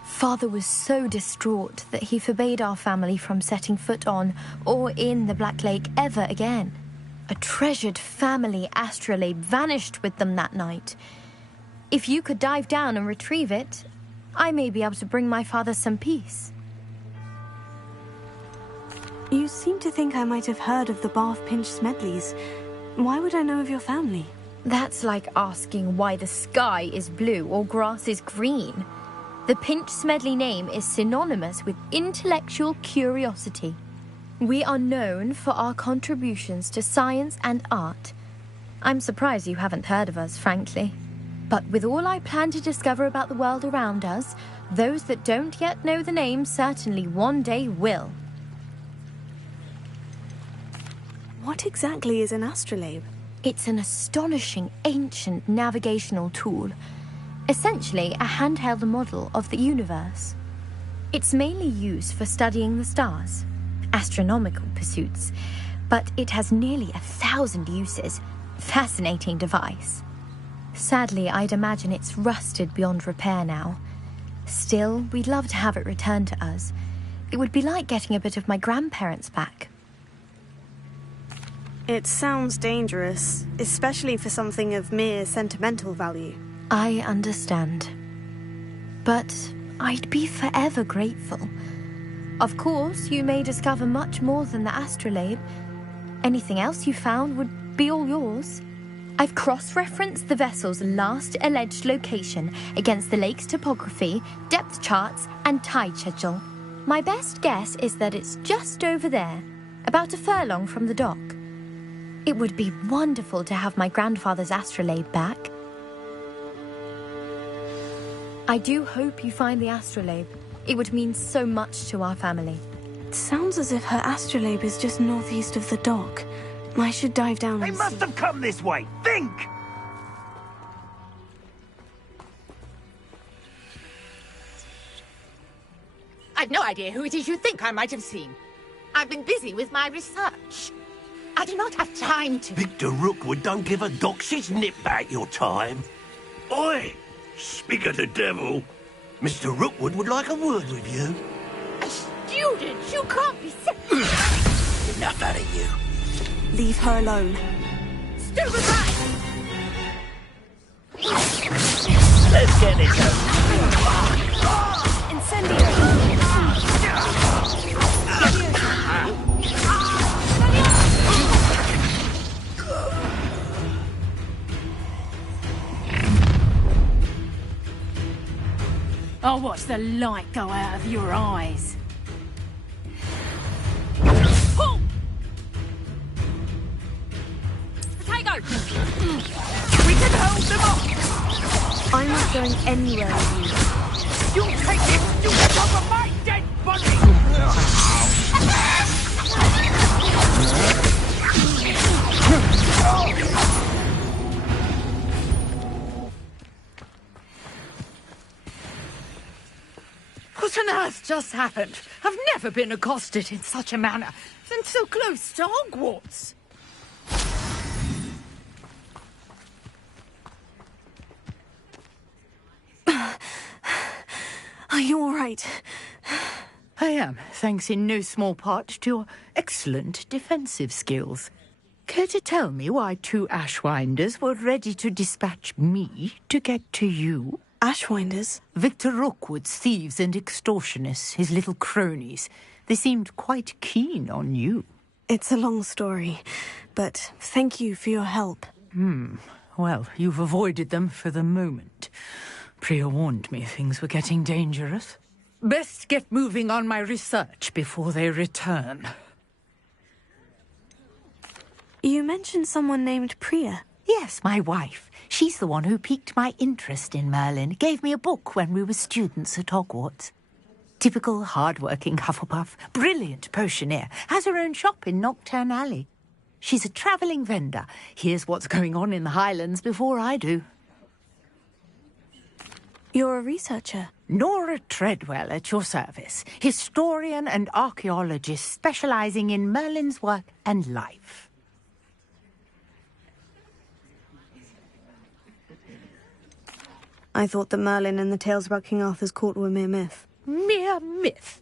Father was so distraught that he forbade our family from setting foot on or in the Black Lake ever again. A treasured family astrolabe vanished with them that night. If you could dive down and retrieve it, I may be able to bring my father some peace. You seem to think I might have heard of the Bath Pinch Smedleys. Why would I know of your family? That's like asking why the sky is blue or grass is green. The Pinch Smedley name is synonymous with intellectual curiosity. We are known for our contributions to science and art. I'm surprised you haven't heard of us, frankly. But with all I plan to discover about the world around us, those that don't yet know the name certainly one day will. What exactly is an astrolabe? It's an astonishing ancient navigational tool. Essentially a handheld model of the universe. It's mainly used for studying the stars, astronomical pursuits, but it has nearly 1,000 uses. Fascinating device. Sadly, I'd imagine it's rusted beyond repair now. Still, we'd love to have it returned to us. It would be like getting a bit of my grandparents back. It sounds dangerous, especially for something of mere sentimental value. I understand. But I'd be forever grateful. Of course, you may discover much more than the astrolabe. Anything else you found would be all yours. I've cross-referenced the vessel's last alleged location against the lake's topography, depth charts, and tide schedule. My best guess is that it's just over there, about a furlong from the dock. It would be wonderful to have my grandfather's astrolabe back. I do hope you find the astrolabe. It would mean so much to our family. It sounds as if her astrolabe is just northeast of the dock. I should dive down and see. They must have come this way! Think! I've no idea who it is you think I might have seen. I've been busy with my research. I do not have time to... Victor Rookwood don't give a doxy's nip back your time. Oi! Speak of the devil. Mr. Rookwood would like a word with you. A student? You can't be serious. Enough out of you. Leave her alone. Still goodbye! Let's get this over. Incendio! I'll watch the light go out of your eyes. Pull! Potato! We can hold them off! I'm not going anywhere with you. You'll take this! You get over my dead body! What on earth just happened? I've never been accosted in such a manner, and so close to Hogwarts. Are you all right? I am, thanks in no small part to your excellent defensive skills. Care to tell me why 2 Ashwinders were ready to dispatch me to get to you? Ashwinders? Victor Rookwood's thieves and extortionists, his little cronies. They seemed quite keen on you. It's a long story, but thank you for your help. Well, you've avoided them for the moment. Priya warned me things were getting dangerous. Best get moving on my research before they return. You mentioned someone named Priya. Yes, my wife. She's the one who piqued my interest in Merlin, gave me a book when we were students at Hogwarts. Typical hard-working Hufflepuff, brilliant potioneer, has her own shop in Knockturn Alley. She's a travelling vendor. Hears what's going on in the Highlands before I do. You're a researcher? Nora Treadwell at your service, historian and archaeologist specialising in Merlin's work and life. I thought that Merlin and the tales about King Arthur's court were mere myth. Mere myth?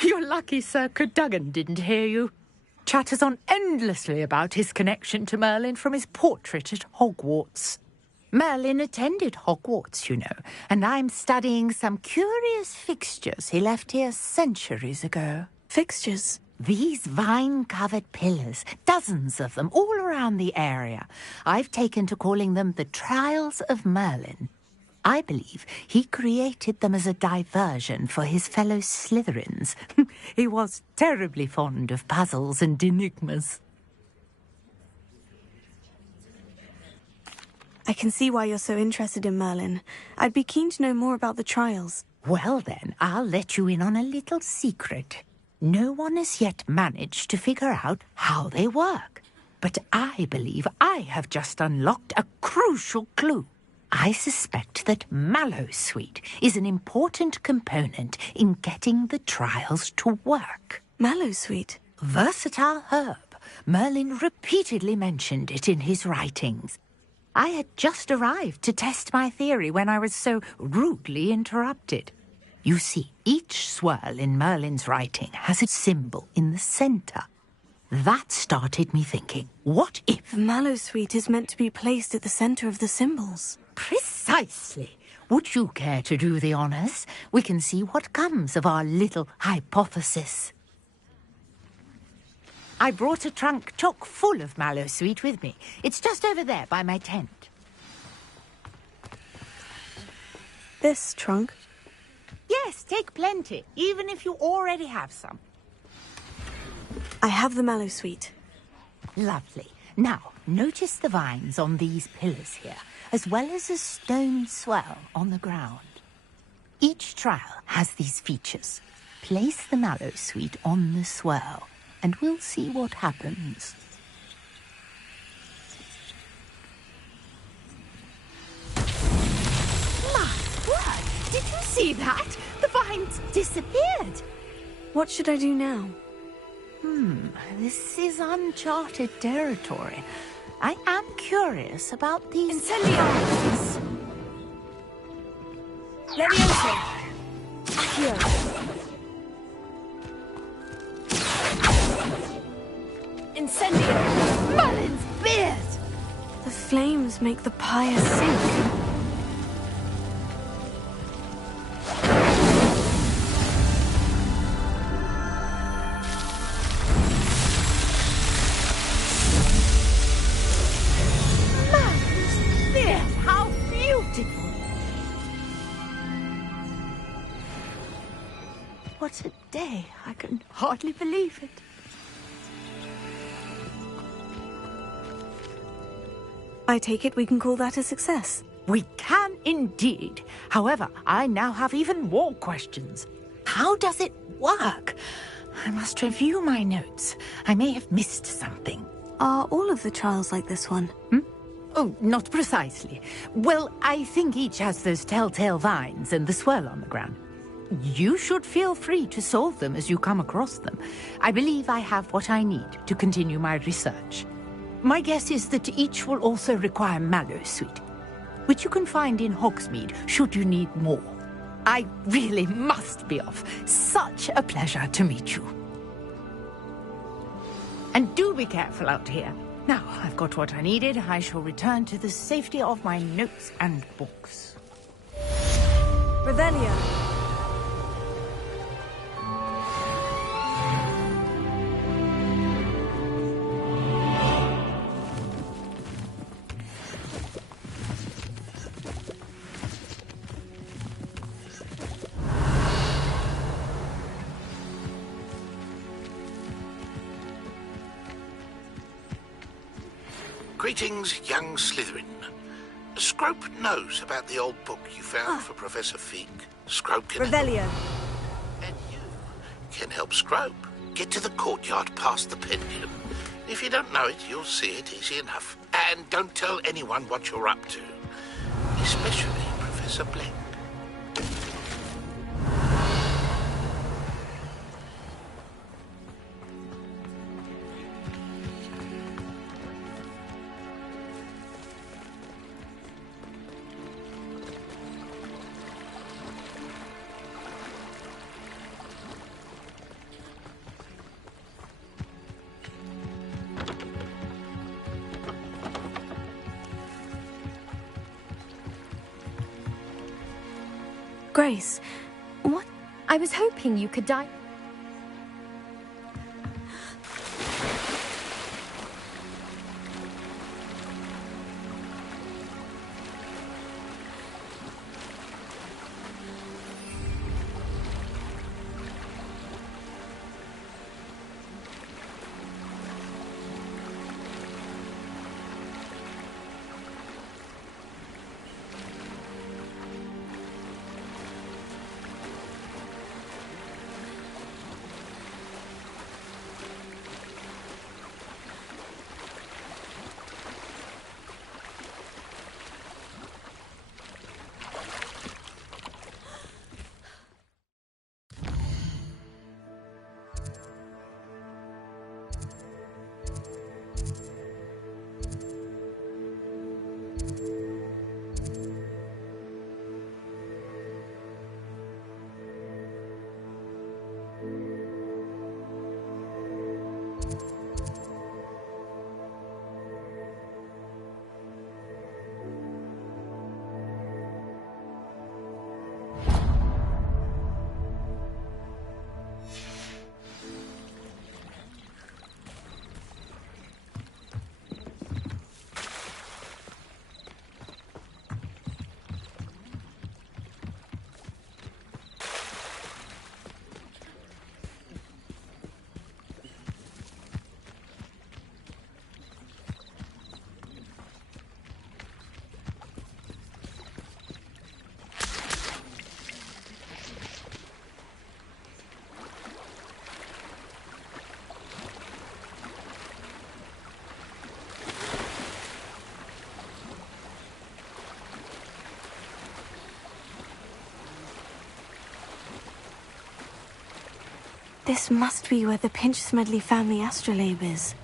You're lucky Sir Cadogan didn't hear you. Chatters on endlessly about his connection to Merlin from his portrait at Hogwarts. Merlin attended Hogwarts, you know, and I'm studying some curious fixtures he left here centuries ago. Fixtures? These vine-covered pillars, dozens of them, all around the area. I've taken to calling them the Trials of Merlin. I believe he created them as a diversion for his fellow Slytherins. He was terribly fond of puzzles and enigmas. I can see why you're so interested in Merlin. I'd be keen to know more about the trials. Well then, I'll let you in on a little secret. No one has yet managed to figure out how they work. But I believe I have just unlocked a crucial clue. I suspect that Mallowsweet is an important component in getting the trials to work. Mallowsweet? Versatile herb. Merlin repeatedly mentioned it in his writings. I had just arrived to test my theory when I was so rudely interrupted. You see, each swirl in Merlin's writing has a symbol in the centre. That started me thinking, what if... The Mallowsweet is meant to be placed at the centre of the symbols. Precisely. Would you care to do the honours? We can see what comes of our little hypothesis. I brought a trunk chock full of Mallowsweet with me. It's just over there by my tent. This trunk? Yes, take plenty, even if you already have some. I have the Mallowsweet. Lovely. Now, notice the vines on these pillars here, as well as a stone swell on the ground. Each trial has these features. Place the Mallowsweet on the swell, and we'll see what happens. My word! Did you see that? The vines disappeared. What should I do now? This is uncharted territory. I am curious about these... Incendiaries! Leviosa! Accio! Incendio! Merlin's beard! The flames make the pyre sink. What a day. I can hardly believe it. I take it we can call that a success. We can indeed. However, I now have even more questions. How does it work? I must review my notes. I may have missed something. Are all of the trials like this one? Oh, not precisely. Well, I think each has those telltale vines and the swirl on the ground. You should feel free to solve them as you come across them. I believe I have what I need to continue my research. My guess is that each will also require Mallowsweet, which you can find in Hogsmeade should you need more. I really must be off. Such a pleasure to meet you. And do be careful out here. Now, I've got what I needed. I shall return to the safety of my notes and books. Revelio! Greetings, young Slytherin. Scrope knows about the old book you found for Professor Fig. Scrope can Revelio. can help Scrope get to the courtyard past the pendulum. If you don't know it, you'll see it easy enough. And don't tell anyone what you're up to. Especially Professor Blake. Grace, what? I was hoping you could die. This must be where the Pinch-Smedley family astrolabe is.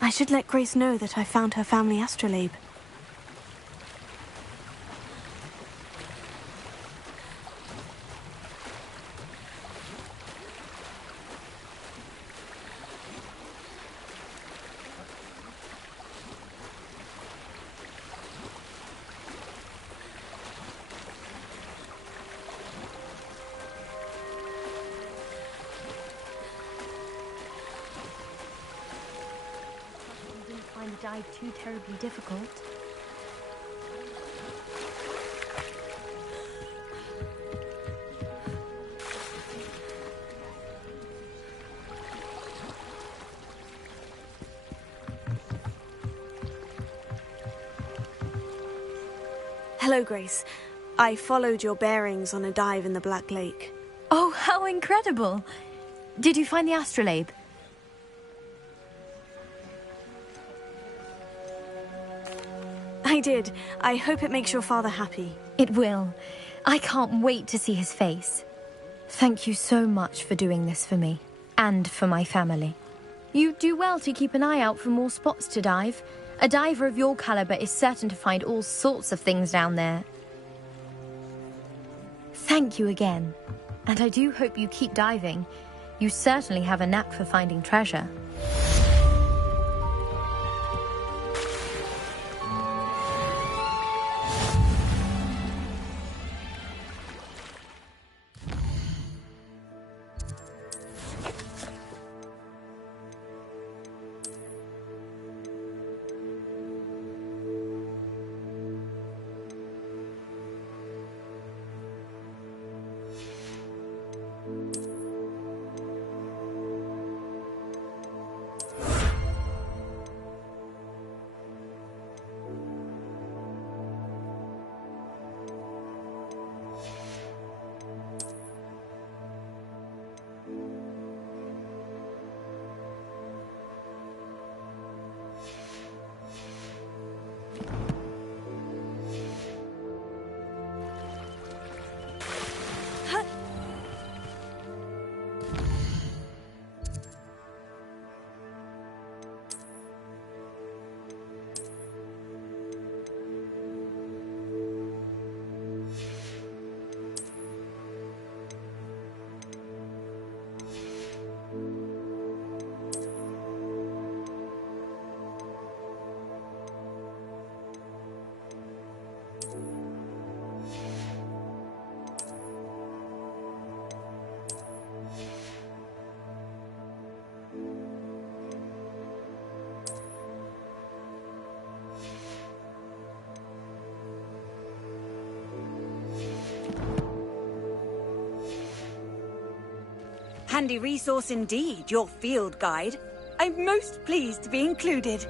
I should let Grace know that I found her family astrolabe. dive too terribly difficult. Hello, Grace. I followed your bearings on a dive in the Black Lake. Oh, how incredible! Did you find the astrolabe? I did. I hope it makes your father happy. It will. I can't wait to see his face. Thank you so much for doing this for me, and for my family. You do well to keep an eye out for more spots to dive. A diver of your caliber is certain to find all sorts of things down there. Thank you again. And I do hope you keep diving. You certainly have a knack for finding treasure. Handy resource indeed, your field guide. I'm most pleased to be included.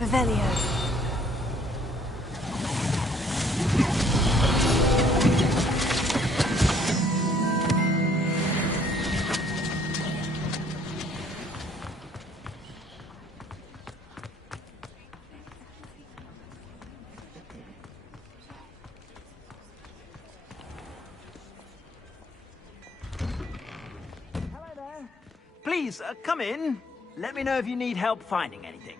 Revelio. Please, come in. Let me know if you need help finding anything.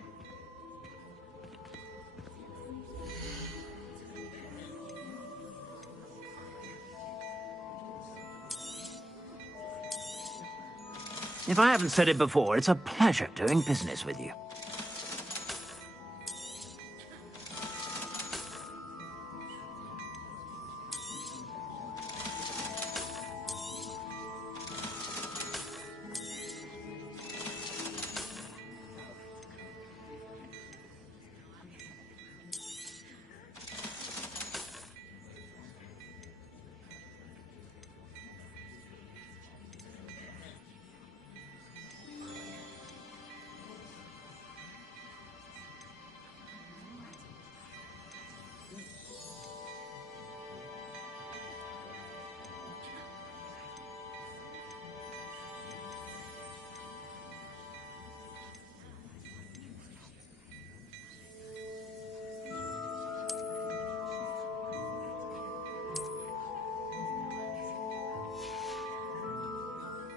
If I haven't said it before, it's a pleasure doing business with you.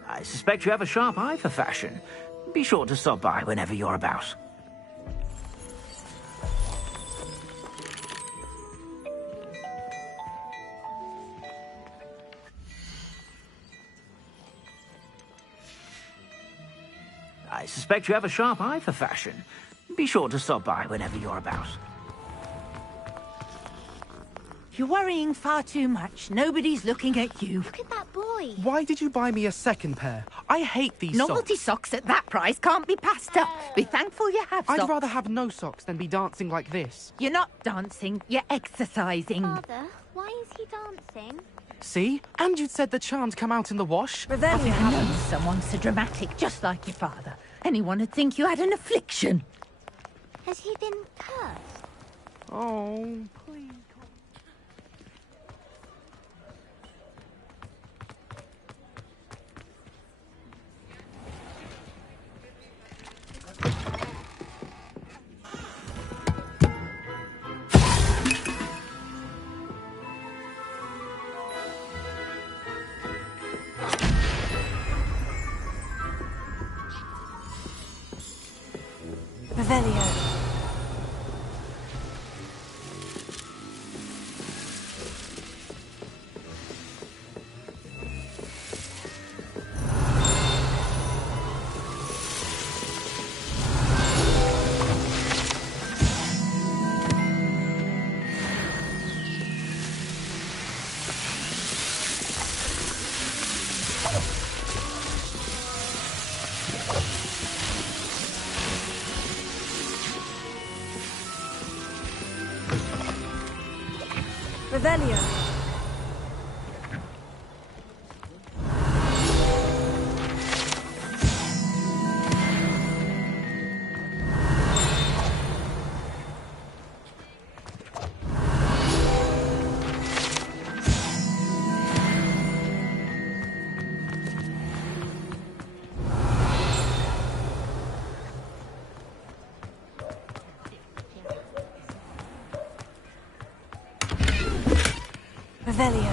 I suspect you have a sharp eye for fashion. Be sure to stop by whenever you're about. I suspect you have a sharp eye for fashion. Be sure to stop by whenever you're about. You're worrying far too much. Nobody's looking at you. Look at that boy. Why did you buy me a second pair? I hate these Novelty socks at that price can't be passed up. Be thankful you have I'd socks. rather have no socks than be dancing like this. You're not dancing, you're exercising. Father, why is he dancing? See? And you'd said the charms come out in the wash. I've never known someone so dramatic, just like your father. Anyone would think you had an affliction. Has he been cursed? Oh, please. Revelio. Revelio. Revelio.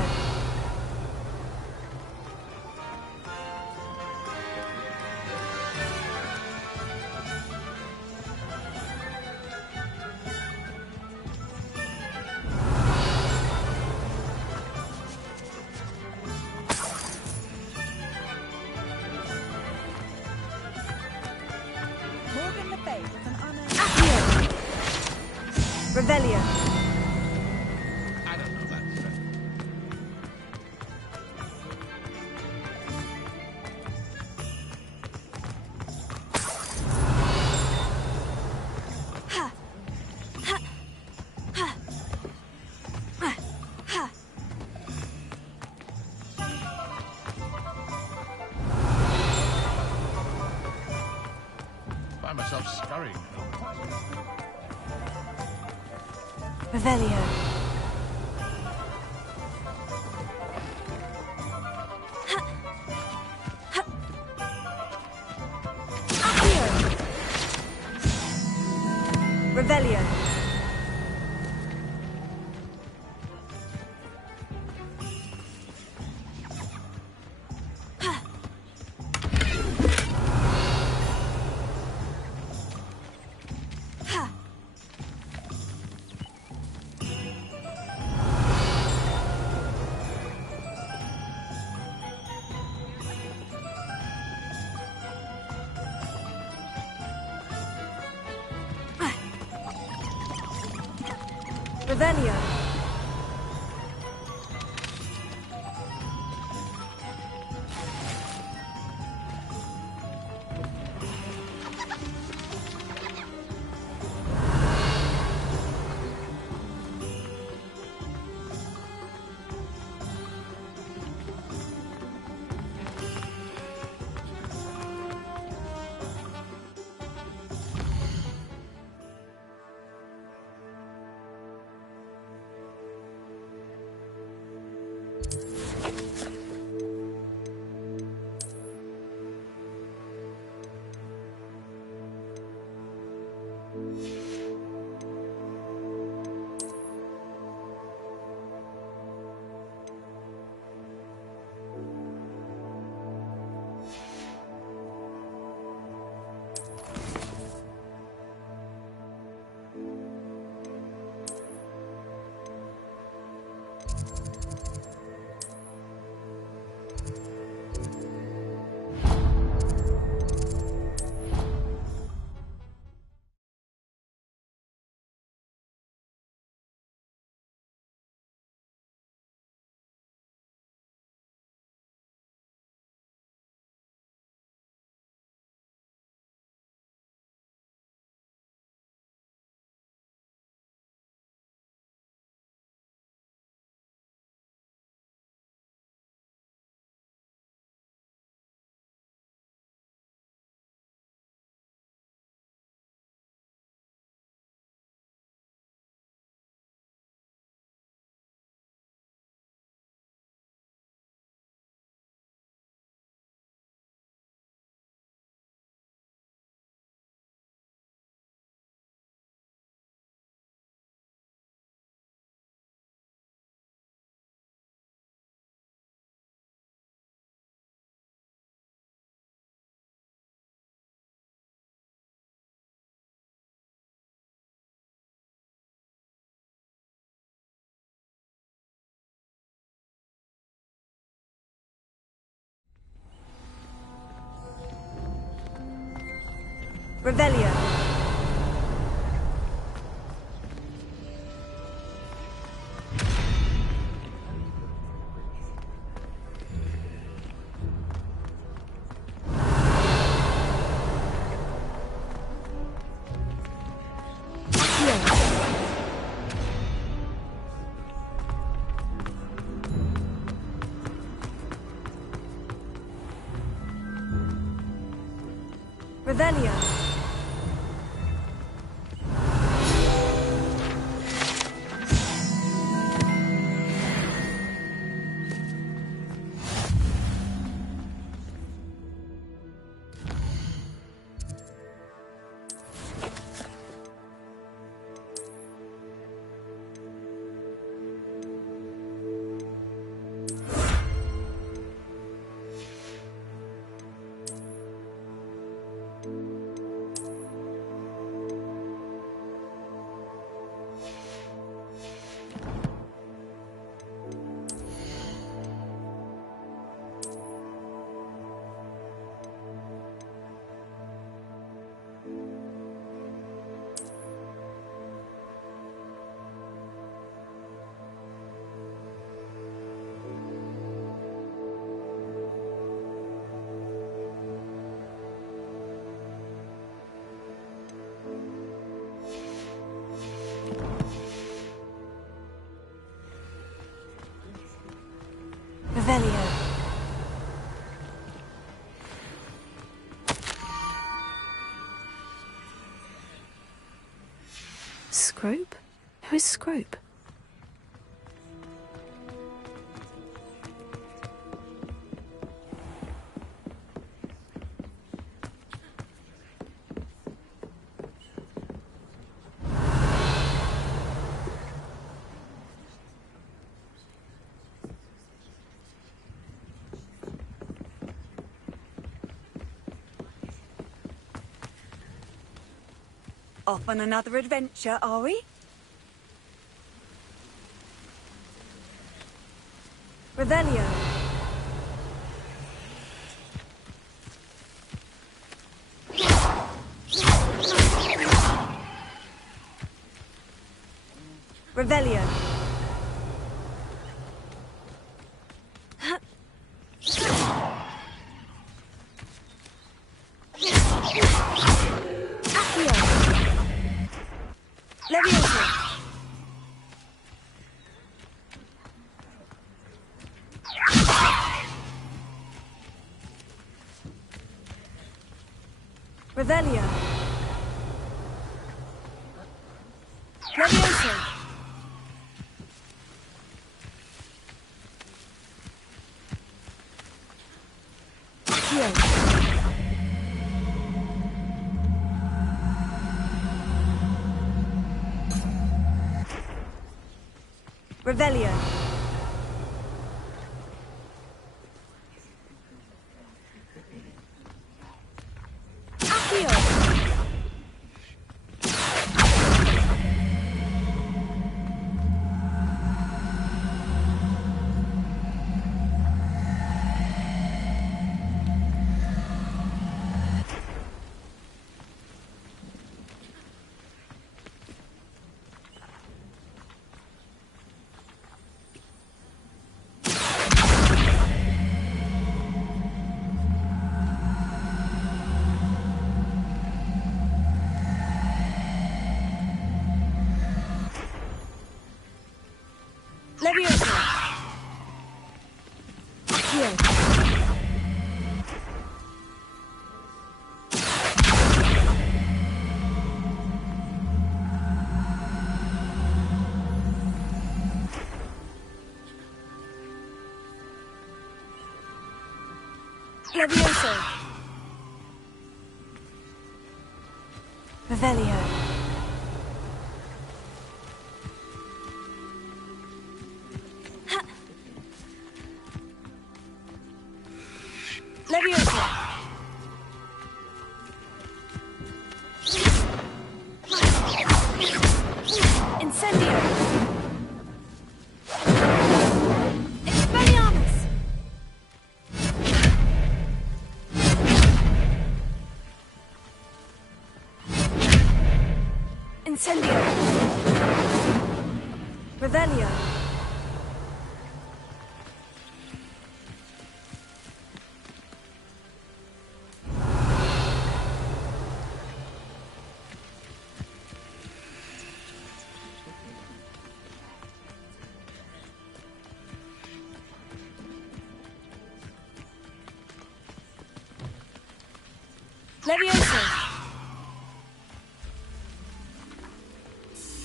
Morgan Le Fay with an honor. Revelio. I don't know that. Find myself scurrying home. Revelio. Revelio. Revelio. Revelio. Revelio. Revelio. Scrope? Who is Scrope? Off on another adventure, are we? Revelio. Revelio. Revelio. Levioso. Accio. Revelio. Levioso. Accio. Levioso. Revelio. Levioso. Incendio. Expelliarmus. Incendio. Revelio. Levioso.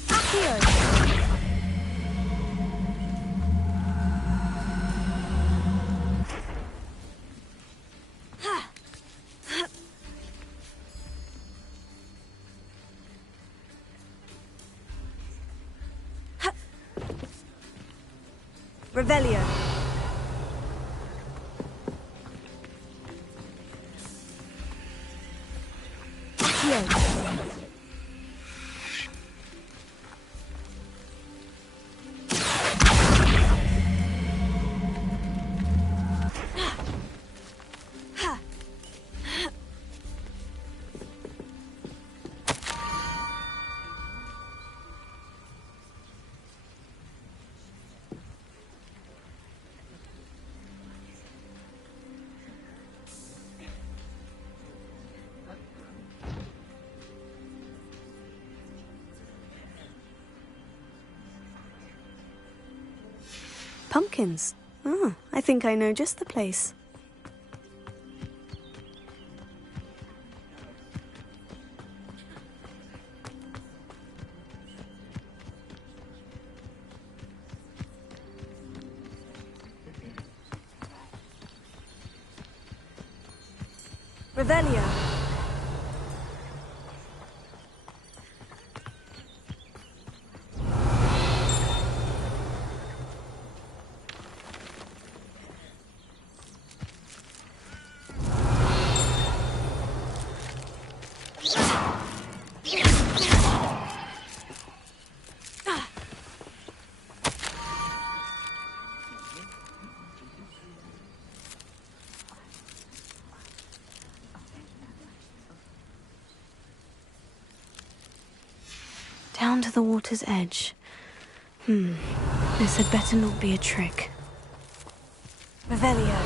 Accio. Revelio. Pumpkins. Oh, I think I know just the place. Revelio. Down to the water's edge. This had better not be a trick. Revelio.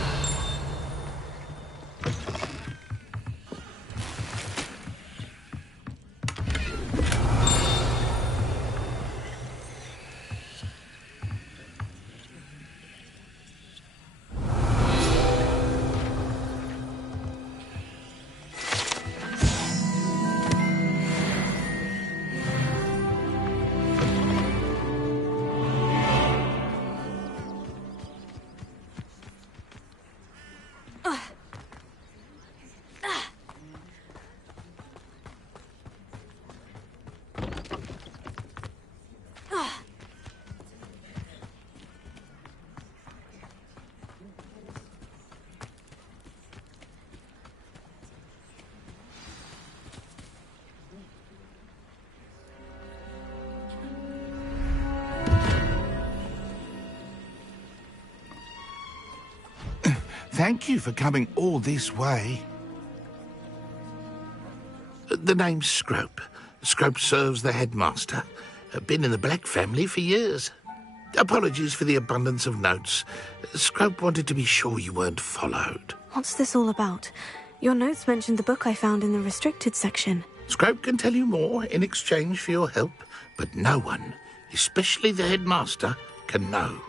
Thank you for coming all this way. The name's Scrope. Scrope serves the headmaster. Been in the Black family for years. Apologies for the abundance of notes. Scrope wanted to be sure you weren't followed. What's this all about? Your notes mentioned the book I found in the restricted section. Scrope can tell you more in exchange for your help, but no one, especially the headmaster, can know.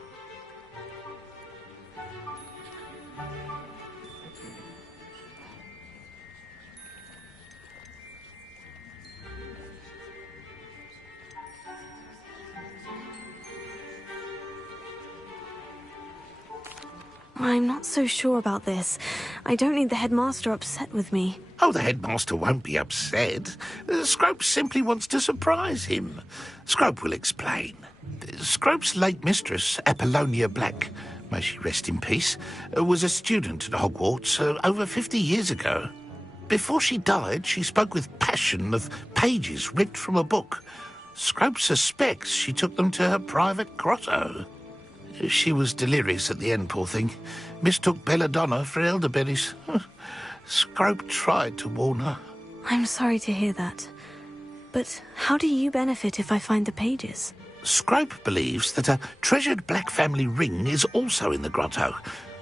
I'm not so sure about this. I don't need the headmaster upset with me. Oh, the headmaster won't be upset. Scrope simply wants to surprise him. Scrope will explain. Scrope's late mistress, Apollonia Black, may she rest in peace, was a student at Hogwarts over 50 years ago. Before she died, she spoke with passion of pages ripped from a book. Scrope suspects she took them to her private grotto. She was delirious at the end, poor thing. Mistook belladonna for elderberries. Scrope tried to warn her. I'm sorry to hear that. But how do you benefit if I find the pages? Scrope believes that a treasured Black family ring is also in the grotto.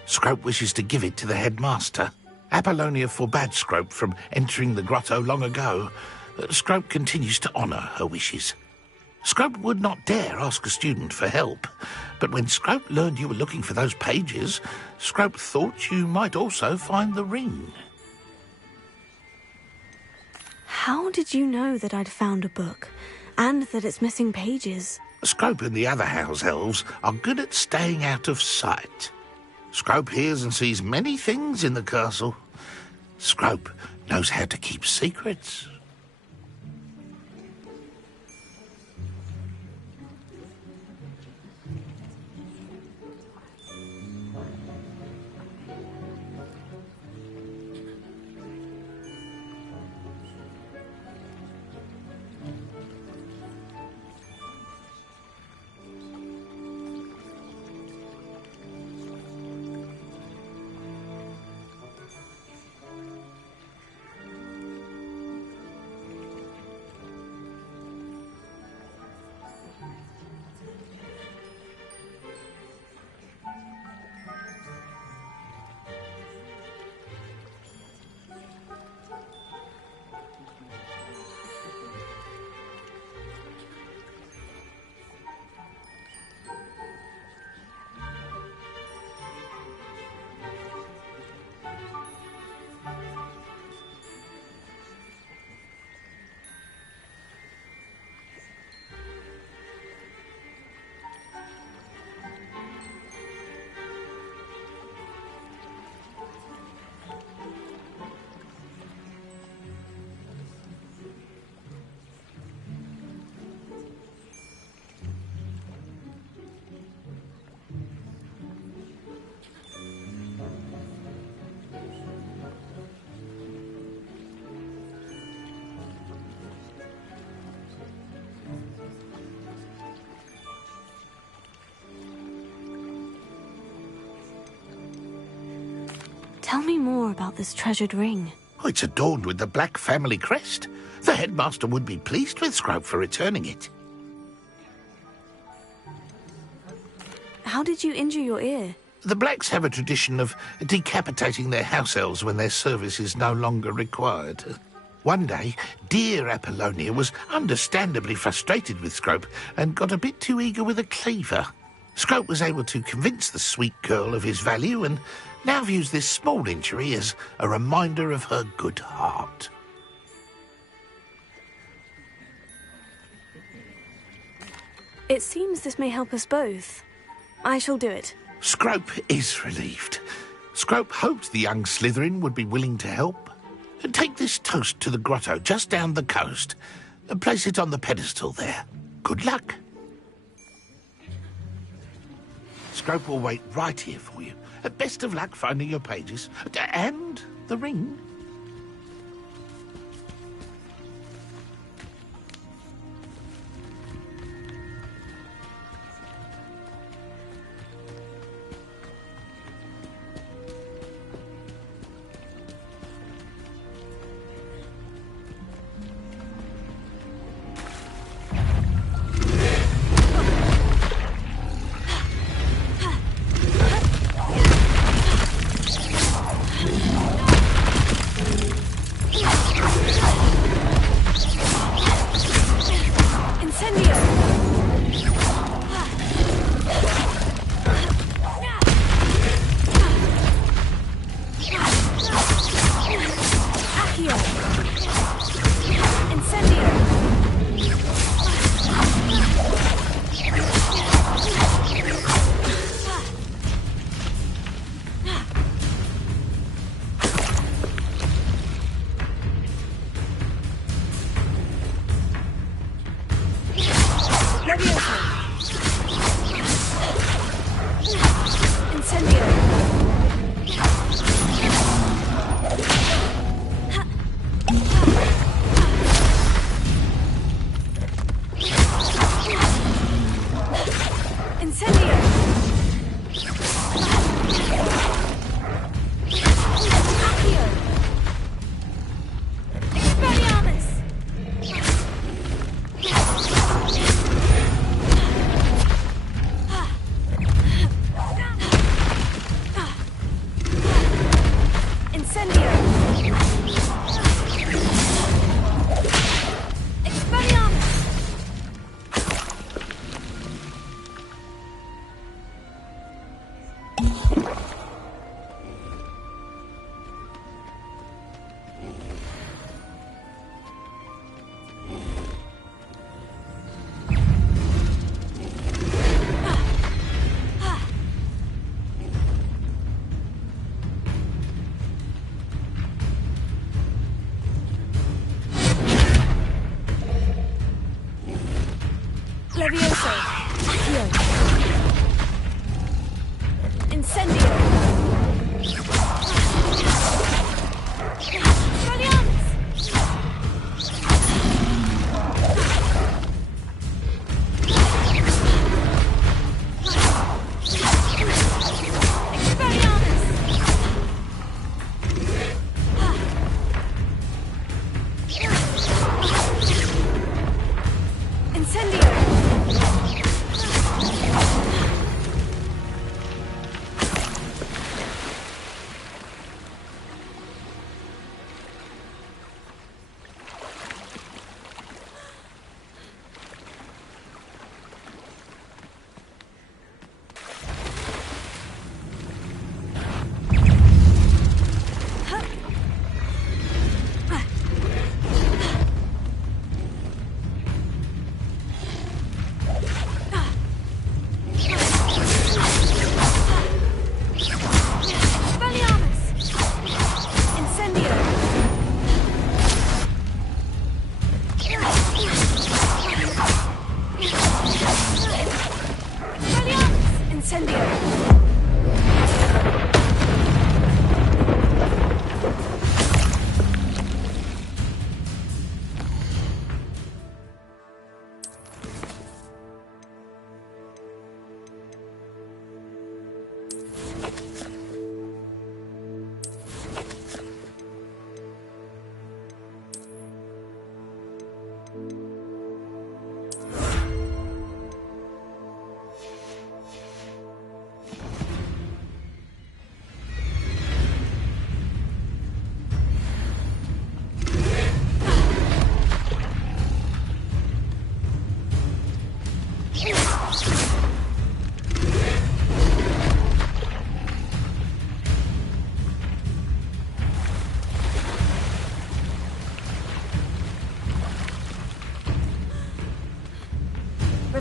Scrope wishes to give it to the headmaster. Apollonia forbade Scrope from entering the grotto long ago. Scrope continues to honour her wishes. Scrope would not dare ask a student for help, but when Scrope learned you were looking for those pages, Scrope thought you might also find the ring. How did you know that I'd found a book, and that it's missing pages? Scrope and the other house elves are good at staying out of sight. Scrope hears and sees many things in the castle. Scrope knows how to keep secrets. Tell me more about this treasured ring. Oh, it's adorned with the Black family crest. The headmaster would be pleased with Scrope for returning it. How did you injure your ear? The Blacks have a tradition of decapitating their house elves when their service is no longer required. One day, dear Apollonia was understandably frustrated with Scrope and got a bit too eager with a cleaver. Scrope was able to convince the sweet girl of his value and now views this small injury as a reminder of her good heart. It seems this may help us both. I shall do it. Scrope is relieved. Scrope hoped the young Slytherin would be willing to help. Take this toast to the grotto just down the coast and place it on the pedestal there. Good luck. Scrope will wait right here for you. Best of luck finding your pages. And the ring.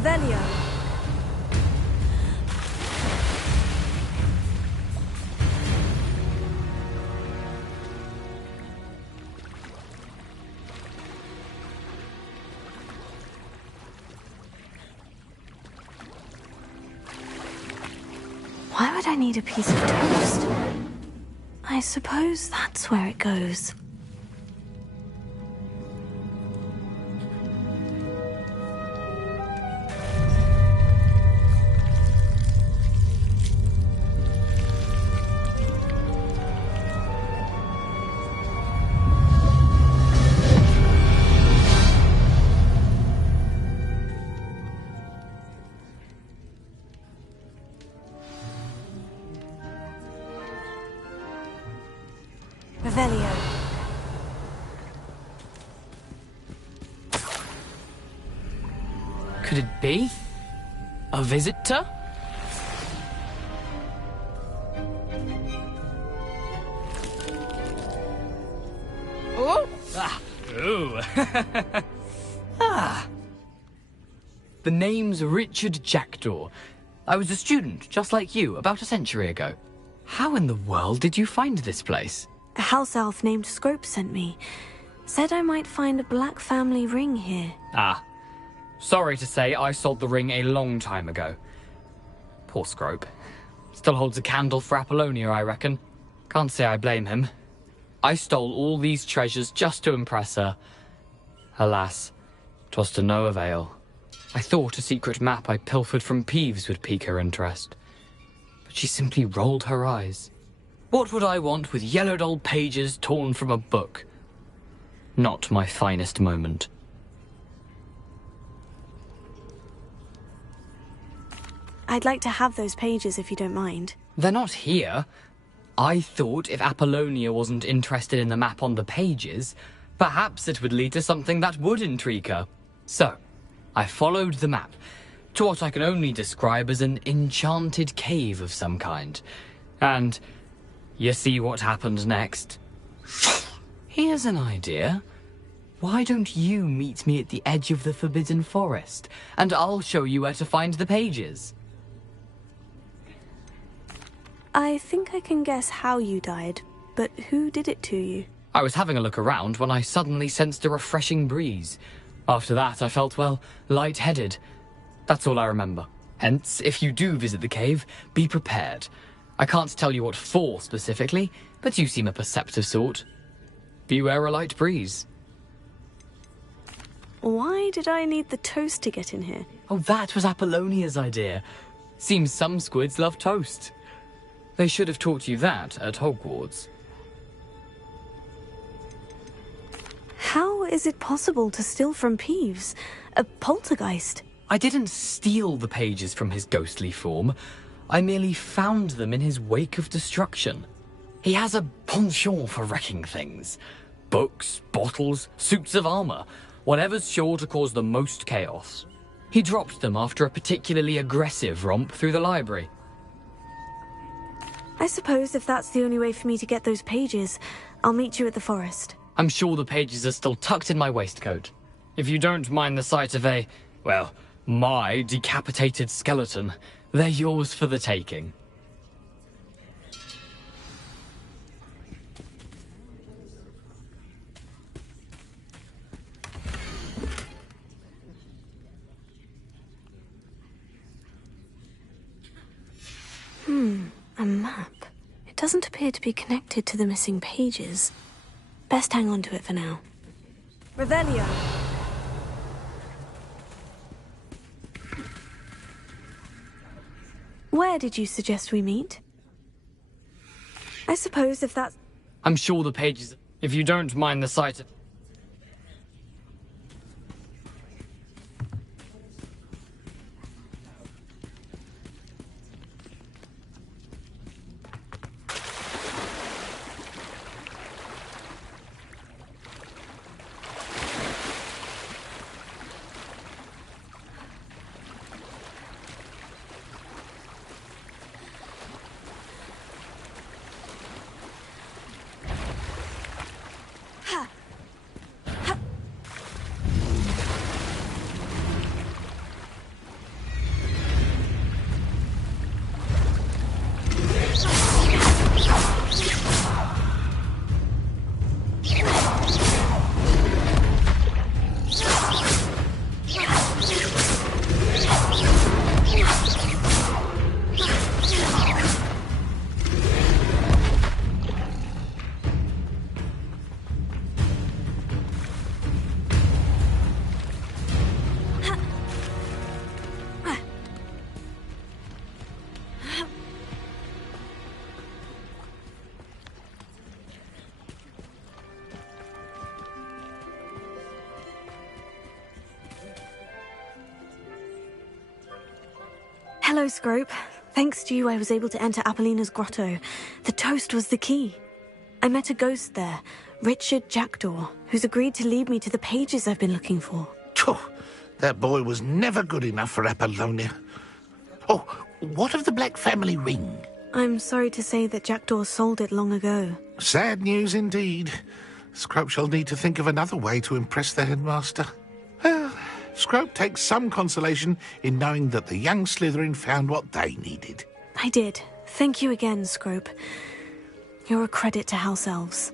Revelio. Why would I need a piece of toast? I suppose that's where it goes. Revelio. Could it be? A visitor? Oh! Ah. Ooh. Ah. The name's Richard Jackdaw. I was a student, just like you, about a century ago. How in the world did you find this place? A house elf named Scrope sent me. Said I might find a black family ring here. Ah. Sorry to say, I sold the ring a long time ago. Poor Scrope. Still holds a candle for Apollonia, I reckon. Can't say I blame him. I stole all these treasures just to impress her. Alas, 'twas to no avail. I thought a secret map I pilfered from Peeves would pique her interest. But she simply rolled her eyes. What would I want with yellowed old pages torn from a book? Not my finest moment. I'd like to have those pages if you don't mind. They're not here. I thought if Apollonia wasn't interested in the map on the pages, perhaps it would lead to something that would intrigue her. So, I followed the map to what I can only describe as an enchanted cave of some kind. And you see what happened next? Here's an idea. Why don't you meet me at the edge of the Forbidden Forest, and I'll show you where to find the pages. I think I can guess how you died, but who did it to you? I was having a look around when I suddenly sensed a refreshing breeze. After that, I felt, well, lightheaded. That's all I remember. Hence, if you do visit the cave, be prepared. I can't tell you what for specifically, but you seem a perceptive sort. Beware a light breeze. Why did I need the toast to get in here? Oh, that was Apollonia's idea. Seems some squids love toast. They should have taught you that at Hogwarts. How is it possible to steal from Peeves? A poltergeist? I didn't steal the pages from his ghostly form. I merely found them in his wake of destruction. He has a penchant for wrecking things. Books, bottles, suits of armor, whatever's sure to cause the most chaos. He dropped them after a particularly aggressive romp through the library. I suppose if that's the only way for me to get those pages, I'll meet you at the forest. I'm sure the pages are still tucked in my waistcoat. If you don't mind the sight of a, well, my decapitated skeleton, they're yours for the taking. A map. It doesn't appear to be connected to the missing pages. Best hang on to it for now. Revelio. Where did you suggest we meet? I suppose if that's... I'm sure the pages... If you don't mind the sight of... Hello, Scrope. Thanks to you, I was able to enter Apollina's grotto. The toast was the key. I met a ghost there, Richard Jackdaw, who's agreed to lead me to the pages I've been looking for. Phew, that boy was never good enough for Apollonia. Oh, what of the Black family ring? I'm sorry to say that Jackdaw sold it long ago. Sad news indeed. Scrope shall need to think of another way to impress the headmaster. Well, Scrope takes some consolation in knowing that the young Slytherin found what they needed. I did. Thank you again, Scrope. You're a credit to House Elves.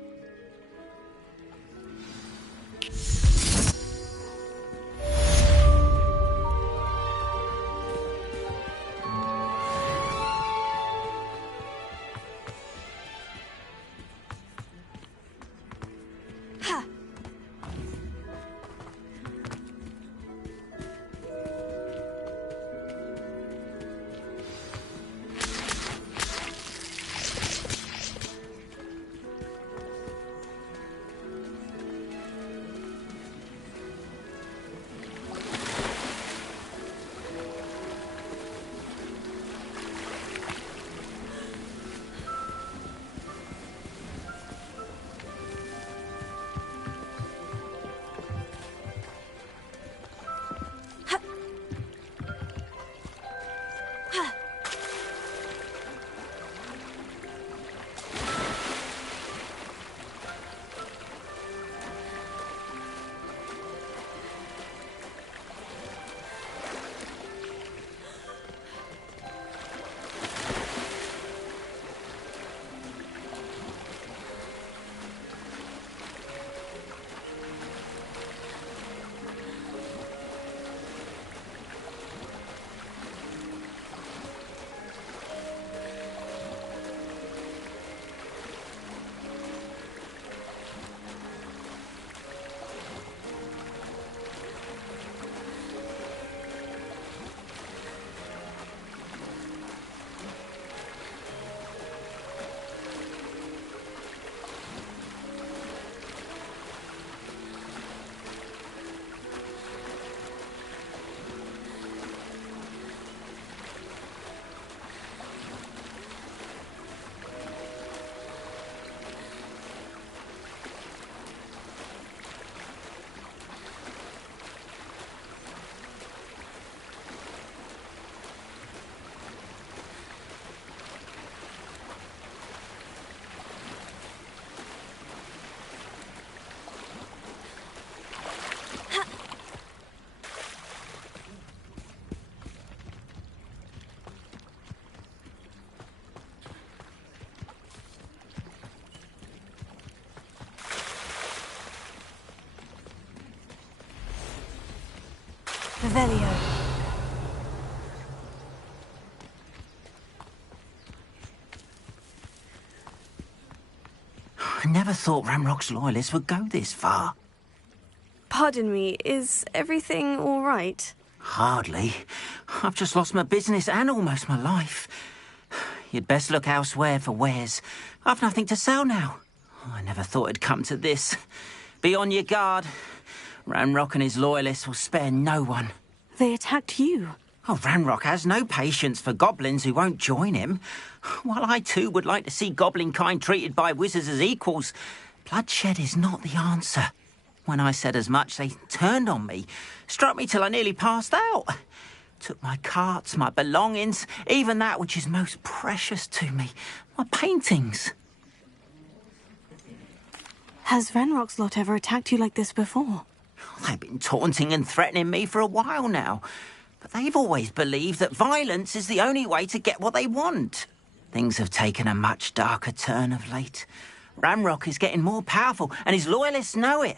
Revelio. I never thought Ramrock's loyalists would go this far. Pardon me, is everything all right? Hardly. I've just lost my business and almost my life. You'd best look elsewhere for wares. I've nothing to sell now. I never thought it'd come to this. Be on your guard. Ranrock and his loyalists will spare no one. They attacked you. Oh, Ranrock has no patience for goblins who won't join him. While I too would like to see goblin kind treated by wizards as equals, bloodshed is not the answer. When I said as much, they turned on me, struck me till I nearly passed out. Took my carts, my belongings, even that which is most precious to me, my paintings. Has Ranrock's lot ever attacked you like this before? They've been taunting and threatening me for a while now, but they've always believed that violence is the only way to get what they want. Things have taken a much darker turn of late. Ranrock is getting more powerful, and his loyalists know it.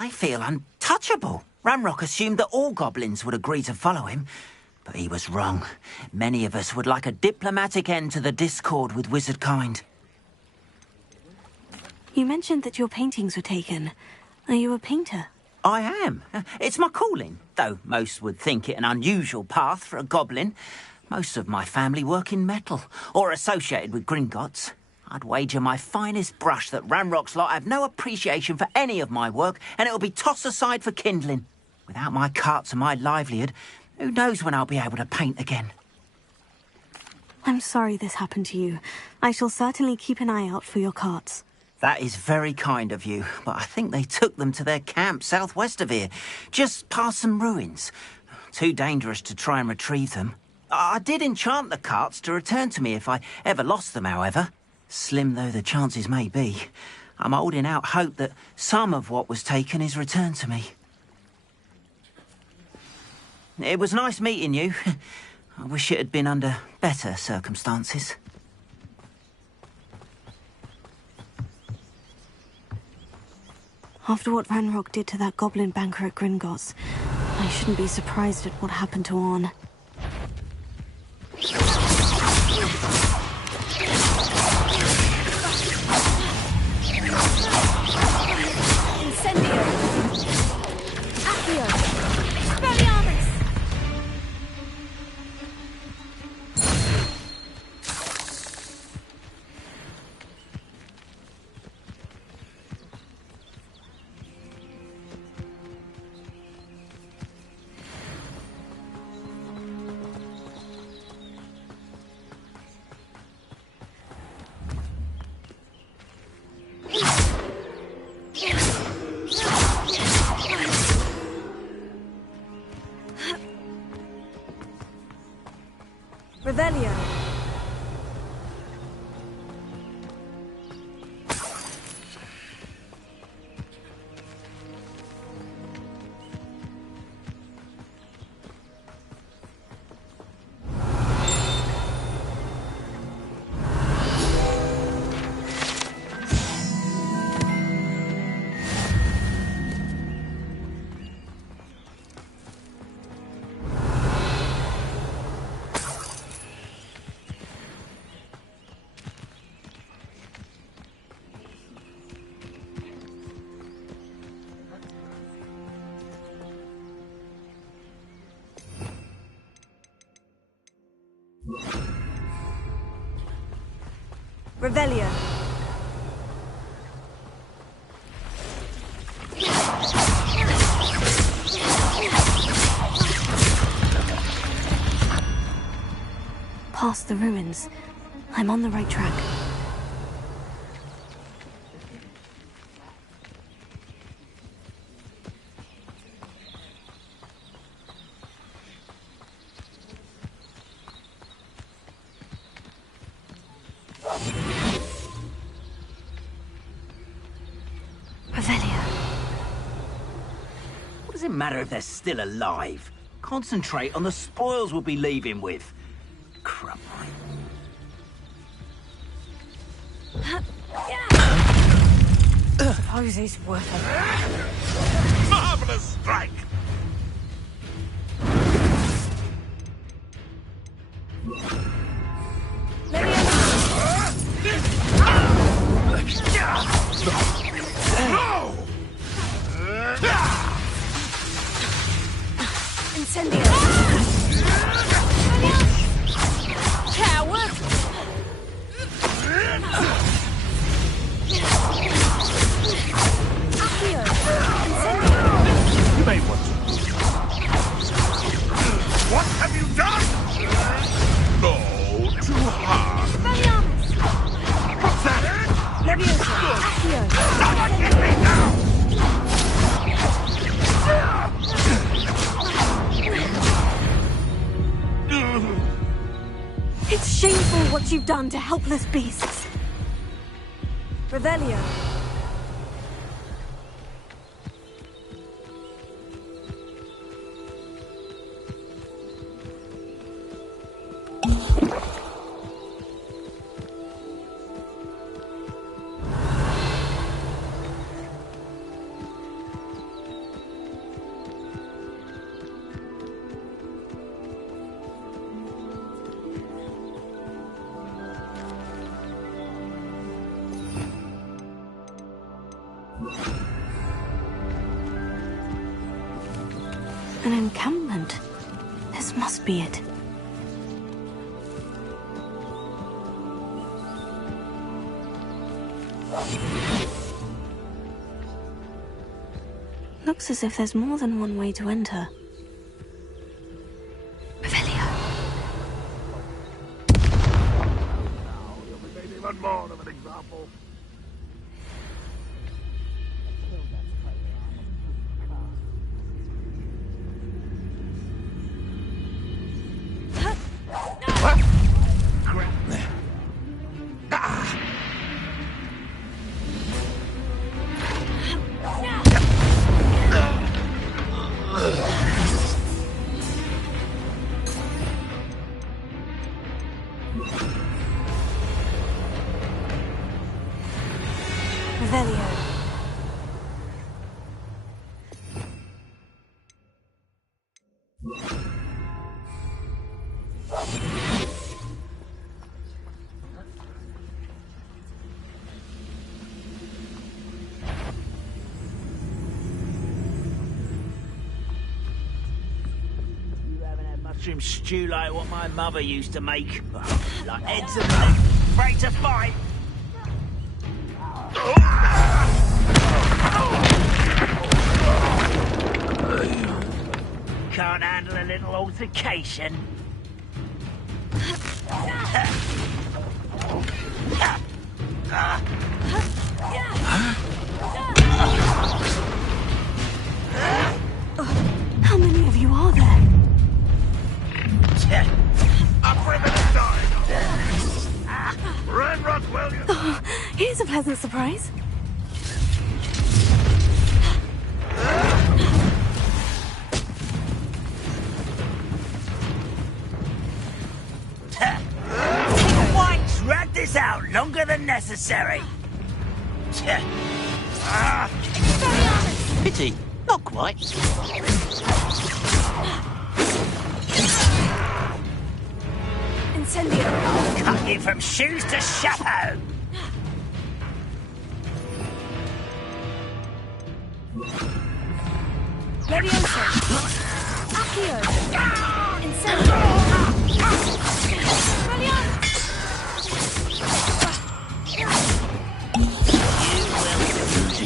They feel untouchable. Ranrock assumed that all goblins would agree to follow him, but he was wrong. Many of us would like a diplomatic end to the discord with wizard kind. You mentioned that your paintings were taken. Are you a painter? I am. It's my calling, though most would think it an unusual path for a goblin. Most of my family work in metal, or associated with Gringotts. I'd wager my finest brush that Ranrock's lot have no appreciation for any of my work, and it'll be tossed aside for kindling. Without my carts and my livelihood, who knows when I'll be able to paint again? I'm sorry this happened to you. I shall certainly keep an eye out for your carts. That is very kind of you, but I think they took them to their camp southwest of here, just past some ruins. Too dangerous to try and retrieve them. I did enchant the carts to return to me if I ever lost them, however. Slim though the chances may be, I'm holding out hope that some of what was taken is returned to me. It was nice meeting you. I wish it had been under better circumstances. After what Ranrock did to that goblin banker at Gringotts, I shouldn't be surprised at what happened to Orn. Incendio! Accio! Expelliarmus! Revelio. Revelio. Past the ruins. I'm on the right track. What does it matter if they're still alive? Concentrate on the spoils we'll be leaving with. Crap. Suppose it's worth it. Marvelous strike! No! Incendio. Coward! Accio. Incendio. You may want to. What have you done? No, too hard. What's that? Leviosa. Accio. Someone get me now! It's shameful what you've done to helpless beasts. Revelio. An encampment. This must be it. Looks as if there's more than one way to enter. Revelio. mushroom stew like what my mother used to make. Like heads of blue, ready to fight. Can't handle a little altercation. How many of you are there? Run, William! Oh, here's a pleasant surprise. Why drag this out longer than necessary? Pity, not quite. Incendio. Cut you from shoes to chapeau. Leviosa. Accio. Incendio.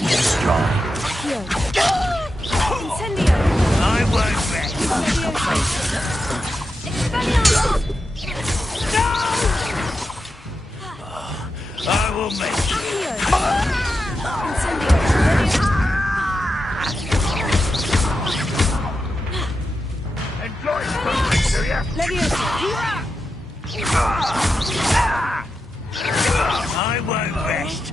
Destroy. Accio. Incendio. I won't rest. I will make you. Enjoy something, do ya? I won't rest.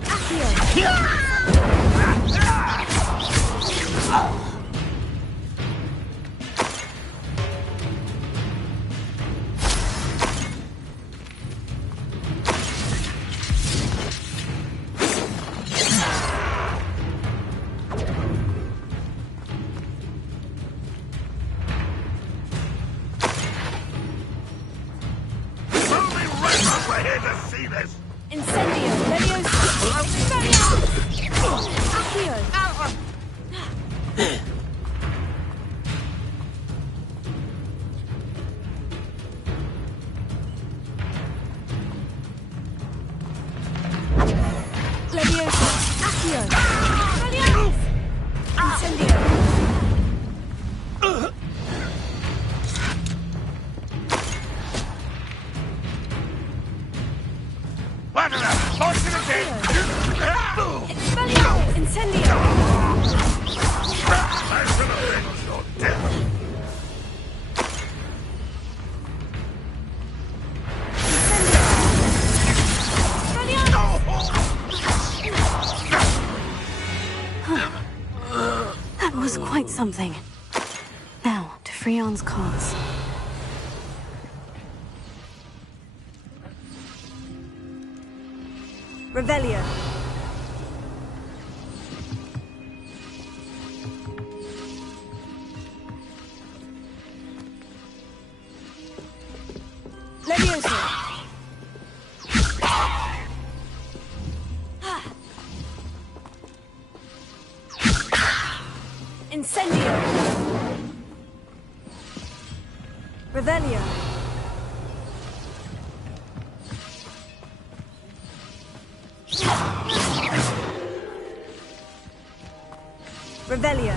We're here to see this! Incendio. Leviosa. Accio. Leviosa. Accio. Incendio. Launch it again! Incendio. That was quite something. Now, to Freon's cards. Revelio. Leviosa. Incendio. Revelio. Revelio.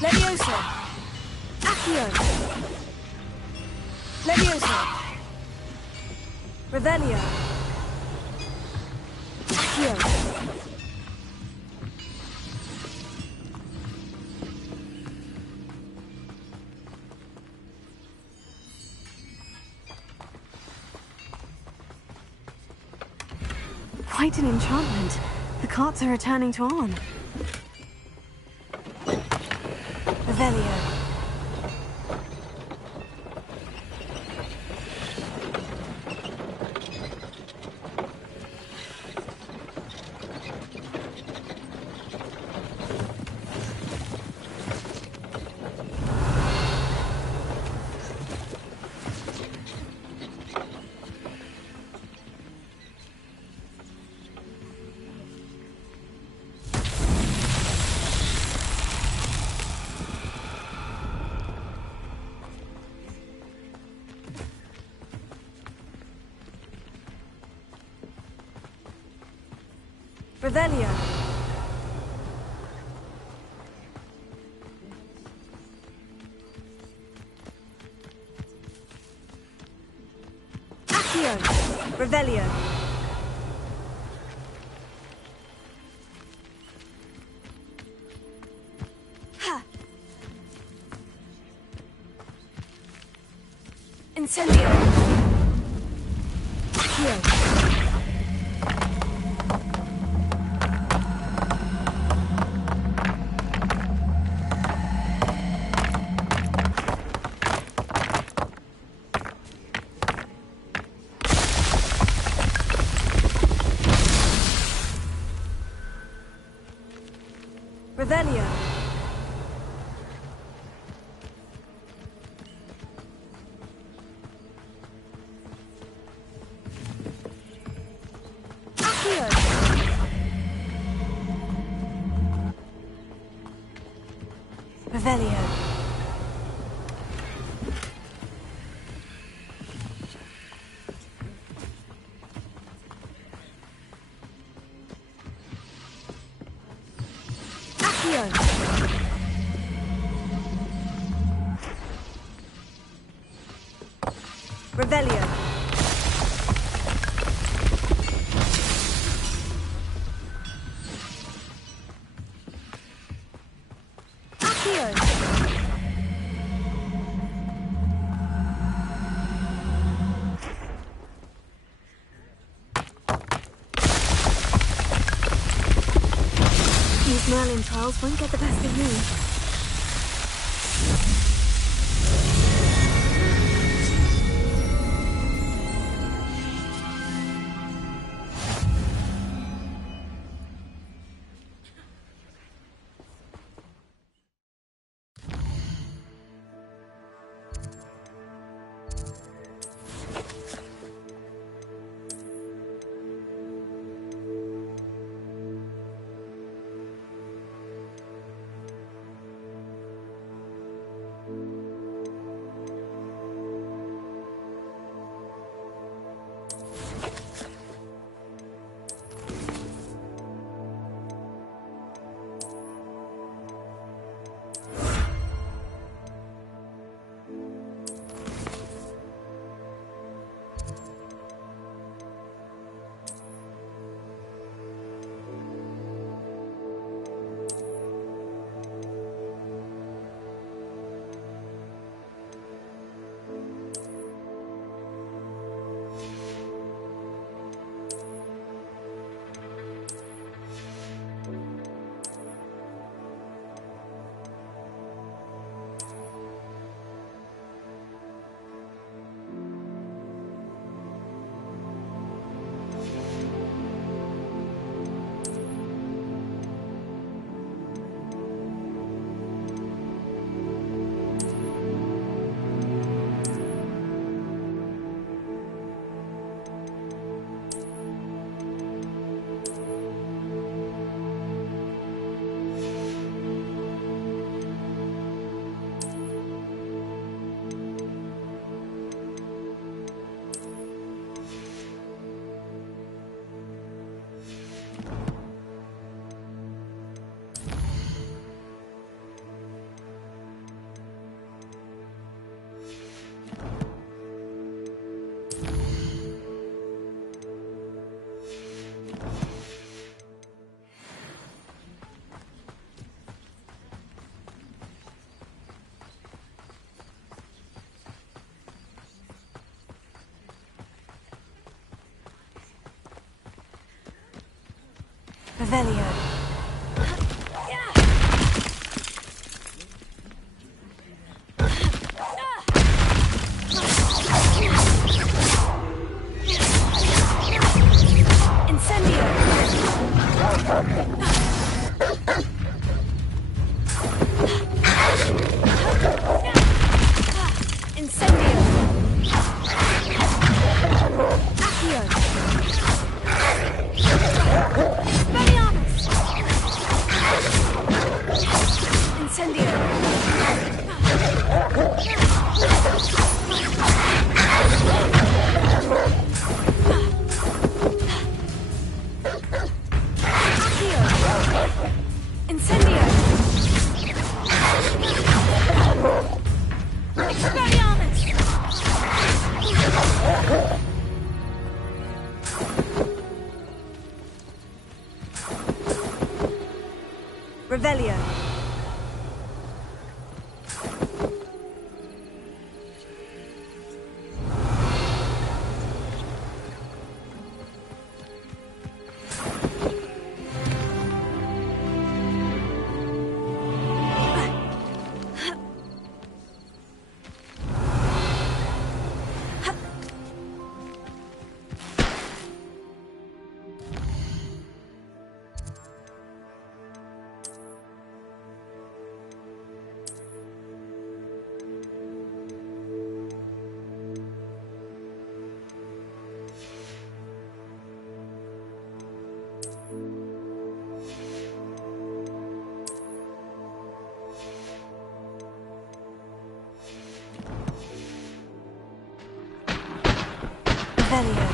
Leviosa. Accio. Leviosa. Revelio. Accio. Quite an enchantment. The carts are returning to on. Revelio. Revelio. Accio. Revelio. Ha. Incendio. Accio. Revelio. Accio. Revelio. Revelio. Accio. These Merlin trials won't get the best of me. Revelio. Accio. Revelio. Revelio.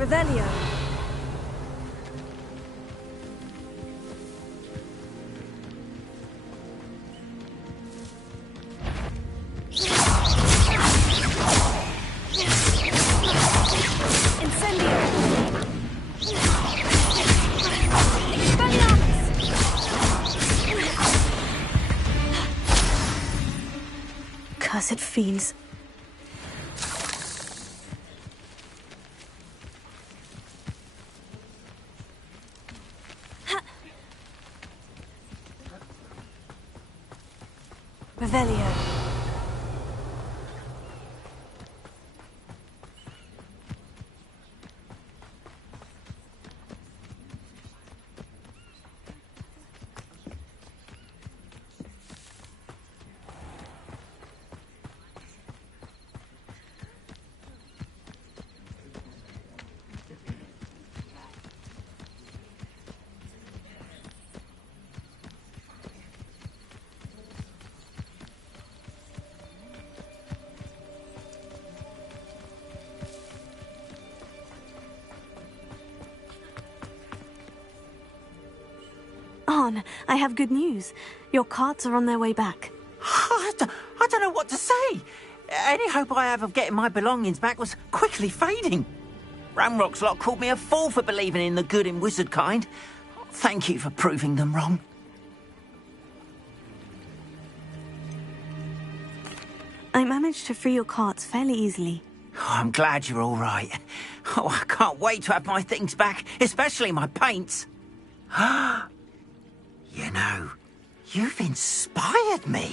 Revelio. Incendio. Cursed fiends. Revelio. On, I have good news. Your carts are on their way back. I don't know what to say. Any hope I have of getting my belongings back was quickly fading. Ramrock's lot called me a fool for believing in the good in wizard kind. Thank you for proving them wrong. I managed to free your carts fairly easily. Oh, I'm glad you're all right. Oh, I can't wait to have my things back, especially my paints. You know, you've inspired me.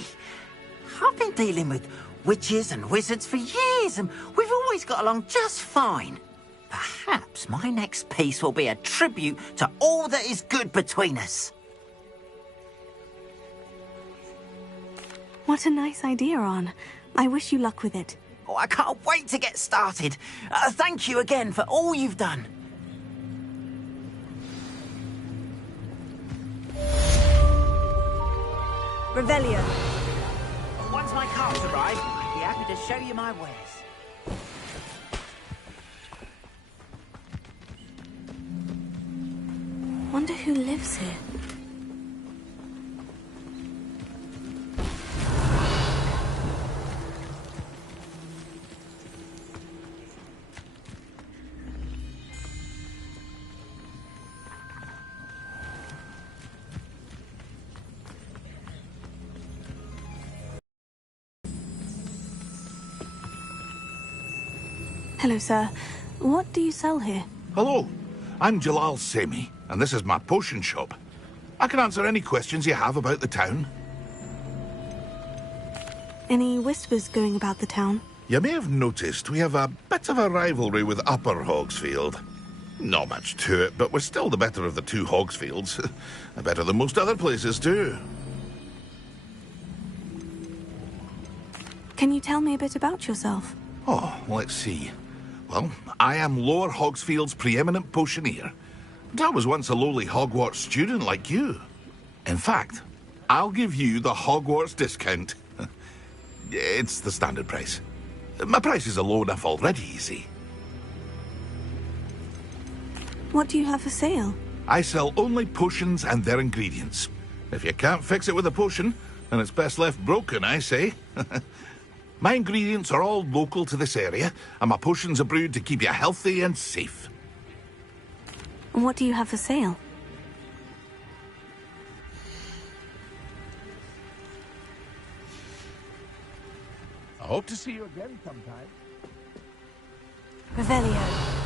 I've been dealing with witches and wizards for years, and we've always got along just fine. Perhaps my next piece will be a tribute to all that is good between us. What a nice idea, On. I wish you luck with it. Oh, I can't wait to get started. Thank you again for all you've done. Revelio. Once my carts arrive, I'll be happy to show you my wares. Wonder who lives here. Hello, sir. What do you sell here? Hello, I'm Jalal Semi, and this is my potion shop. I can answer any questions you have about the town. Any whispers going about the town? You may have noticed we have a bit of a rivalry with Upper Hogsfield. Not much to it, but we're still the better of the two Hogsfields. Better than most other places, too. Can you tell me a bit about yourself? Oh, let's see. Well, I am Lower Hogsfield's preeminent potioneer. And I was once a lowly Hogwarts student like you. In fact, I'll give you the Hogwarts discount. It's the standard price. My prices are low enough already, you see. What do you have for sale? I sell only potions and their ingredients. If you can't fix it with a potion, then it's best left broken, I say. My ingredients are all local to this area, and my potions are brewed to keep you healthy and safe. And what do you have for sale? I hope to see you again sometime. Revelio.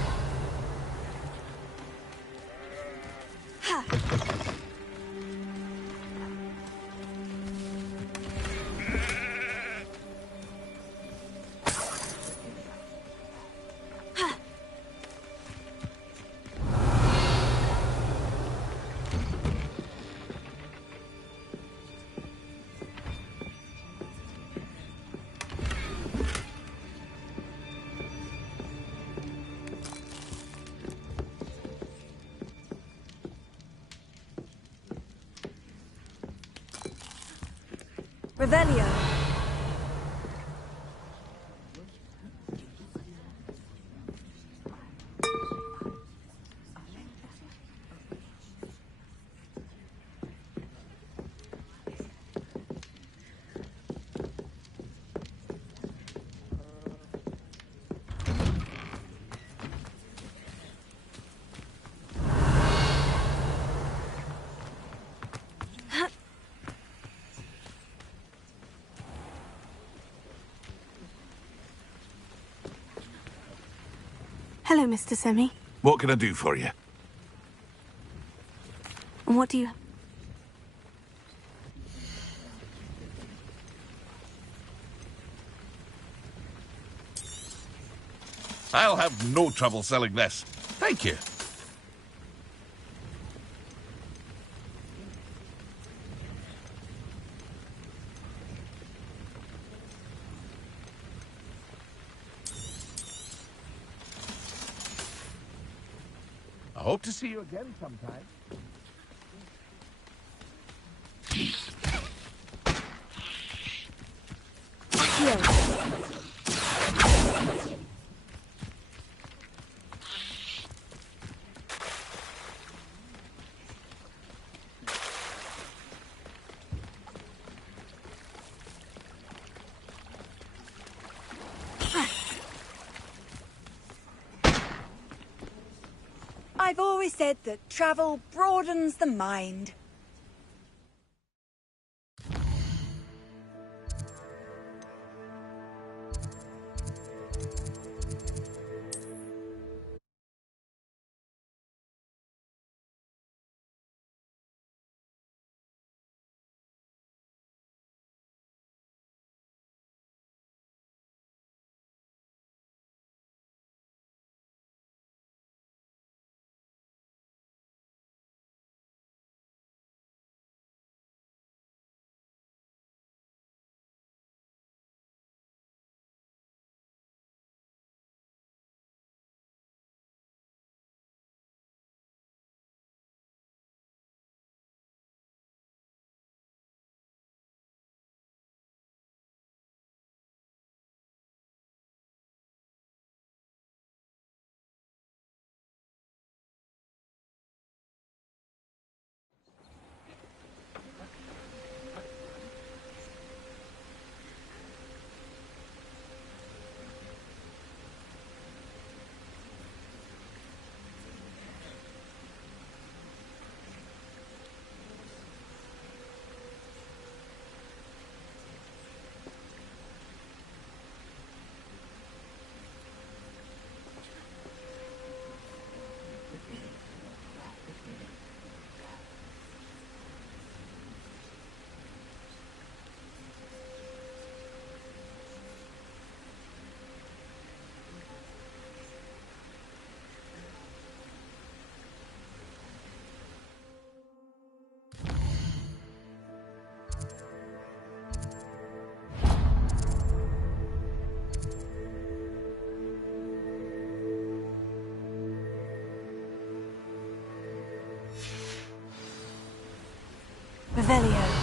Revelio. Hello, Mr. Semi. What can I do for you? And what do you... I'll have no trouble selling this. Thank you. I hope to see you again sometime. I've always said that travel broadens the mind. Revelio.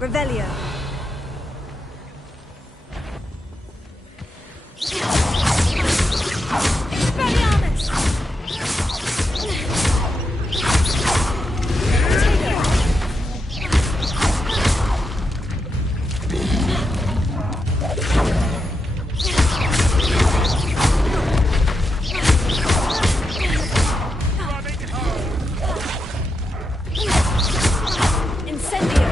Revelio. Expelliarmus! Incendio!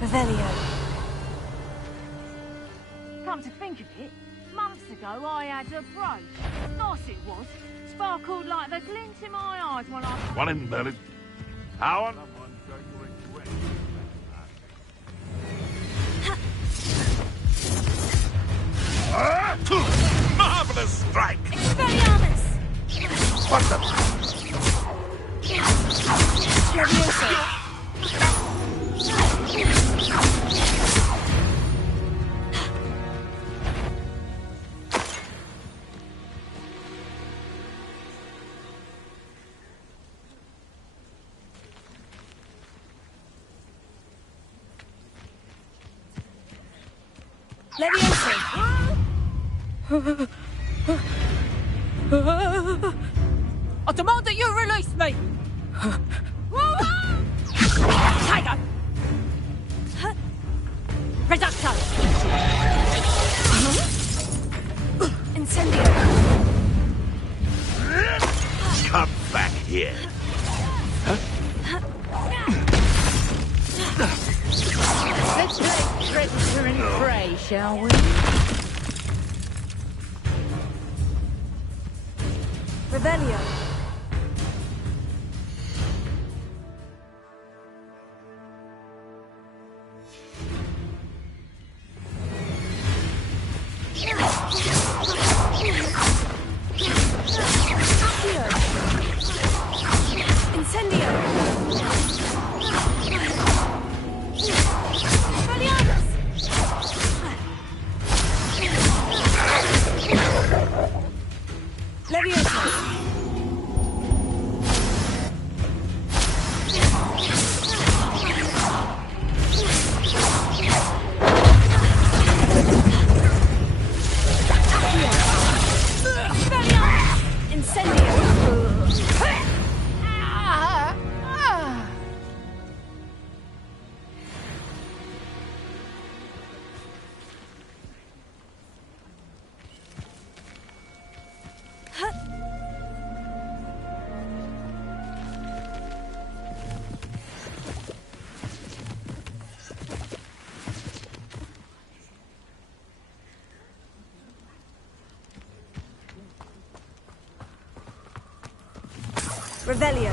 Revelio. Come to think of it, months ago I had a brooch. Nice it was. Sparkled like the glint in my eyes when I... One in Berlin. Howard? Marvelous strike! Expelliarmus! What the... Levioso! I demand that you release me! Tiger! Reducto! Incendio! Come back here. Let's play predator and prey, shall we? Revelio. Incendio. Levioso. Revelio.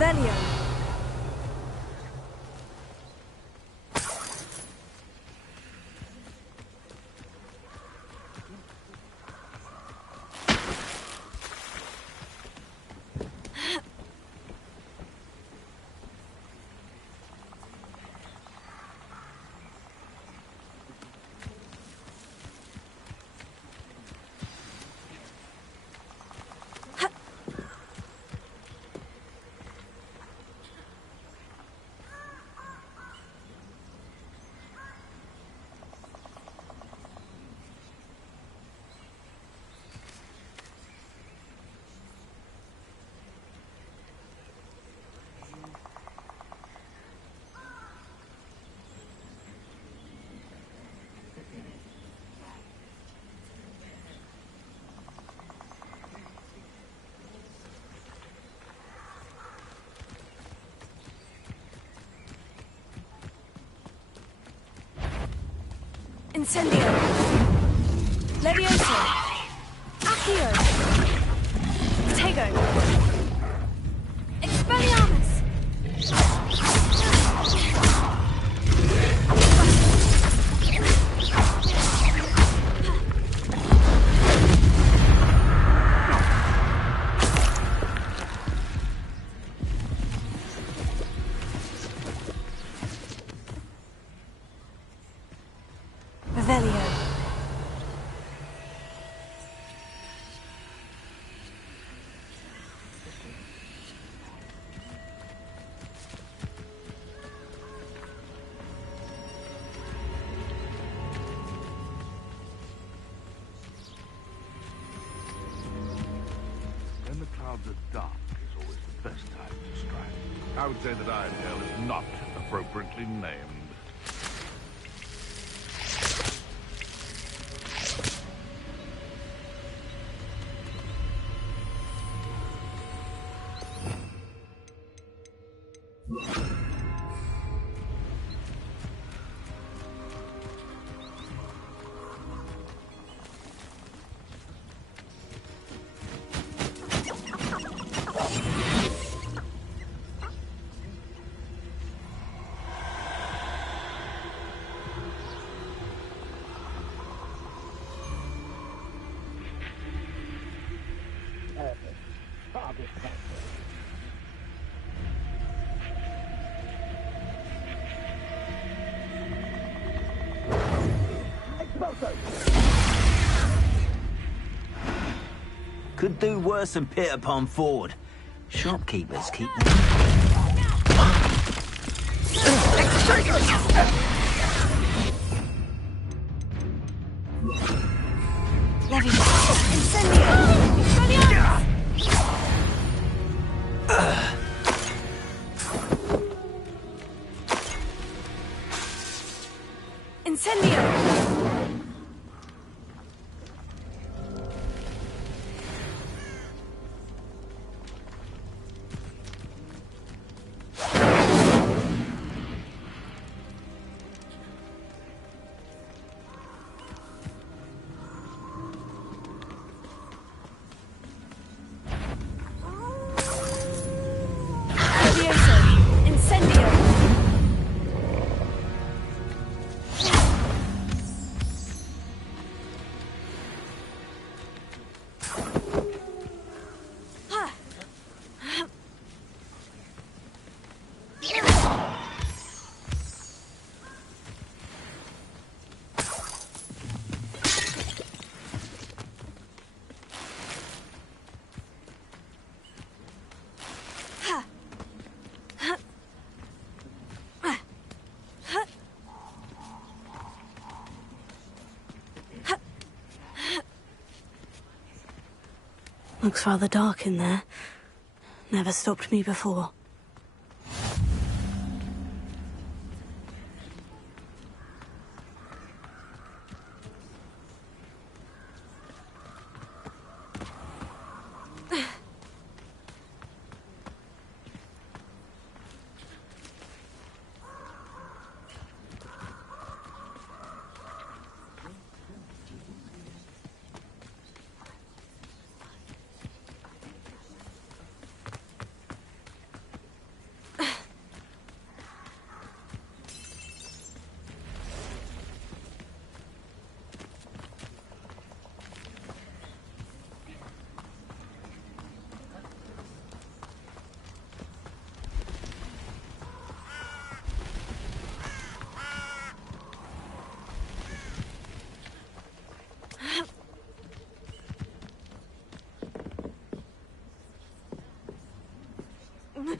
Revelio. Incendio. Levioso. Accio. Tego. Expelliarmus. Revelio. When the clouds are dark is always the best time to strike. I would say that Iredale is not appropriately named. Could do worse than pit upon Ford. Shopkeepers keep them. Levy. Incendio. Incendio. Looks rather dark in there. Never stopped me before. You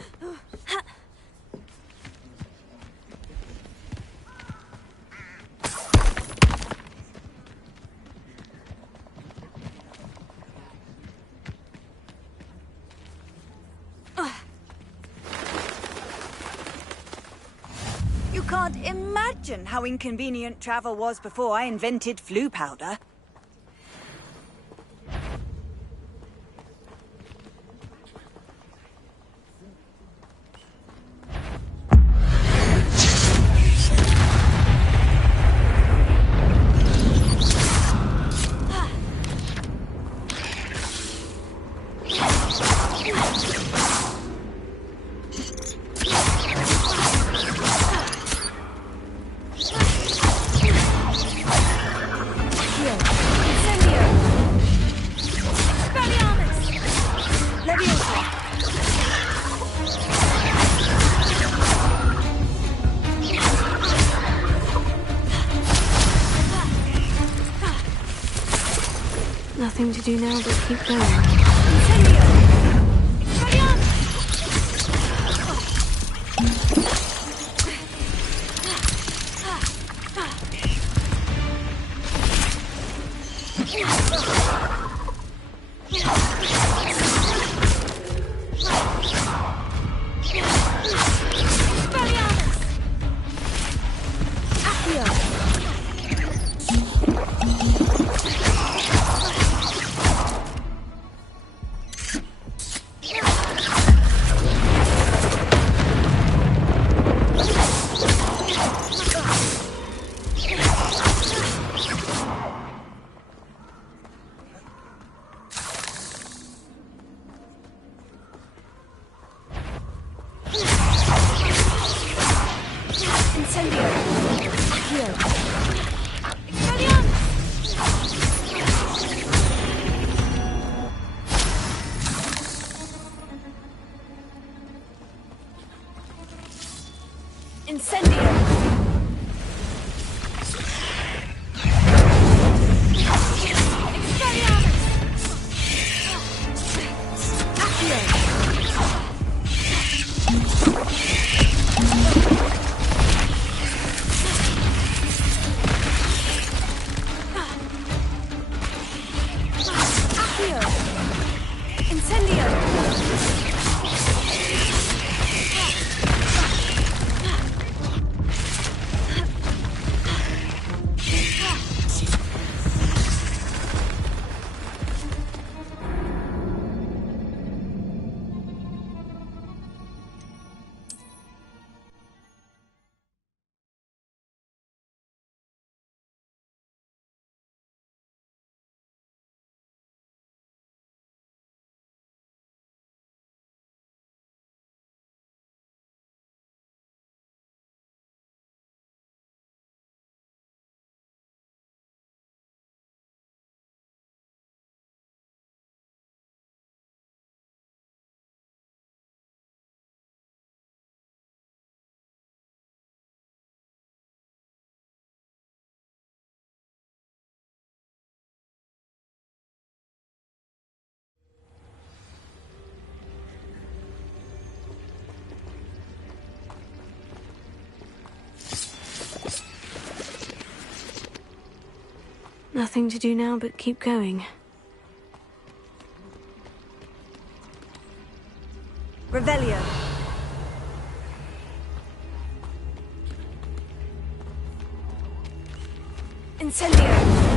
can't imagine how inconvenient travel was before I invented flu powder. Nothing to do now but keep going. Nothing to do now but keep going. Revelio. Incendio.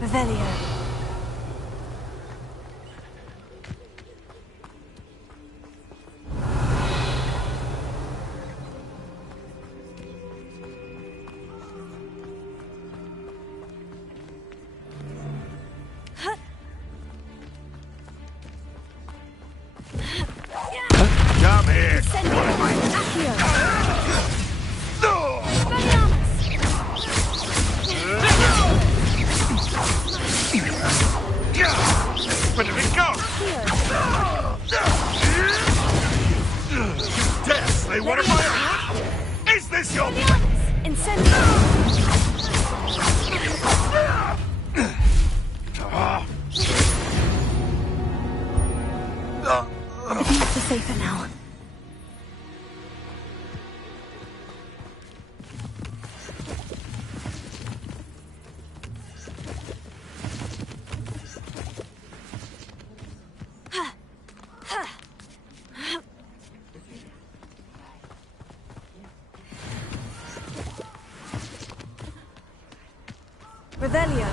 Revelio. Come here. Where did it go? Dare say one of my... Is this your... The beasts are safer now. Revelio.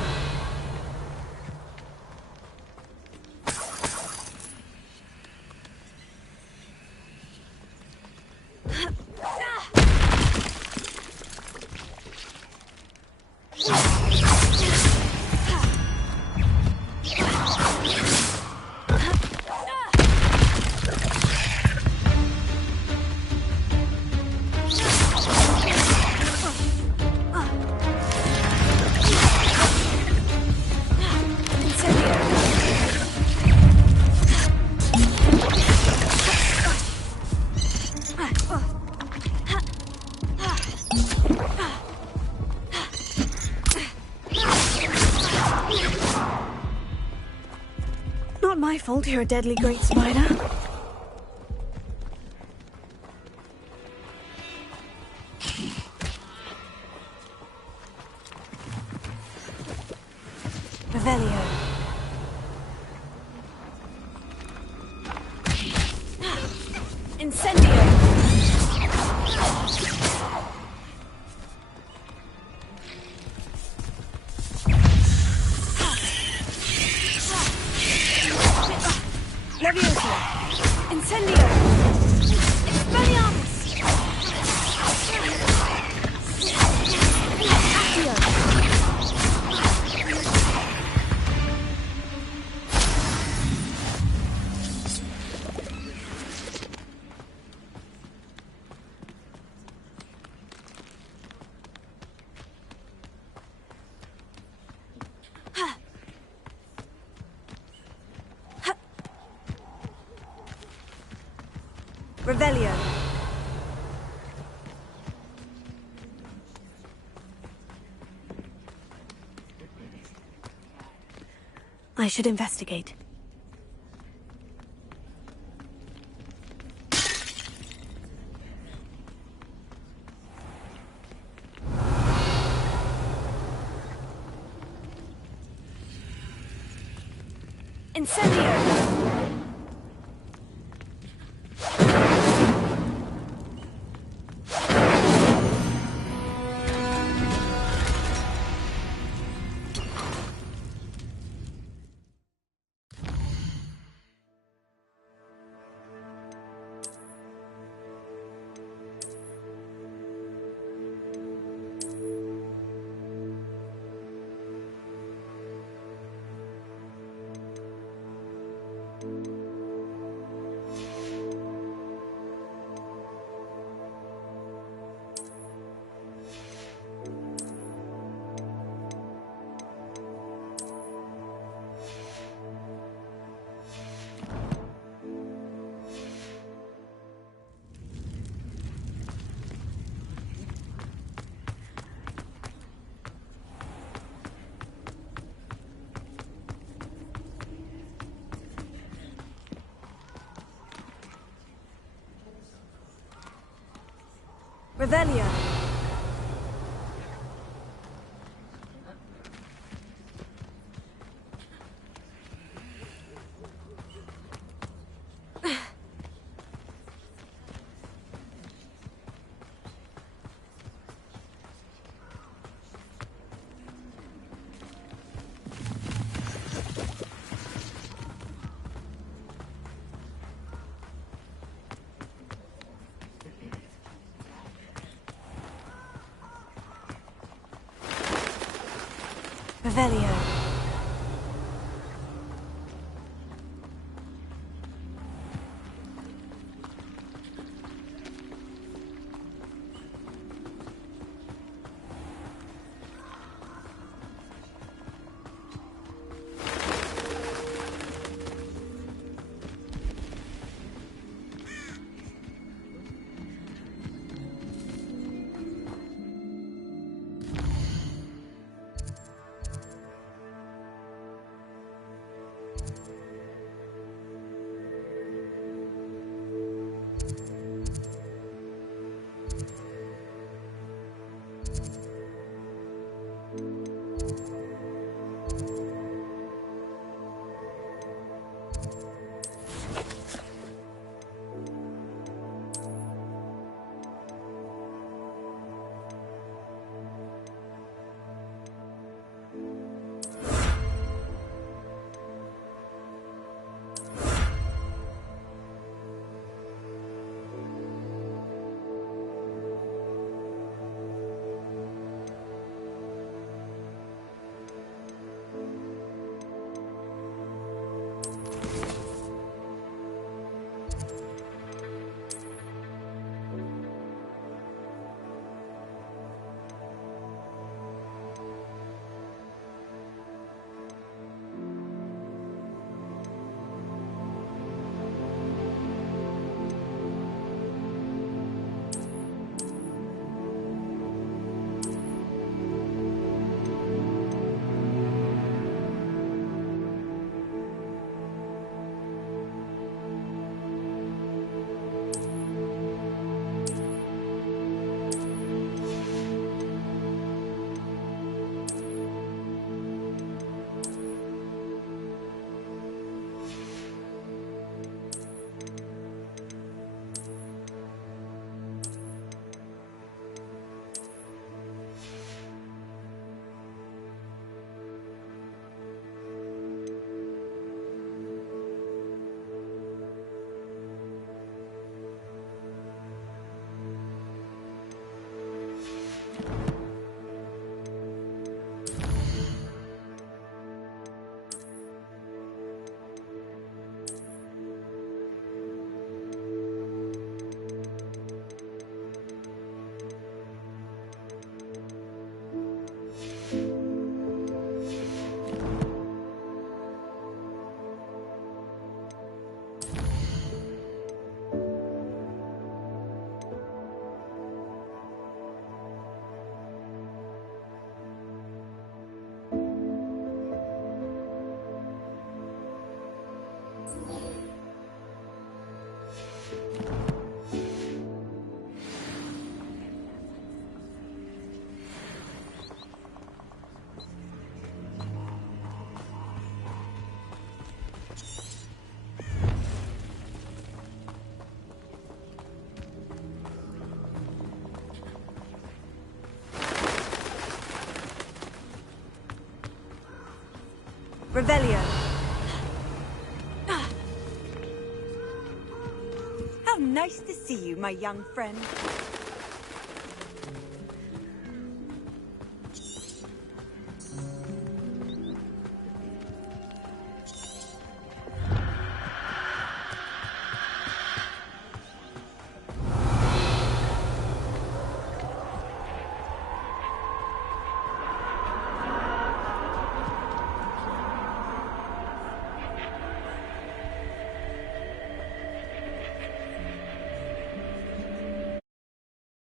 Not my fault you're a deadly great spider. Revelio. Incendio. Leviosa. Incendio. Expelliarmus. Accio. Revelio. I should investigate. Incendio. Revelio. Revelio. Revelio. How nice to see you, my young friend.